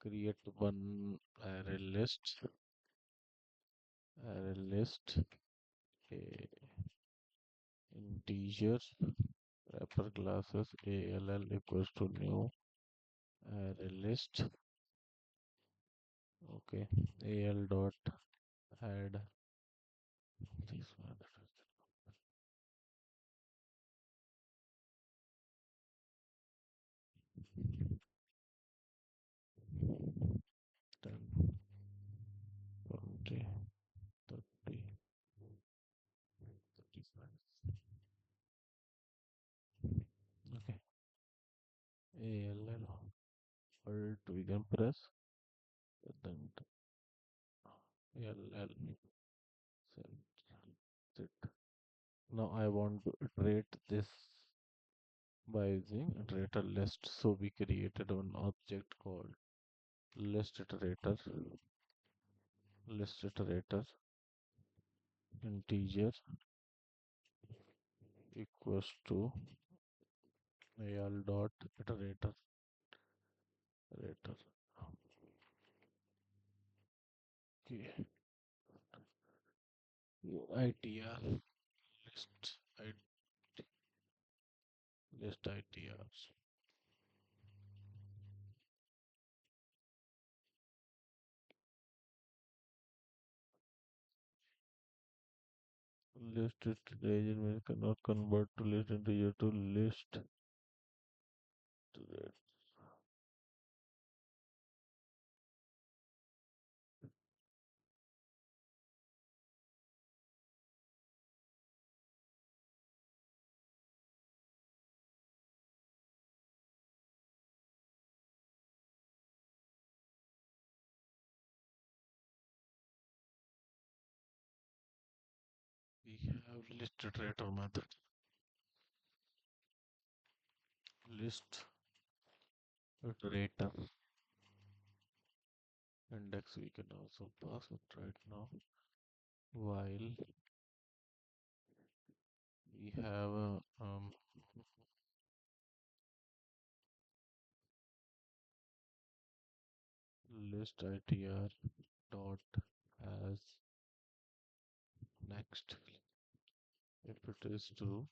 create one array list a integer wrapper classes all equals to new array list. Okay, al dot add this one. Then 20, 30, 35. Okay, ALL alt we can press, then ALL set it. Now I want to iterate this by using iterator list. So we created an object called list iterator integer equals to al dot iterator. Okay, itr list itrs. List integer means cannot convert to list integer to list. We have list iterator method. List iterator index we can also pass it right now. While we have a list itr dot as next. If it is true,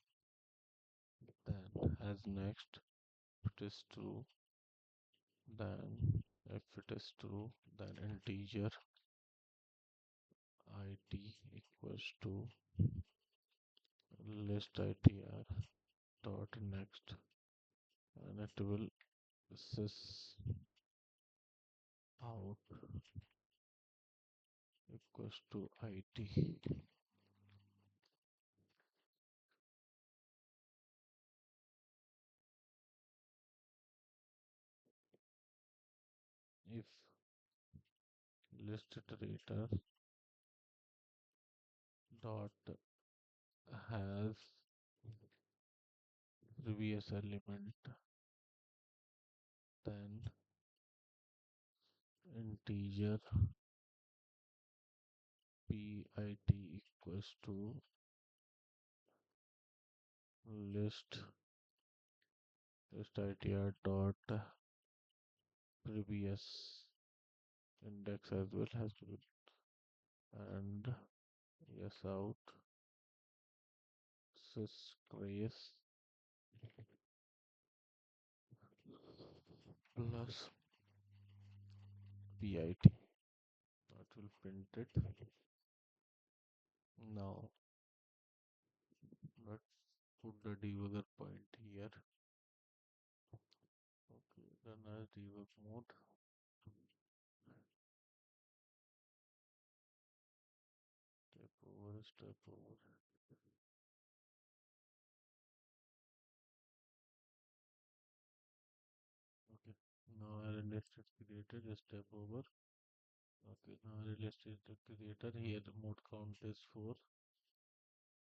then as next. If it is true, then if it is true, then integer it equals to list itr dot next, and it will sys out equals to IT. If list iterator dot has previous element, then integer pit equals to list itr dot previous index as well has to be, and yes out syscrace plus pit, that will print it. Now let's put the debugger point here. Okay, then as debug mode, step over. Okay, now array list is created, just step over. Okay, now array list is created. Here mode count is 4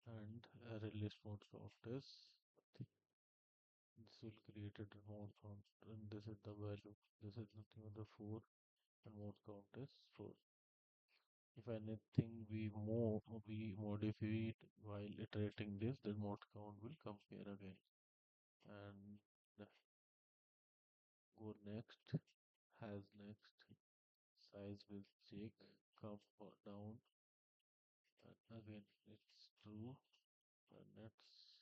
and array list mode count is this will create a mode count and this is the value. This is nothing but the 4 and mode count is 4. If anything we modify it while iterating this, then mode count will compare again. And go next, has next, size will check, come down, and again it's true. And let's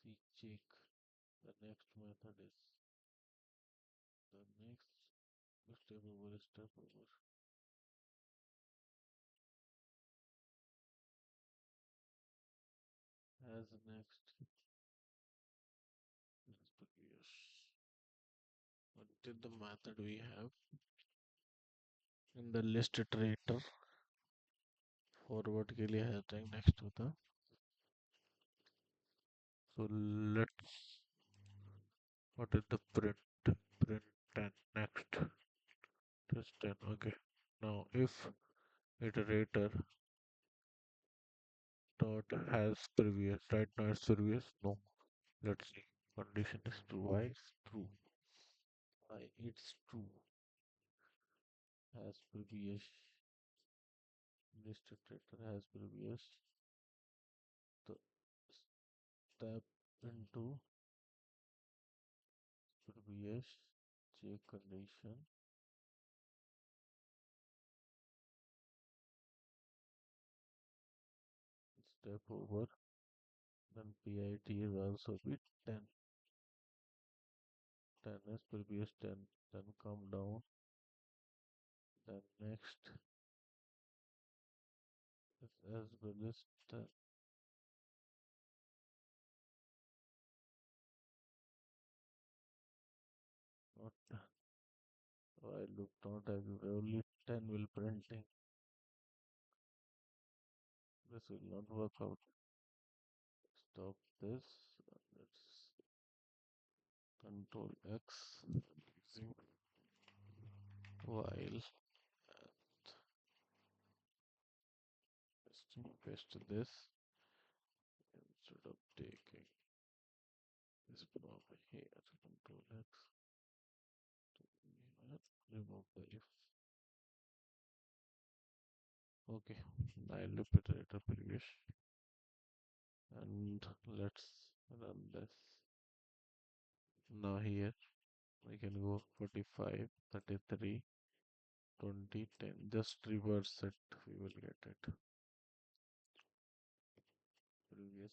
see check. The next method is the next step over. As next, yes. Until the method we have in the list iterator forward के लिए है next to the, so let's, what is the print 10 next just 10. Okay, now if iterator dot has previous, right now it's previous, no, let's see, condition is true, why it's true, why it's true, has previous, list iterator has previous, the step into previous check condition, step over, then PIT is also with 10, 10 is previous 10, then come down, then next is as well as 10, not while loop not as only 10 will printing, this will not work out. Stop this, let's control X using while and paste this instead of taking this from here, control X and remove the if. Okay, I loop iterator previous and let's run this. Now here we can go 45, 33, 20, 10. Just reverse it, we will get it. Previous.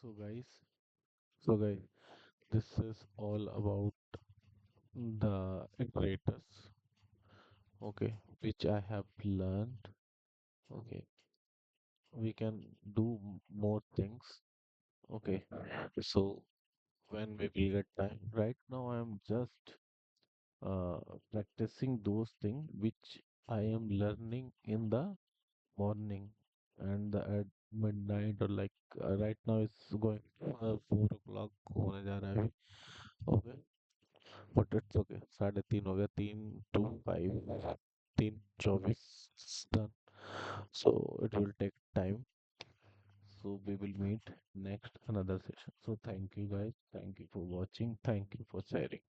So guys, so guys, this is all about the iterators. Okay, which I have learned. Okay, we can do more things. Okay, so when we will get time. Right now, I'm just uh, practicing those things which I am learning in the morning and at midnight or like right now it's going 4 o'clock होने जा रहा है अभी okay but it's okay 3:30 हो गया 3 to 5 3:24 done so it will take time so we will meet next another session so thank you guys thank you for watching thank you for sharing